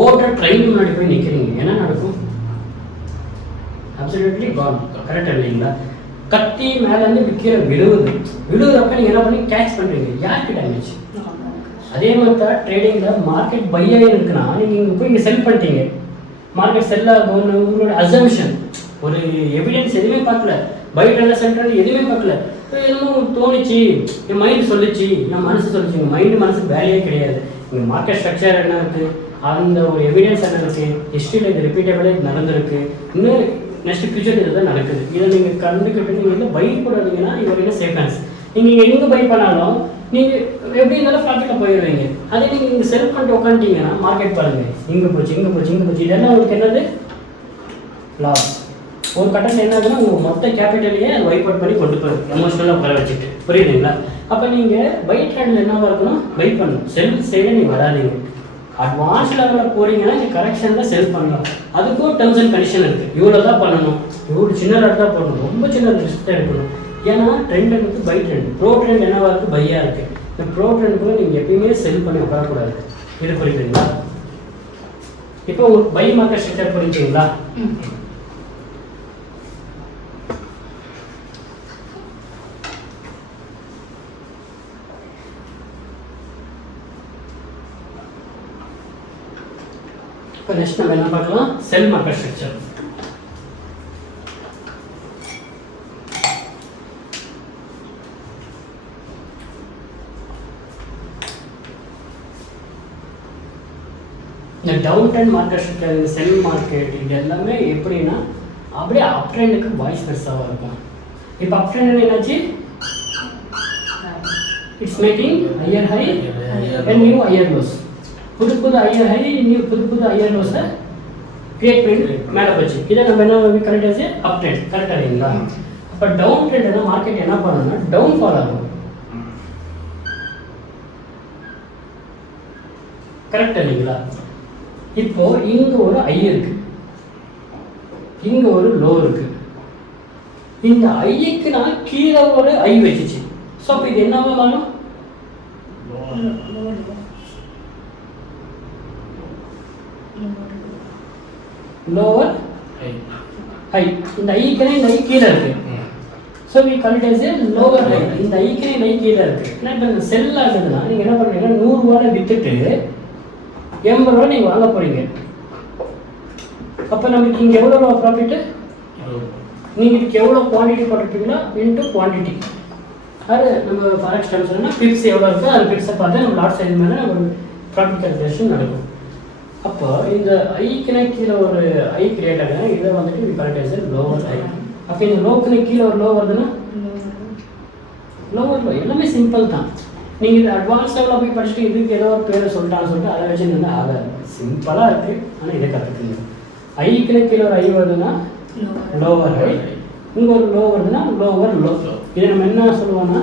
ஓடுற ட்ரெயின் முன்னாடி போய் நிற்கிறீங்க, என்ன நடக்கும்? அப்சல்யூட்லி கான். கரெக்டாக இல்லைங்களா? கத்தி மேலேருந்து விழுவுறப்ப நீங்கள் என்ன பண்ணி கேட்ச் பண்ணுறீங்க, யாருக்கு டேமேஜ்? அதே மாதிரி தான் ட்ரேடிங்கில் மார்க்கெட் பை ஆகி இருக்குன்னா நீங்கள் இங்கே போய் இங்கே செல் பண்ணிட்டீங்க, மார்க்கெட் செல் ஆகும்னு உங்களோட அசம்ஷன், ஒரு எவிடன்ஸ் எதுவுமே பார்க்கல, பை ட்ரெண்ட் செல் ட்ரெண்ட் எதுவுமே பார்க்கல, என்னமோ உங்களுக்கு தோணுச்சு, என் மைண்டு சொல்லிச்சு, என் மனசு சொல்லிச்சு. உங்கள் மைண்டு மனசுக்கு வேலையே கிடையாது. இங்கே மார்க்கெட் ஸ்ட்ரக்சர் என்ன இருக்குது, அந்த ஒரு எவிடன்ஸ் என்ன இருக்குது, ஹிஸ்ட்ரியில் இது ரிப்பீட்டபிளாக இது நடந்திருக்கு, இன்னும் நெக்ஸ்ட் ஃபியூச்சர் இது தான் நடக்குது. இதை நீங்கள் கண்டுக்கிட்டு நீங்கள் வந்து பை போடாதீங்கன்னா இவர் என்ன சேஃபன்ஸ். நீங்கள் எங்கே பை பண்ணாலும் நீங்கள் எப்படி இருந்தாலும் ப்ராஃபிட்டில் போயிடுவீங்க. அதே நீங்கள் இங்கே செல் பண்ணிட்டு உட்காந்துட்டீங்கன்னா மார்க்கெட் பாருங்கள், இங்கே போச்சு இங்கே போச்சு இங்கே போச்சு, இதெல்லாம் உங்களுக்கு என்னது லாஸ். ஒரு கட்டத்தில் என்ன ஆகுதுன்னா உங்கள் மொத்த கேபிட்டலையே அது வைப் அவுட் பண்ணி கொண்டு போய் எமோஷனலாக உட்கார வச்சுட்டு. புரியுதுங்களா? அப்போ நீங்கள் பை ட்ரெண்டில் என்னவாக இருக்கணும், பை பண்ணணும். செல் சைடில் நீங்கள் வராதிங்க. அட்வான்ஸ் லெவலில் போகிறீங்கன்னா நீங்கள் கரெக்ஷனில் செல் பண்ணலாம். அதுக்கும் டேர்ம்ஸ் அண்ட் கண்டிஷன் இருக்குது. இவ்வளோ தான் பண்ணணும், இவ்வளோ சின்ன ரேட் தான் போடணும், ரொம்ப சின்ன ரிஸ்க் தான் எடுக்கணும். ஏன்னா ட்ரெண்ட் இருக்குது, பை ட்ரெண்ட். ப்ரோ ட்ரெண்ட் என்னவாக இருக்குது, பையாக இருக்குது. இந்த ப்ரோ ட்ரெண்டுக்குள்ள நீங்கள் எப்பயுமே செல் பண்ணி உட்காரக்கூடாது. இது புரியுதுங்களா? இப்போ உங்களுக்கு பை மார்க்கெட் ஸ்ட்ரக்சர் புரிஞ்சுங்களா? இப்போ நெக்ஸ்ட் நம்ம என்ன பார்க்கலாம், செல் மார்க்கெட் ஸ்ட்ரக்சர். இந்த டவுன் ட்ரெண்ட் மார்க்கெட் ஸ்ட்ரக்சர், இந்த செல் மார்க்கெட், இது எல்லாமே எப்படின்னா அப்படியே அப் ட்ரெண்டுக்கு வாய்ஸ் பெருசாக இருக்கும். இப்போ அப் ட்ரெண்ட் என்னாச்சு, it's making higher high and new higher lows. புது ஹையர் ஹை, நியூ புது ஹையர் லோஸை கிரியேட் பண்ணி மேலே போச்சு. இதை நம்ம என்ன கரெக்டாக அப் ட்ரெண்ட். கரெக்டாக இல்லைங்களா? அப்போ டவுன் ட்ரெண்ட் என்ன மார்க்கெட் என்ன பண்ணணும்னா டவுன் ஃபால் ஆகும். கரெக்டாக இல்லைங்களா? இப்போ இங்கே ஒரு ஐ இருக்கு, இங்கே ஒரு லோ இருக்கு. இந்த ஐக்கு நான் கீழே ஒரு ஐ வச்சுச்சு. ஸோ அப்போ இது என்னவா மாறும், லோவர் ஹை. இந்த ஐக்கனே இந்த ஐ கீழே இருக்கு. So we call it as a lower high. இந்த ஐக்கனே இந்த ஐ கீழே இருக்கு. ஏன்னா இப்போ இந்த செல் ஆகுதுன்னா நீங்கள் என்ன பண்ணுறீங்கன்னா 100 ரூபாய் விற்றுட்டு 80 ரூபா நீங்கள் வாங்க போகிறீங்க. அப்போ நமக்கு இங்கே எவ்வளோ ரூபா ப்ராஃபிட்டு? நீங்கள் இதுக்கு எவ்வளோ குவான்டிட்டி போட்டிருப்பீங்களா இன்ட்டு குவான்டிட்டி. அது நம்ம ஃபாரெக்ஸ் டைம் சொன்னால் பிப்ஸ் எவ்வளோ இருக்கோ அது பிப்ஸை பார்த்து நம்ம லாட் சைஸ் மேலே நம்ம ப்ராஃபிட் கால்குலேஷன் நடக்கும். அப்போ இந்த ஐக்குனே கீழே ஒரு ஐ கிரியேட் ஆகுதுன்னா இதை வந்துட்டு கரெக்டாக லோவர் ஐ. அப்போ இந்த லோக்குனே கீழே ஒரு லோ வருதுன்னா லோவர் லோ. எல்லாமே சிம்பிள் தான். நீங்கள் இது அட்வான்ஸ் லெவலில் போய் படிச்சுட்டு இதுக்கு ஏதோ ஒரு பேரை சொல்லிட்டான்னு சொல்லிட்டு அதை வச்சு இருந்தால் ஆகாது. சிம்பிளாக இருக்குது. ஆனால் இதை கற்றுக்குங்க. ஐக்குனே கீழே ஒரு ஐ வருதுன்னா லோவர் ஐ, இங்கே ஒரு லோ வருதுன்னா லோவர் லோ. இதை நம்ம என்ன சொல்லுவோம்னா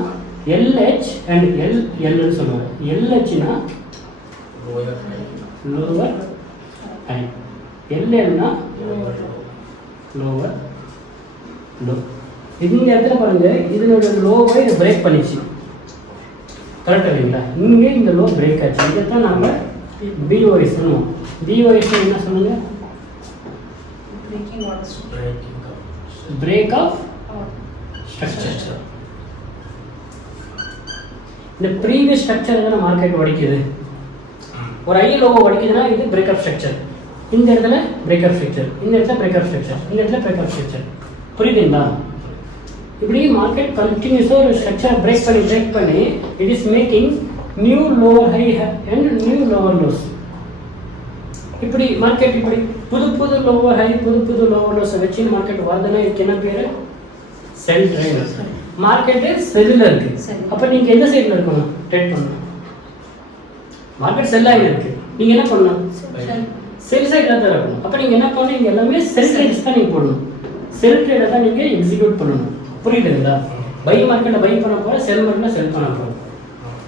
எல்ஹெச் அண்ட் எல்எல்னு சொல்லுவோம். எல்ஹெச்னா லோவர் ஐ, எல்எல்னா லோவர் லோ. இந்த இடத்துல பாருங்க இதனோட லோவை இதை பிரேக் பண்ணிச்சு. கரெக்டாக இல்லைங்களா? இங்கே இந்த லோ பிரேக் ஆச்சு. இதை தான் நம்ம பிஓஎஸ் சொல்லுவோம். பிஓஎஸ் என்ன சொல்லுங்க? Break of structure. இந்த ப்ரீவியஸ் ஸ்ட்ரக்சர் தானே மார்க்கெட் உடைக்குது. ஒரு ஐ லோகோ உடைக்குதுன்னா இது பிரேக் ஆஃப் ஸ்ட்ரக்சர். இந்த இடத்துல பிரேக் ஆஃப் ஸ்ட்ரக்சர், இந்த இடத்துல பிரேக் ஆஃப் ஸ்ட்ரக்சர், இந்த இடத்துல பிரேக் ஆஃப் ஸ்ட்ரக்சர். புரியுதுங்களா? இப்படி மார்க்கெட் கண்டினியூஸாக ஒரு ஸ்ட்ரக்சரை பிரேக் பண்ணி it is making new lower high and new lower lows. இப்படி மார்க்கெட் இப்படி புது லோவர் ஹை புது லோவர் லோஸை வச்சு மார்க்கெட் வருதுன்னா இதுக்கு என்ன பேர்? செல் ட்ரேடர். மார்க்கெட்டு செல்லில் இருக்கு. அப்போ நீங்கள் எந்த சைடில் இருக்கணும்? ட்ரேட் பண்ணணும். மார்க்கெட் செல் ஆகி இருக்கு. நீங்கள் என்ன பண்ணணும்? செல் சைடில் தான் இருக்கணும். அப்போ நீங்கள் என்ன பண்ணணும்? இங்கே எல்லாமே செல் ட்ரேட்ஸ் தான் நீங்கள் போடணும். செல் ட்ரேடை தான் நீங்கள் எக்ஸிக்யூட் பண்ணணும். புரியுதுங்களா? பை மார்க்கெட்டை பை பண்ண போகிற, செல் மார்க்கெட்டை செல் பண்ண போகிறோம்.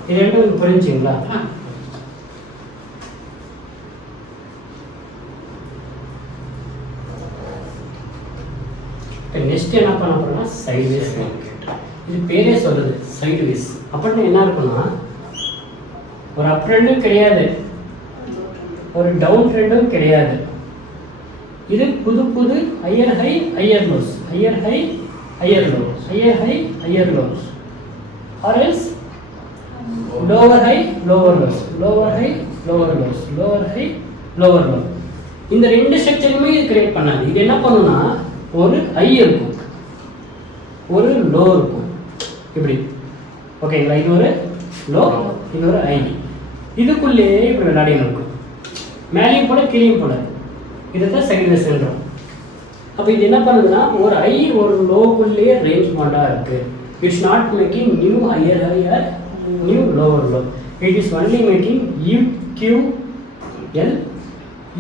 இது ரெண்டும் உங்களுக்கு புரிஞ்சுங்களா? நெக்ஸ்ட் என்ன பண்ண போறோம்னா சைட்வேஸ் மார்க்கெட். இது பேரே சொல்லுது சைட்வேஸ். அப்படின்னு என்ன இருக்குன்னா ஒரு அப் ட்ரெண்டும் கிடையாது, ஒரு டவுன் ட்ரெண்டும் கிடையாது. இது புது higher high higher lows, higher high higher low, higher high higher lows, or else lower high lower lows, lower high lower lows, lower high lower low. இந்த ரெண்டு ஸ்ட்ரக்சருமே இது கிரியேட் பண்ணாது. இது என்ன பண்ணுன்னா ஒரு ஐ இருக்கும், ஒரு லோ இருக்கும். இப்படி ஓகேங்களா? இது ஒரு லோ, இது ஒரு ஐ. இதுக்குள்ளேயே இப்படி விளையாடின்னு இருக்கும். மேலேயும் போல கீழேயும் போல. இதுதான் சைட்வேஸ்ன்றோம். அப்போ இது என்ன பண்ணுதுன்னா ஒரு ஐ ஒரு லோக்குள்ளேயே ரேஞ்ச் பாண்டாக இருக்கு. It's not making new higher higher new lower low. It is only making UQL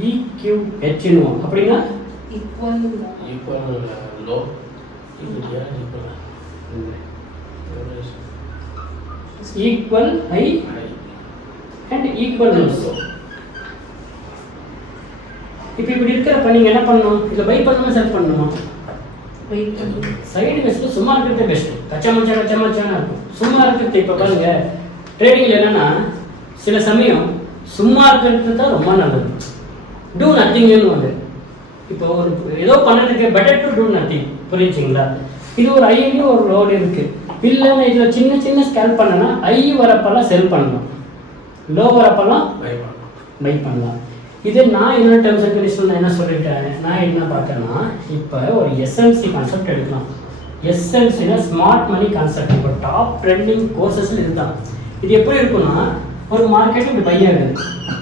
EQH. அப்படின்னா low equal high and equal low. இப்போ இப்படி இருக்கிறப்ப நீங்கள் என்ன பண்ணணும்? இதில் பை பண்ணணுமா செல் பண்ணணுமா? சைடு பெஸ்ட்டு சும்மா இருக்கிறது பெஸ்ட்டு. கச்சா இருக்கும். சும்மா இருக்கிறது இப்போ பாருங்க ட்ரேடிங்கில் என்னன்னா சில சமயம் சும்மா இருக்கிறது தான் ரொம்ப நல்லது. டூ நத்திங்னு வந்து இப்போ ஒரு ஏதோ பண்ணதுக்கு பெட்டர் டு டூ நத்திங். புரிஞ்சுங்களா? இது ஒரு ஐலையும் ஒரு லோடு இருக்கு. இல்லைன்னா இதில் சின்ன ஸ்கேல் பண்ணனா ஐ வரப்பெல்லாம் செல் பண்ணலாம், லோ வரப்பெல்லாம் பை பண்ணலாம். இது நான் என்னோட டேர்ம்ஸ் அண்ட் கண்டிஷன் நான் என்ன சொல்லிட்டேன், நான் என்ன பார்க்கறேன்னா இப்போ ஒரு எஸ்எம்சி கான்செப்ட் எடுக்கலாம். எஸ்எம்சினா ஸ்மார்ட் மணி கான்செப்ட். இப்போ டாப் ட்ரெண்டிங் கோர்சஸில் இதுதான். இது எப்படி இருக்குன்னா ஒரு மார்க்கெட் இப்படி பை ஆகுது,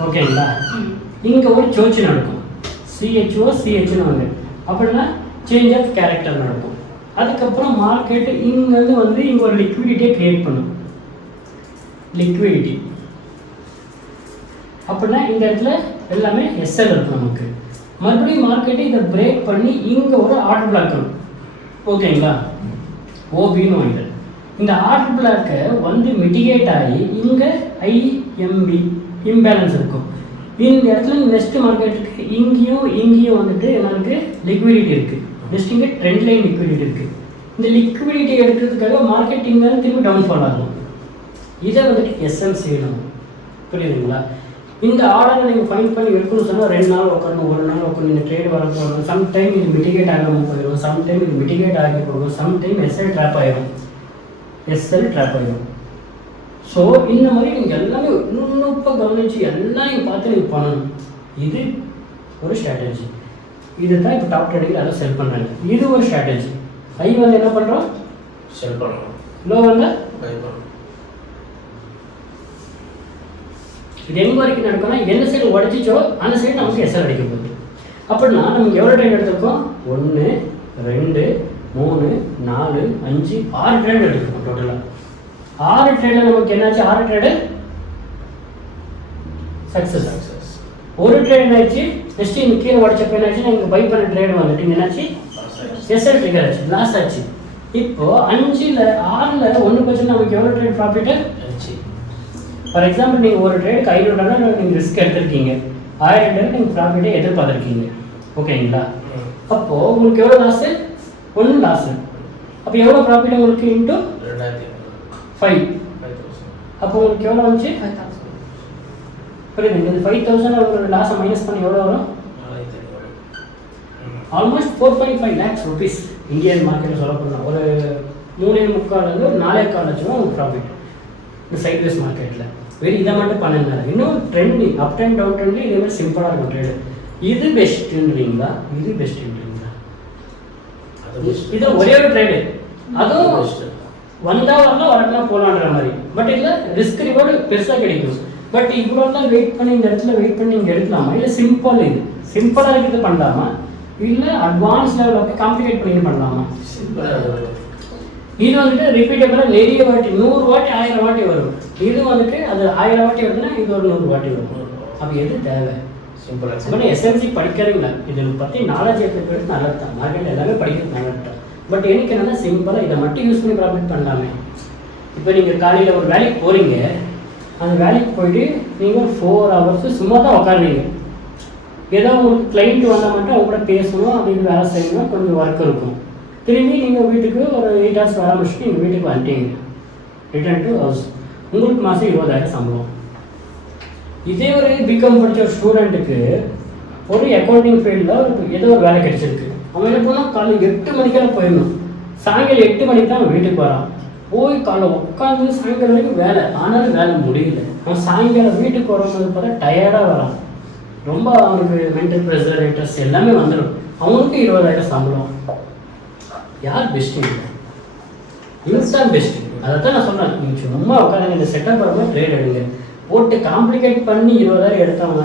ஓகேங்களா? இங்கே ஒரு சோச்சு நடக்கும், CHOCHன்னு வந்து அப்படின்னா சேஞ்ச் ஆஃப் கேரக்டர் நடக்கும். அதுக்கப்புறம் மார்க்கெட்டு இங்கேருந்து வந்து இங்கே ஒரு லிக்விடிட்டியை க்ரியேட் பண்ணும். லிக்விடிட்டி அப்படின்னா இந்த இடத்துல எல்லாமே SL இருக்கும் நமக்கு. மறுபடியும் மார்க்கெட்டை இதை பிரேக் பண்ணி இங்கே ஒரு ஆர்டர் பிளாக் இருக்கும், ஓகேங்களா? OBன்னு வாங்க. இந்த ஆர்டர் பிளாக்கை வந்து மிட்டிகேட் ஆகி இங்கே IMB இம்பேலன்ஸ் இருக்கும். இந்த இடத்துல நெக்ஸ்ட் மார்க்கெட்டுக்கு இங்கேயும் வந்துட்டு என்ன இருக்குது? லிக்விடிட்டி இருக்குது. நெக்ஸ்ட் இங்கே ட்ரெண்ட் லைன் லிக்விடிட்டி இருக்குது. இந்த லிக்விடிட்டி எடுக்கிறதுக்காக மார்க்கெட் இங்கே திரும்பி டவுன்ஃபால் ஆகும். இதை வந்துட்டு SMC நம்ம புரியுதுங்களா? இந்த ஆர்டரை நீங்கள் ஃபைன் பண்ணி எடுக்கணும்னு சொன்னால் 2 நாள் உட்காரணும், 1 நாள் உட்காந்து இந்த ட்ரேட் வர போகணும். சம்டைம் இது மிட்டிகேட் ஆகாமல் போயிடும், சம்டைம் இது மிட்டிகேட் ஆகி போகும், சம்டைம் எஸ்எல் ட்ராப் ஆகிடும். ஸோ இந்த மாதிரி நீங்கள் எல்லாமே இன்னும் கவனித்து எல்லாம் நீங்கள் பார்த்து நீங்கள் பண்ணணும். இது ஒரு ஸ்ட்ராட்டஜி. இதுதான் இப்போ டாப் ட்ரேடிங்கில் எல்லாம் செல் பண்ணுறாங்க. இது ஒரு ஸ்ட்ராட்டஜி. ஹை வந்து என்ன பண்ணுறோம்? செல் பண்ணுறோம். லோ வந்து பை பண்ணுறோம். இது எங்கே வரைக்கும் நடக்கும்னா எந்த சைடு உடச்சிச்சோ அந்த சைடு நமக்கு எஸ்எல் அடிக்க போகுது. அப்படின்னா நமக்கு எவ்வளோ ட்ரேட் எடுத்துருக்கோம்? 1 2 3 4 5 6 ட்ரேட் எடுத்துருக்கோம் டோட்டலாக. 6 ட்ரேடில் நமக்கு என்னாச்சு? 6 ட்ரேடு சக்ஸஸ். ஒரு ட்ரேட் ஆயிடுச்சு. நெக்ஸ்ட் இந்த கீழே உடச்சப்போ என்னாச்சு? நீங்கள் பை பண்ண ட்ரேட் வந்துட்டு இங்கே என்னாச்சு? எஸ்எல் ட்ரிகர் ஆச்சு, லாஸ் ஆச்சு. இப்போ 5ல் 6ல் 1 பட்சம் நமக்கு எவ்வளோ ட்ரேட் ப்ராஃபிட்டு? ஃபார் எக்ஸாம்பிள் நீங்கள் ஒரு ட்ரேடுக்கு 500 நீங்கள் ரிஸ்க் எடுத்திருக்கீங்க, 1000 நீங்கள் ப்ராஃபிட்டே எதிர்பார்த்துருக்கீங்க, ஓகேங்களா? அப்போது உங்களுக்கு எவ்வளோ லாஸு? 1 லாஸு. அப்போ எவ்வளோ ப்ராஃபிட் உங்களுக்கு இன்ட்டு 5? அப்போ உங்களுக்கு எவ்வளோ வந்துச்சு? 5000. புரியுது? இந்த 5000 உங்களோட லாஸை மைனஸ் பண்ணி எவ்வளோ வரும்? ஆல்மோஸ்ட் 4.5 lakhs rupees இந்தியன் மார்க்கெட்டில் சொல்ல போனால் ஒரு 3.25 4.25 லட்சம் உங்களுக்கு ப்ராஃபிட் இந்த சைட்வேஸ் மார்க்கெட்டில். வெறும் இதை மட்டும் பண்ணிருந்தாங்க. இன்னும் ட்ரெண்டிங் அப் அண்ட் டவுன் ட்ரெண்ட்லேயும் இதே மாதிரி சிம்பிளாக இருக்கும் ட்ரேடு. இது பெஸ்ட்டுன்றீங்களா? இது பெஸ்ட்டுன்றீங்களா? இது ஒரே ஒரு ட்ரேடு, அதுவும் வந்தால் வரலாம், வரலாம் போகலான்ற மாதிரி. பட் இதில் ரிஸ்க் ரிவார்டு பெருசாக கிடைக்கும். பட் இவ்வளோலாம் வெயிட் பண்ணி இந்த இடத்துல வெயிட் பண்ணி இங்கே எடுக்கலாமா? இல்லை சிம்பிள் இது சிம்பிளாக இருக்கிறது பண்ணலாமா? இல்லை அட்வான்ஸ் லெவலில் போய் காம்ப்ளிகேட் பண்ணி பண்ணலாமா? இது வந்துட்டு ரிப்பீட்டபிளாக நிறைய வாட்டி 100 வாட்டி 1000 வாட்டி வரும். இது வந்துட்டு அது 1000 வாட்டி வருதுன்னா இது ஒரு 100 வாட்டி வரும். அப்போ எது தேவை? சிம்பிளாக. இப்போ எஸ்எல்சி படிக்கிறீங்களா? இதை பற்றி நாலேஜ் எடுத்துக்கிறது நல்லது தான், மார்க்கெட் எல்லாமே படிக்கிறது நல்லது தான். பட் எனக்கு என்னன்னா சிம்பிளாக இதை மட்டும் யூஸ் பண்ணி ப்ராஃபிட் பண்ணலாமே. இப்போ நீங்கள் காலையில் ஒரு வேலைக்கு போகிறீங்க, அந்த வேலைக்கு போயிட்டு நீங்கள் ஒரு 4 hours சும்மா தான் உட்காருவீங்க. ஏதோ உங்களுக்கு கிளைண்ட் வந்தால் மட்டும் அவங்க கூட பேசணும், அப்படின்னு வேலை செய்யணும், கொஞ்சம் ஒர்க் இருக்கும். திரும்பி நீங்கள் வீட்டுக்கு ஒரு 8 hours வேலை முடிச்சுட்டு நீங்கள் வீட்டுக்கு வந்துட்டீங்க, ரிட்டர்ன் டு ஹவுஸ். உங்களுக்கு மாதம் 20,000 சம்பளம். இதே ஒரு பிகாம் படித்த ஒரு ஸ்டூடெண்ட்டுக்கு ஒரு அக்கௌண்டிங் ஃபீல்டில் ஏதோ ஒரு வேலை கிடைச்சிருக்கு. அவன் என்ன போனால் காலையில் 8 மணிக்கெல்லாம் போயிடணும், சாயங்காலம் 8 மணிக்கு தான் அவன் வீட்டுக்கு வரான். போய் காலைல உட்காந்து சாயங்காலம் வரைக்கும் வேலை, ஆனாலும் வேலை முடியல. அவன் சாயங்காலம் வீட்டுக்கு வரும்போது பார்த்தா டயர்டாக வரான். ரொம்ப அவனுக்கு மென்டல் ப்ரெஷர், இன்ட்ரெஸ்ட் எல்லாமே வந்துடும். அவனுக்கு 20,000 சம்பளம். யார் பெஸ்ட்டு? யூஸ் தான் பெஸ்ட்டு. அதை தான் நான் சொல்கிறேன். நீங்கள் சும்மா உட்காந்துங்க, இந்த செட்டப் வரும்போது ட்ரேட் எடுங்க. போட்டு காம்ப்ளிகேட் பண்ணி 20,000 எடுத்தவங்க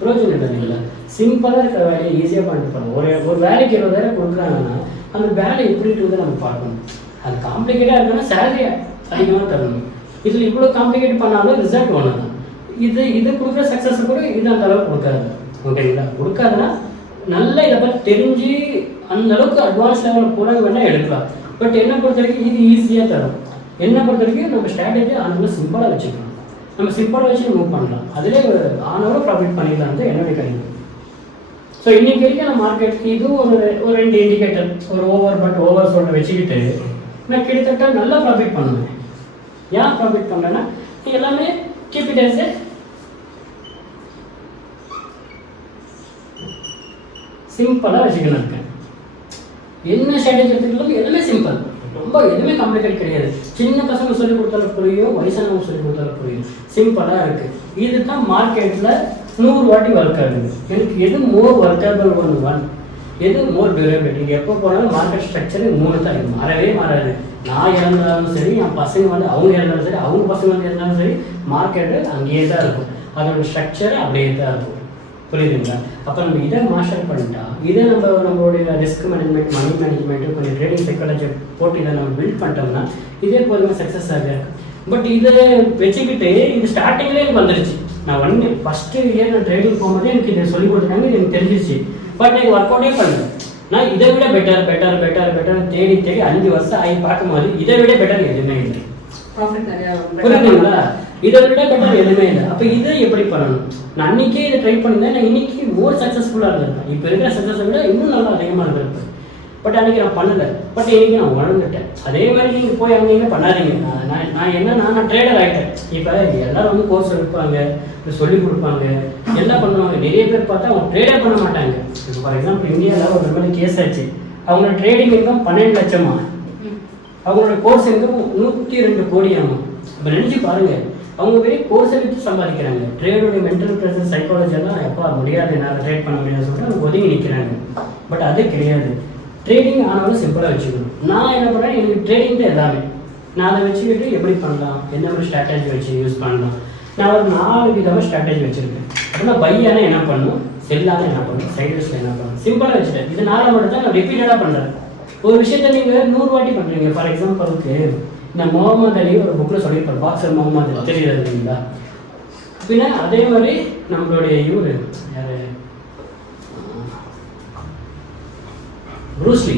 பிரயோஜனம் இல்லை. சிம்பிளாக இருக்கிற வேலையை ஈஸியாக பண்ணிட்டு போகணும். ஒரு வேலைக்கு 20,000 கொடுக்குறாங்கன்னா அந்த வேலை எப்படி இருக்குதுன்னு நம்ம பார்க்கணும். அது காம்ப்ளிகேட்டாக இருக்குன்னா சேலரி அதிகமாக தரணும். இதில் இவ்வளோ காம்ப்ளிகேட் பண்ணாலும் ரிசல்ட் ஒன்று தான். இது கொடுக்குற சக்ஸஸ் கூட இது அந்த அளவுக்கு கொடுக்காது, ஓகேங்களா? கொடுக்காதுன்னா நல்லா இதை பற்றி தெரிஞ்சு அந்த அளவுக்கு அட்வான்ஸ் லெவலில் கூட வேணால் எடுக்கலாம். பட் என்னை பொறுத்த வரைக்கும் இது ஈஸியாக தரும். என்னை பொறுத்த வரைக்கும் நம்ம ஸ்ட்ராட்டஜி அந்த சிம்பிளாக வச்சுக்கலாம். நம்ம சிம்பிளாக வச்சு மூவ் பண்ணலாம், அதிலே ஆனவரும் ப்ராஃபிட் பண்ணிடலாம் தான் என்னுடைய கருத்து. ஸோ இன்றைக்கி வரைக்கும் நான் மார்க்கெட்டுக்கு இதுவும் ஒரு 2 இண்டிகேட்டர், ஒரு ஓவர் சொல்லிட்டு வச்சுக்கிட்டு நான் கிட்டத்தட்ட நல்லா ப்ராஃபிட் பண்ணுவேன். ஏன் ப்ராஃபிட் பண்ணுறேன்னா எல்லாமே கீப் இட் as a சிம்பிளாக வச்சுக்கணும் இருக்கேன். என்ன ஸ்ட்ராட்டஜி எடுத்துக்கலாம் எல்லாமே சிம்பிள், ரொம்ப எதுவுமே காம்ப்ளிகேட் கிடையாது. சின்ன பசங்க சொல்லிக் கொடுத்தாலும் புரியும், வயசானவங்க சொல்லிக் கொடுத்தாலும் புரியும், சிம்பிளாக இருக்குது. இதுதான் மார்க்கெட்டில் 100 வாட்டி ஒர்க் ஆகுது. எனக்கு எது மோர் ஒர்க்கபிள் ஒன், எது மோர் டியூரபிலிட்டி. எப்போ போனாலும் மார்க்கெட் ஸ்ட்ரக்சரு 3 தான், இது மாறவே மாறாது. நான் இறந்தாலும் சரி, என் பசங்க வந்து அவங்க இறந்தாலும் சரி, அவங்க பசங்க வந்து இருந்தாலும் சரி, மார்க்கெட்டு அங்கேயே தான் இருக்கும். அதோட ஸ்ட்ரக்சர் அப்படியே தான் இருக்கும். புரியுதுங்களா? அப்போ நம்ம இதை மாஸ்டர் பண்ணிட்டா, இதை நம்மளுடைய ரிஸ்க் மேனேஜ்மெண்ட், மணி மேனேஜ்மெண்ட்டு, கொஞ்சம் ட்ரேடிங் சைக்காலஜி போட்டு இதை நம்ம பில்ட் பண்ணிட்டோம்னா இதே போதுமே சக்ஸஸ் ஆக. பட் இதை வச்சுக்கிட்டு இது ஸ்டார்டிங்லேயே எனக்கு வந்துருச்சு. நான் ஃபஸ்ட்டு இயர் நான் ட்ரேடிங் போகும்போதே எனக்கு இதை சொல்லிக் கொடுத்தாங்க, எனக்கு தெரிஞ்சிச்சு. பட் எனக்கு ஒர்க் அவுட்டே பண்ணல. நான் இதை விட பெட்டர் தேடி 5 வருஷம் ஆகி பார்க்கும்போது இதை விட பெட்டர் எதுவுமே இல்லை. புரியுதுங்களா? இதை விட பெட்டர் எதுவுமே இல்லை. அப்போ இதை எப்படி பண்ணணும்? நான் அன்றைக்கே இதை ட்ரை பண்ணியிருந்தேன், நான் இன்னைக்கு மோர் சக்ஸஸ்ஃபுல்லாக இருந்திருப்பேன். இப்போ இருக்கிற சக்ஸஸை விட இன்னும் நல்லா அதிகமாக இருந்திருப்பேன். பட் அன்றைக்கி நான் பண்ணலை, பட் இன்றைக்கி நான் உணர்ந்துட்டேன். அதே மாதிரி நீங்கள் போய் அங்கே இங்கே பண்ணாதீங்க. நான் என்னன்னா நான் ட்ரேடர் ஆகிட்டேன். இப்போ எல்லோரும் வந்து கோர்ஸ் எடுப்பாங்க, சொல்லிக் கொடுப்பாங்க, எல்லாம் பண்ணுவாங்க. நிறைய பேர் பார்த்தா அவங்க ட்ரேடே பண்ண மாட்டாங்க. இப்போ ஃபார் எக்ஸாம்பிள் இந்தியாவில் ஒரு மாதிரி கேஸ் ஆச்சு. அவங்களோட ட்ரேடிங் இன்கம் 12 லட்சமா, அவங்களோட கோர்ஸ் இன்கம் 102 கோடியாமா. இப்போ நினச்சி பாருங்கள், அவங்க வெறும் கோர்ஸை வச்சு சம்பாதிக்கிறாங்க. ட்ரேடோடைய மென்டல் ப்ரெஷர், சைக்காலஜி எல்லாம் எப்போ முடியாது, என்னால் ட்ரேட் பண்ண முடியாது சொல்லிட்டு அவங்க ஒதுங்கி நிற்கிறாங்க. பட் அது கிடையாது. ட்ரேடிங் ஆனாலும் சிம்பிளாக வச்சுக்கணும். நான் என்ன பண்ணுறேன், எனக்கு ட்ரேடிங் எல்லாமே நான் அதை வச்சுக்கிட்டு எப்படி பண்ணலாம், என்ன மாதிரி ஸ்ட்ராட்டஜி வச்சு யூஸ் பண்ணலாம். நான் ஒரு 4 விதமாக ஸ்ட்ராட்டஜி வச்சுருக்கேன். அப்படின்னா பையான என்ன பண்ணணும், செல்லான என்ன பண்ணணும், சைட்ஸில் என்ன பண்ணணும், சிம்பிளாக வச்சுட்டேன். இது 4 மட்டும் தான் நான் ரிப்பீட்டடாக பண்ணுறேன். ஒரு விஷயத்த நீங்கள் 100 வாட்டி பண்ணுறீங்க. ஃபார் எக்ஸாம்பிளுக்கு இந்த முகமது அலி ஒரு புக்கில் சொல்லியிருப்பார், பாக்ஸர் முகமது அலி தெரியாது இல்லைங்களா. பின்ன அதே மாதிரி நம்மளுடைய இவர் யார், ப்ரூஸ்லி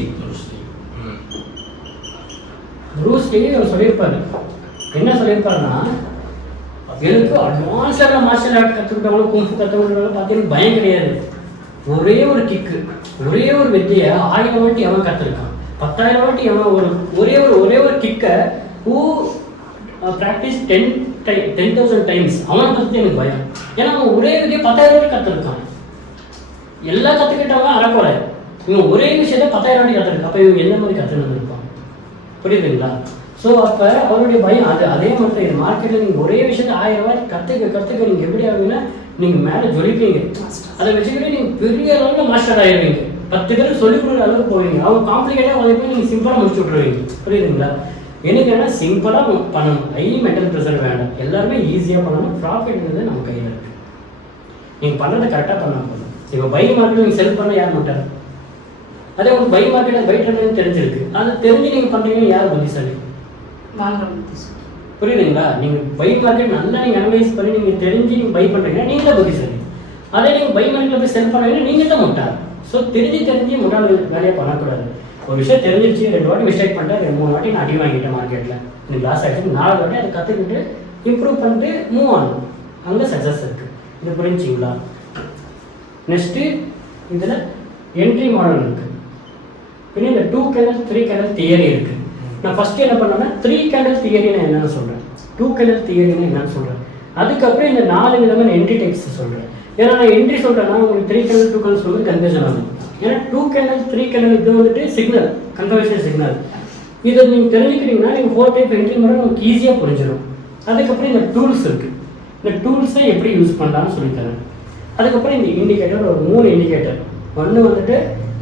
அவர் சொல்லியிருப்பாரு. என்ன சொல்லியிருப்பாருன்னா, எனக்கு அட்வான்ஸாக மார்ஷல் ஆர்ட் கற்றுக்கிட்டவங்களும் குங்ஃபு கற்றுக்கிட்டவங்களும் பார்த்தீங்கன்னா பயம் கிடையாது. ஒரே ஒரு கிக்கு, ஒரே ஒரு வித்தையை 1000 வாட்டி அவன் கற்றுருக்கான், 10,000 வாட்டி அவன் ஒரே ஒரு கிக்கை ஹூ ப்ராக்டிஸ் 10,000 டைம்ஸ் அவனை பற்றி எனக்கு பயம். ஏன்னா அவன் ஒரே விதையை 10,000 வாட்டி கற்றுருக்கான். எல்லாம் கற்றுக்கிட்டவங்க அறக்குறை, இவன் ஒரே விஷயத்த 10,000 வாட்டி கற்றுருக்கான். அப்போ இவங்க எந்த மாதிரி கற்றுன்னு இருப்பான், புரியுதுங்களா? ஸோ அப்போ அவருடைய பயம் அது. அதே மாதிரி இது மார்க்கெட்டில் நீங்கள் ஒரே விஷயத்த 1000 வாட்டி கற்றுக்க நீங்கள் எப்படி ஆகுங்கன்னா நீங்கள் மேலே ஜொலிப்பீங்க. அதை வச்சுக்கிட்டு நீங்கள் பெரிய அளவில் மாஸ்டர் ஆகிடுவீங்க. 10 பேர் சொல்லிக் கொடுக்குற அளவுக்கு போவீங்க. அவங்க காம்ப்ளிகேட்டாக வந்து நீங்கள் சிம்பிளாக முடிச்சு விட்ருவீங்க, புரியுதுங்களா? எனக்கு என்ன சிம்பிளாக பண்ணணும், மென்டல் ப்ரெஷர் வேண்டாம், எல்லாருமே ஈஸியாக பண்ணணும். ப்ராஃபிட்ங்கிறது நம்ம கையில் இருக்குது. நீங்கள் பண்ணுறதை கரெக்டாக பண்ணால் போதும். இப்போ பை மார்க்கெட் நீங்கள் செல் பண்ண யார் மாட்டார்? அதே ஒரு பை மார்க்கெட் பை ட்ரெண்ட் தெரிஞ்சிருக்கு, அது தெரிஞ்சு நீங்கள் பண்ணுறீங்கன்னு யார் புத்திசாலி? புரியுதுங்களா? நீங்கள் பை மார்க்கெட் நல்லா நீங்கள் அனலைஸ் பண்ணி நீங்கள் தெரிஞ்சு நீங்கள் பை பண்ணுறீங்கன்னா நீங்கள் தான் புத்திசாலி. அதே நீங்கள் பை மார்க்கெட்டில் போய் செல் பண்ணுறீங்கன்னா நீங்கள் தான் முட்டாள். ஸோ தெரிஞ்சு முட்டாள் வேலையை பண்ணக்கூடாது. ஒரு விஷயம் தெரிஞ்சிருச்சு, 2 வாட்டி மிஸ்டேக் பண்ணிட்டேன், 3 வாட்டி நான் அடி வாங்கிட்டேன் மார்க்கெட்டில், எனக்கு லாஸ் ஆகிடுச்சு, 4 வாட்டி அதை கற்றுக்கிட்டு இம்ப்ரூவ் பண்ணிட்டு மூவ் ஆகணும். அங்கே சக்ஸஸ் இருக்குது. இது புரிஞ்சுங்களா? நெக்ஸ்ட்டு இதில் என்ட்ரி மாடல் இருக்குது. பின்ன இந்த 2 கேண்டல் 3 கேண்டல் தியரி இருக்குது. நான் ஃபஸ்ட்டு என்ன பண்ணேன்னா 3 கேண்டல் தியரின்னு என்னென்னு சொல்கிறேன், 2 கேண்டல் தியரின்னு என்னென்னு சொல்கிறேன். அதுக்கப்புறம் இந்த 4 விதமான என்ட்ரி டைப்ஸ் சொல்கிறேன். ஏன்னா நான் என்ட்ரி சொல்கிறேன்னா உங்களுக்கு 3 கேண்டல் 2 கேண்டல் சொல்கிறது கன்ஃபியூஷன் ஆகும். ஏன்னா 2 கேண்டல் 3 கேண்டல் இது வந்துட்டு சிக்னல், கன்ஃபர்மேஷன் சிக்னல். இதை நீங்கள் தெரிஞ்சுக்கிட்டீங்கன்னா நீங்கள் 4 டைப் என்ட்ரி மாடல் உங்களுக்கு ஈஸியாக புரிஞ்சிடும். அதுக்கப்புறம் இந்த டூல்ஸ் இருக்குது. இந்த டூல்ஸை எப்படி யூஸ் பண்ணலான்னு சொல்லித்தரேன். அதுக்கப்புறம் இந்த இண்டிகேட்டர் ஒரு 3 இண்டிகேட்டர், 1 வந்துட்டு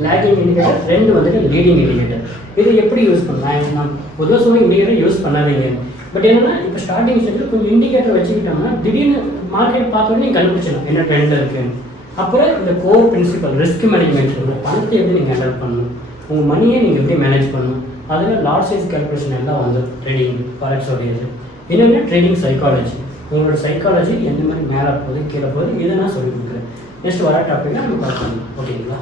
லேகிங் இண்டிகேட்டர், 2 வந்துட்டு லீடிங் இண்டிகேட்டர். இது எப்படி யூஸ் பண்ணலாம்? நான் பொதுவாக சொல்லி இண்டிகேட்டர் யூஸ் பண்ணாதீங்க. பட் என்னன்னா இப்போ ஸ்டார்டிங் ஸ்டேஜில் கொஞ்சம் இண்டிகேட்டர் வச்சுக்கிட்டோம்னா திடீர்னு மார்க்கெட் பார்த்தோன்னே நீங்கள் கண்டுபிடிச்சிடலாம் என்ன ட்ரெண்ட் இருக்குன்னு. அப்புறம் இந்த கோர் பிரின்சிபல் ரிஸ்க் மேனேஜ்மெண்ட், உங்கள் பணத்தை எப்படி நீங்கள் ஹேண்டில் பண்ணணும், உங்கள் மணியை நீங்கள் எப்படி மேனேஜ் பண்ணணும், அதில் லார்ஜ் சைஸ் கால்குலேஷன் எல்லாம் வந்து ட்ரேடிங் ஃபாரெக்ஸ் உடையது. என்னென்னா ட்ரேடிங் சைக்காலஜி, உங்களோட சைக்காலஜி எந்த மாதிரி மேலே போகுது கீழே போகுது இதை நான் சொல்லிக் கொடுக்குறேன். நெக்ஸ்ட் வர டாப்பிக்காக நம்ம பார்க்கலாம். ஓகேங்களா?